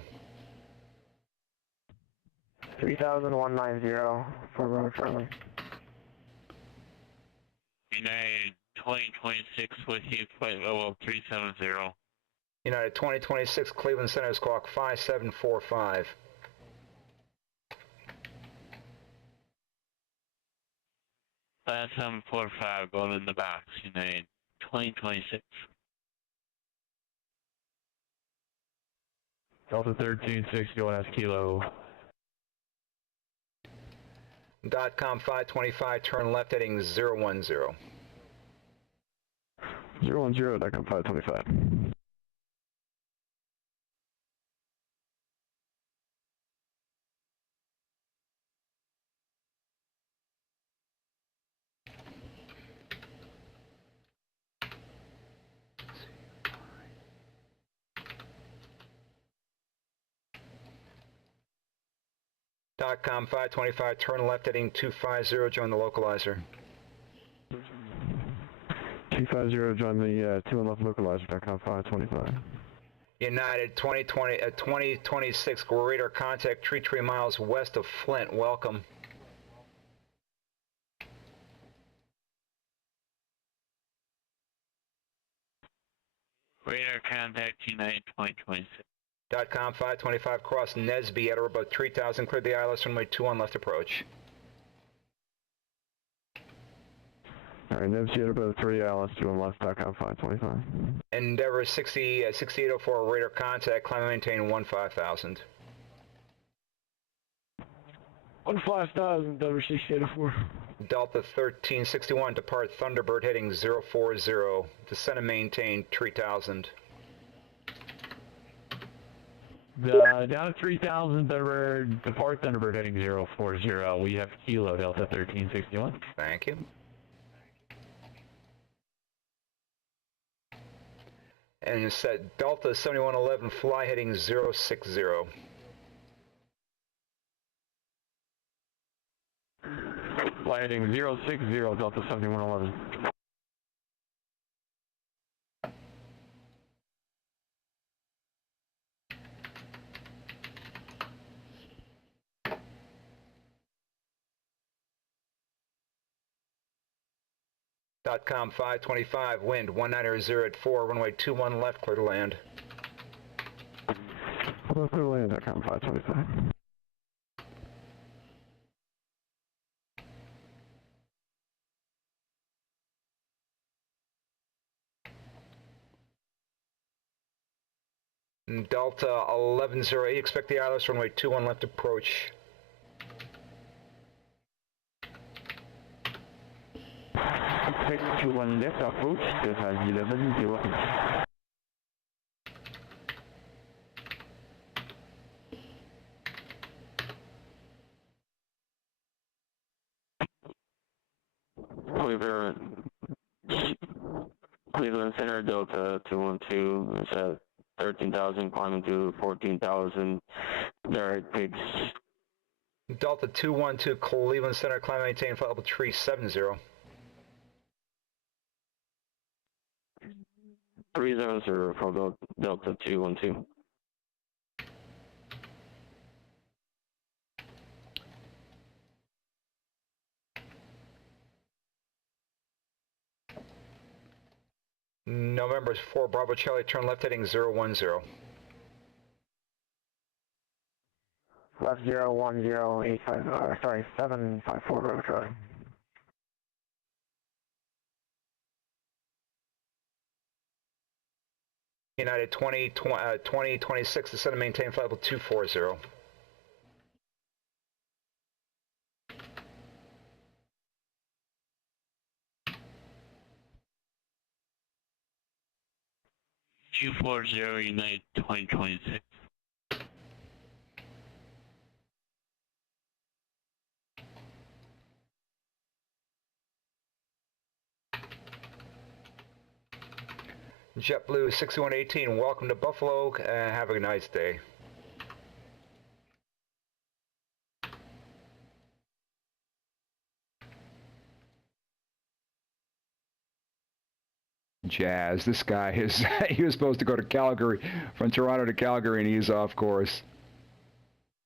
3,190 for Bravo Charlie. United 2026 with you, flight level 370. United 2026, Cleveland Center, squawk 5745. Flight 745 going in the box, United 2026. Delta 1360, last kilo. .com 525, turn left heading 010. 010, .com 525. .com 525, turn left heading 250, join the localizer. 250, join the 2 and left localizer, .com 525. United 2026, radar contact 3 miles west of Flint, welcome. Radar contact United 2026. .com 525, cross Nesby at or about 3000, clear the ILS runway 21 left approach. Alright, Nesby at about 3, ILS 21 left, .com 525. Endeavor 6804, radar contact, climb and maintain 15,000. 15,000, Endeavor 6804. Delta 1361, depart Thunderbird heading 040, descend and maintain 3000. Down at 3000, depart Thunderbird heading 040. We have kilo, Delta 1361. Thank you. And it's set Delta 7111, fly heading 060. Fly heading 060, Delta 7111. .com 525, wind 190 at 4, runway 21 left, clear to land. Clear to land, .com 525. Delta 1108, expect the ILS runway 21 left approach. Expect 21 left approach, 1108. Cleveland Center, Delta 212, it's at 13,000, climbing to 14,000, direct pigs. Delta 212, Cleveland Center, climb and maintain flight level 370. 300 for Delta 212. November 4, Bravo Charlie, turn left heading 010. Left 01085, sorry, 754 Bravo Charlie. United 2026, descend and maintain flight level 240. 240 United 2026. JetBlue 6118, welcome to Buffalo, and have a nice day. Jazz, this guy is, he was supposed to go to Calgary, from Toronto to Calgary, and he's off course.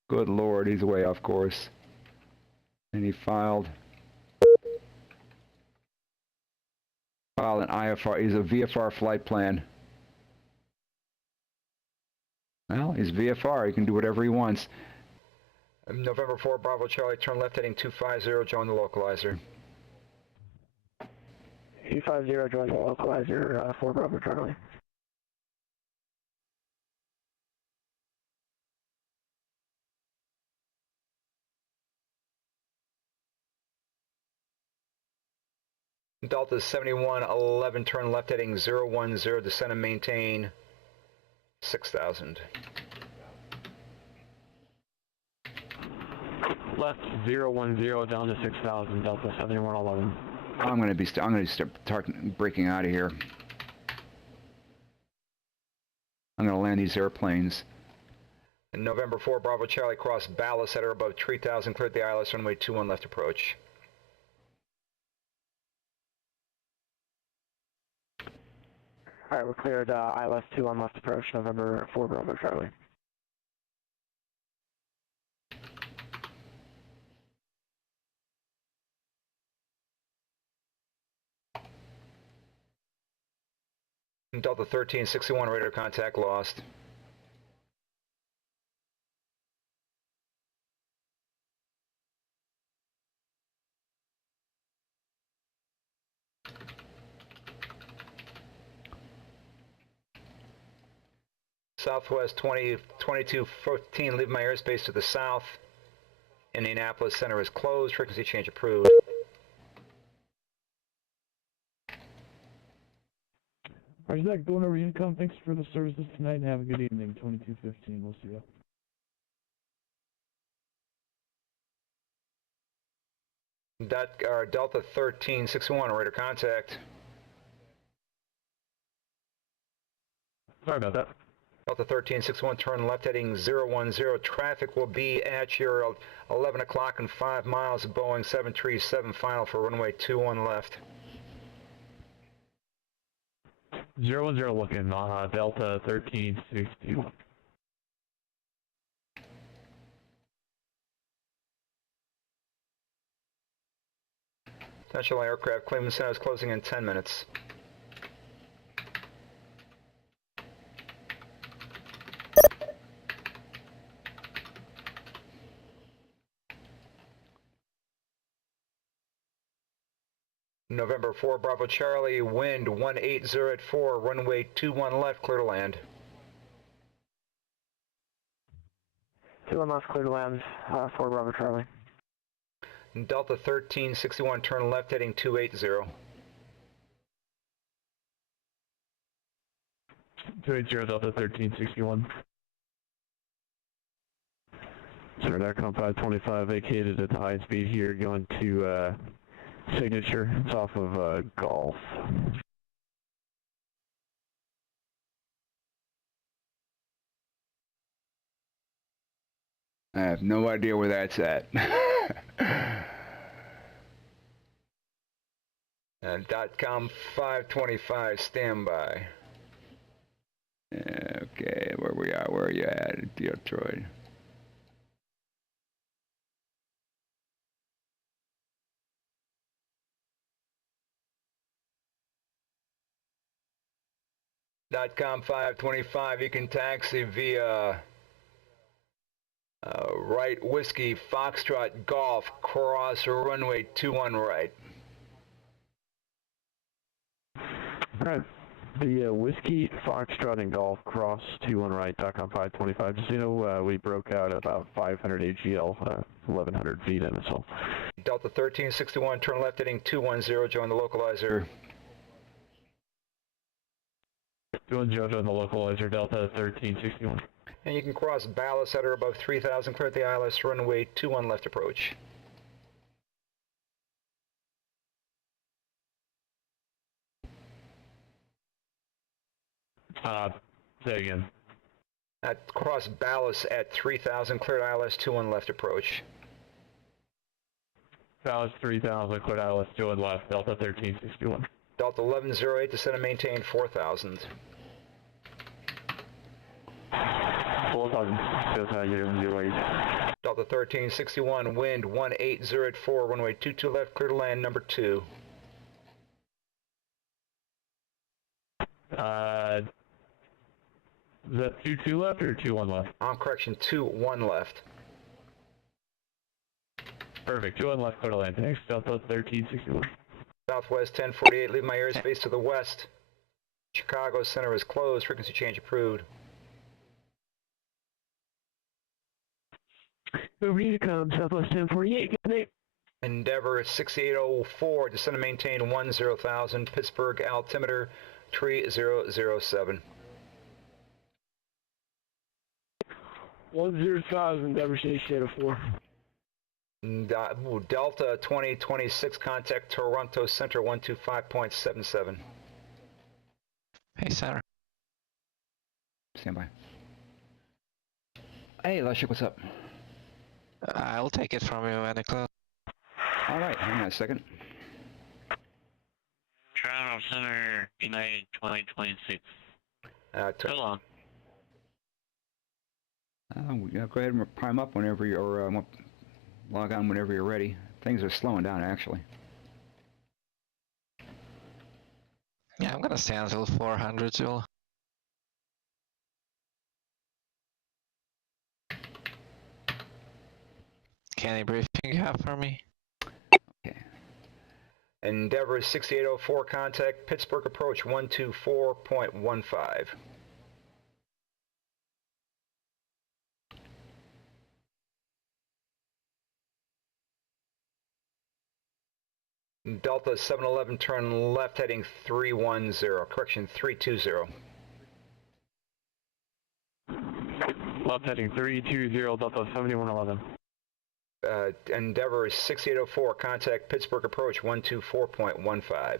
Good Lord, he's way off course. And he filed an IFR, he's a VFR flight plan. Well, he's VFR, he can do whatever he wants. November 4, Bravo Charlie, turn left heading 250, join the localizer. 250, join the localizer, 4 Bravo Charlie. Delta 7111, turn left heading 010, descend and maintain 6,000. Left 010 down to 6,000, Delta 7111. I'm going to start breaking out of here. I'm going to land these airplanes. And November 4, Bravo Charlie, cross ballast, header above 3,000, cleared the ILS, runway 21 left approach. Alright, we're cleared ILS 21 left approach, November 4 Bravo Charlie. Delta 1361, radar contact lost. Southwest 2214, leave my airspace to the south. Indianapolis Center is closed, frequency change approved. Roger that, going over Unicom. Thanks for the services tonight and have a good evening. 2215, we'll see you. Delta 1361, radar contact. Sorry about that. Delta 1361, turn left heading 010. Traffic will be at your 11 o'clock and 5 miles of Boeing 737 final for runway 21 left. 010 looking, Delta 1361. Potential aircraft, Cleveland Center is closing in 10 minutes. November 4, Bravo Charlie, wind 180 at 4, runway 21 left, clear to land. 21 left, clear to land, 4 Bravo Charlie. Delta 1361, turn left heading 280. 280, Delta 1361. Sir, Darcom 525 vacated at the high speed here, going to Signature. It's off of Golf. I have no idea where that's at. .com 525, standby. Okay, where we are, where are you at, Detroit? .com 525, you can taxi via right Whiskey Foxtrot Golf, cross runway 21 right. Alright, the Whiskey Foxtrot and Golf, cross 21 right, .com 525. Just so you know, we broke out about 500 AGL, 1100 feet MSL. Delta 1361, turn left heading 210, join the localizer. 210 on the localizer, Delta 1361. And you can cross ballast at or above 3,000, clear the ILS, runway 21 left approach. Say again. At cross ballast at 3,000, cleared ILS 21 left approach. Ballast 3,000, cleared ILS 21 left, Delta 1361. Delta 1108, descend and maintain 4,000. 4,000, Delta 1108. Delta 1361, wind 18084, runway 22 left, clear to land number 2. Is that 2-2 left or 2-1 left? Correction, 2-1 left. Perfect, 2-1 left, clear to land. Thanks, Delta 1361. Southwest 1048, leave my airspace to the west. Chicago Center is closed, frequency change approved. Overcom, Southwest 1048, good night. Endeavor 6804, descend and maintain 10,000, Pittsburgh altimeter 3007. 10,000, Endeavor 6804. Delta 2026, contact Toronto Center 125.77. Hey, Center. Stand by. Hey, Leshik, what's up? I'll take it from you, Annika. All right, hang on a second. Toronto Center, United 2026. So long. Go ahead and prime up whenever you're, or log on whenever you're ready. Things are slowing down, actually. Yeah, I'm gonna stay until 400, Joel. Any briefing you have for me? Okay. Endeavor 6804, contact Pittsburgh approach 124.15. Delta 711, turn left heading 310, correction 320. Left heading 320, Delta 7111. Endeavor 6804, contact Pittsburgh approach 124.15.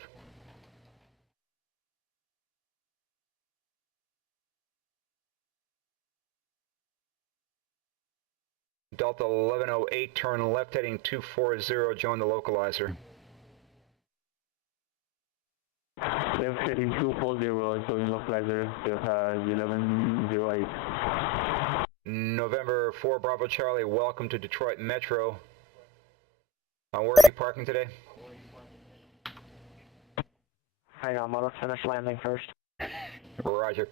Delta 1108, turn left heading 240, join the localizer. Left heading 240, join localizer, Delta 1108. November 4 Bravo Charlie, welcome to Detroit Metro. Where are you parking today? Hang on, let's finish landing first. Roger.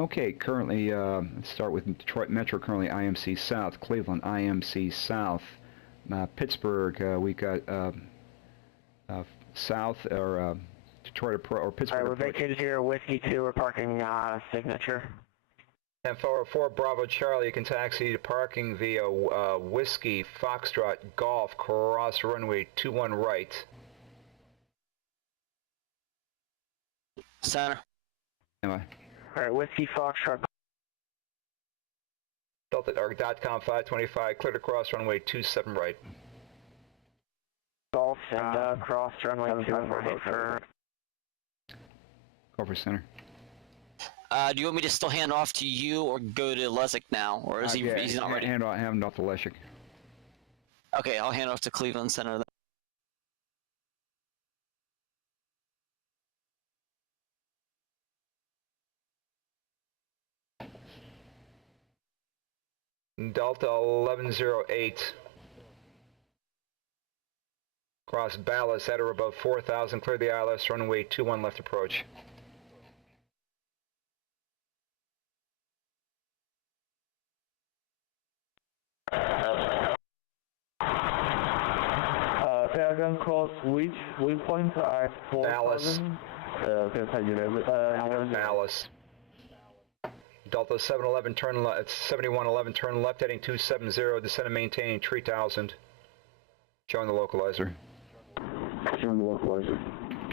Okay, currently, let's start with Detroit Metro, currently IMC South, Cleveland IMC South, Pittsburgh, we got South, or Detroit or Pittsburgh. Alright, we're vacated here, Whiskey 2, we're parking Signature. And for Bravo Charlie, you can taxi to parking via Whiskey, Foxtrot, Golf, cross runway 21 right. Center. Anyway. Alright, Whiskey, Foxtrot. Delta .com 525, cleared across runway 27 right. Golf and cross runway 21 right for... Go for center. Do you want me to still hand off to you or go to Leszek now? Or is he's not ready? Hand off to Leszek. Okay, I'll hand off to Cleveland Center then. Delta 1108. Cross ballast at or above 4,000, clear the ILS, runway 21 left approach. Paragon cross which waypoint? I 4,000. Ballast. Delta 711 turn left, 7111 turn left heading 270, descend and maintain 3,000. Join the localizer. Join the localizer.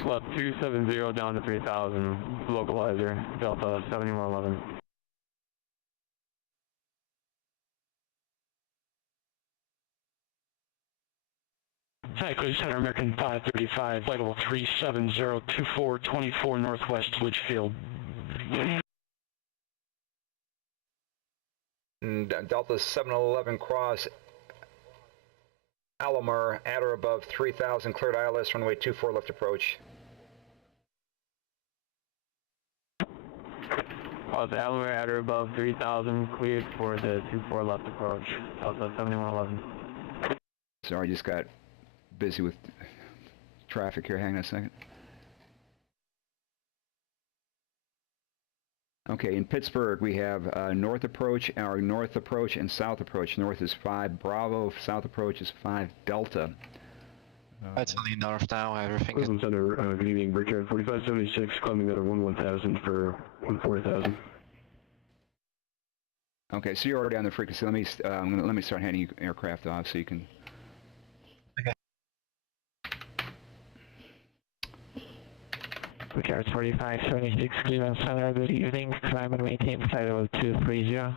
Left 270 down to 3000, localizer, Delta 7111. Hi, Cruise Center, American 535, flight level 37024, 24 Northwest Litchfield. And Delta 711 cross Alomar at or above 3000, cleared ILS, runway 24 left approach. The Alomar at or above 3000, cleared for the 24 left approach, Delta 7111. Sorry, I just got busy with traffic here. Hang on a second. Okay, in Pittsburgh we have north approach and south approach. North is 5 Bravo, south approach is 5 Delta. That's on the north now, everything is... Center, good evening, Brickyard 4576, climbing at a 1000 for 4000. Okay, so you're already on the frequency. Let me start handing you aircraft off so you can... Brickyard 4576, Cleveland Center, good evening, climb and maintain flight level 230.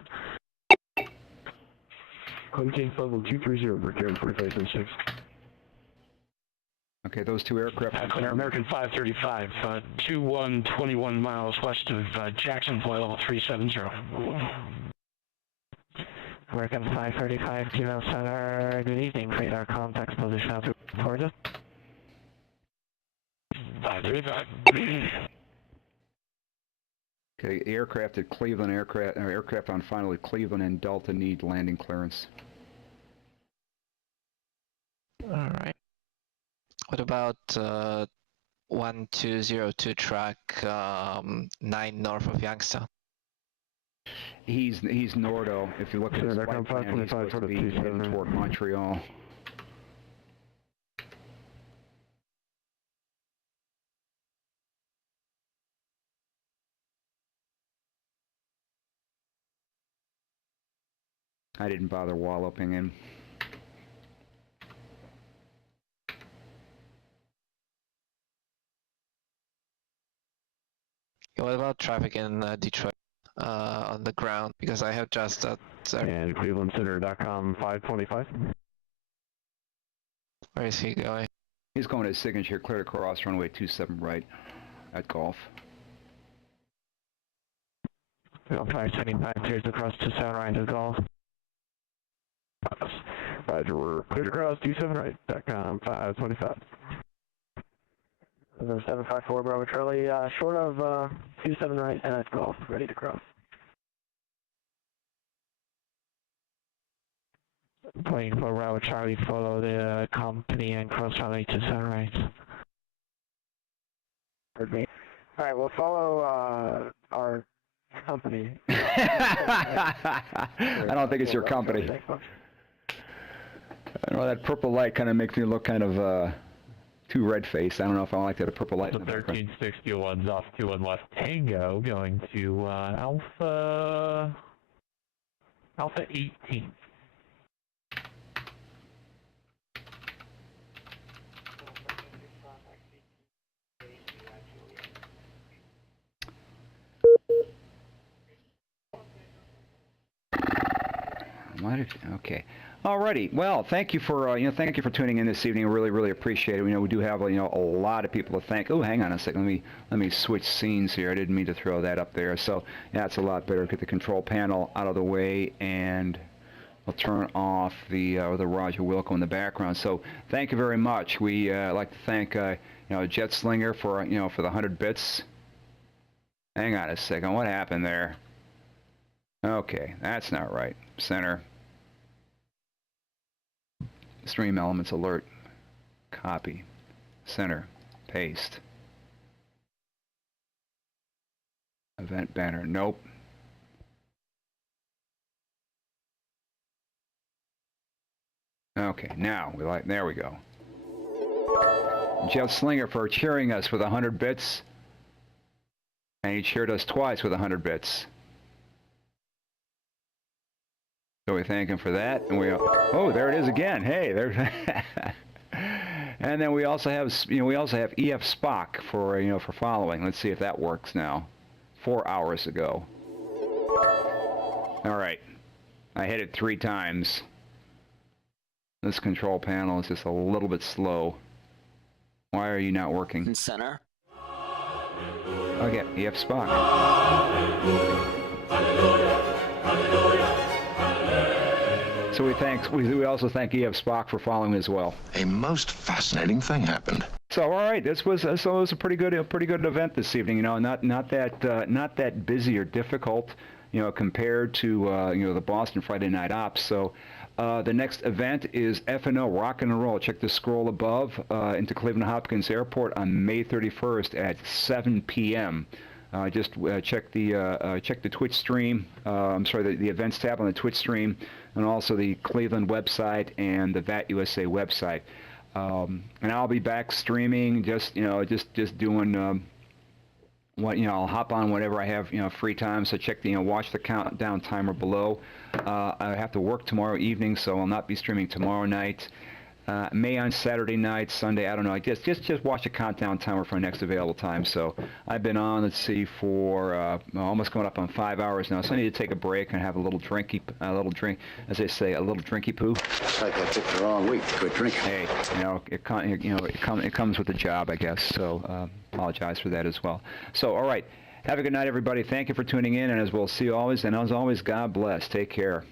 Maintain flight level 230, Brickyard 4576. Okay, those two aircraft... American 535, 2121 miles west of Jackson, flight level 370. American 535, Cleveland Center, good evening, radar contacts position out to Georgia. 535. Okay, aircraft at Cleveland, aircraft on final at Cleveland and Delta need landing clearance. Alright. What about 1202 track 9 north of Youngstown? He's Nordo. If you look at his flight plan, he's supposed to be heading toward Montreal. I didn't bother walloping him. What about traffic in Detroit on the ground? Because I have just that. And ClevelandCenter.com 525. Where is he going? He's going to his signature, cleared across runway 27 right at Golf. 575, clears across 27 right at Golf. Roger, we're cleared across 27right.com 525. 754 Bravo Charlie, short of 27 right and at Golf, ready to cross. Playing for Bravo Charlie, follow the company and cross runway 27 right. Heard me. Alright, we'll follow our company. I don't think it's your company. I know that purple light kind of makes me look kind of too red-faced. I don't know if I like that purple light in the background. 1361's off 21 left Tango, going to Alpha 18. Okay. Alrighty. Well, thank you for thank you for tuning in this evening. Really, really appreciate it. We do have a lot of people to thank. Oh, hang on a second. Let me switch scenes here. I didn't mean to throw that up there. So yeah, it's a lot better. Get the control panel out of the way, and I'll turn off the Roger Wilco in the background. So thank you very much. We like to thank Jet Slinger for for the 100 bits. Hang on a second. What happened there? Okay, that's not right. Center. Stream elements alert. Copy. Center. Paste. Event banner. Nope. Okay, now there we go. Jeff Slinger for cheering us with 100 bits. And he cheered us twice with 100 bits. So we thank him for that, and oh, there it is again. Hey, there's And then we also have, EF Spock for, for following. Let's see if that works now. 4 hours ago. All right. I hit it 3 times. This control panel is just a little bit slow. Why are you not working? In center. Okay, EF Spock. So we also thank EF Spock for following as well. A most fascinating thing happened. So all right, it was a pretty good event this evening. Not that busy or difficult, compared to the Boston Friday Night Ops. So the next event is F&O Rock and Roll. Check the scroll above into Cleveland Hopkins Airport on May 31st at 7 p.m. Just check the Twitch stream. The events tab on the Twitch stream, and also the Cleveland website and the VAT USA website. And I'll be back streaming. Just doing I'll hop on whenever I have free time. So check watch the countdown timer below. I have to work tomorrow evening, so I'll not be streaming tomorrow night. May on Saturday night, Sunday, I don't know. Just watch the countdown timer for the next available time. So I've been on, let's see, for almost coming up on 5 hours now. So I need to take a break and have a little drink, as they say, a little drinky poo. Looks like I picked the wrong week to quit drinking. Hey, it comes with the job, I guess. So apologize for that as well. So all right, have a good night, everybody. Thank you for tuning in, and as we'll see you always. And as always, God bless. Take care.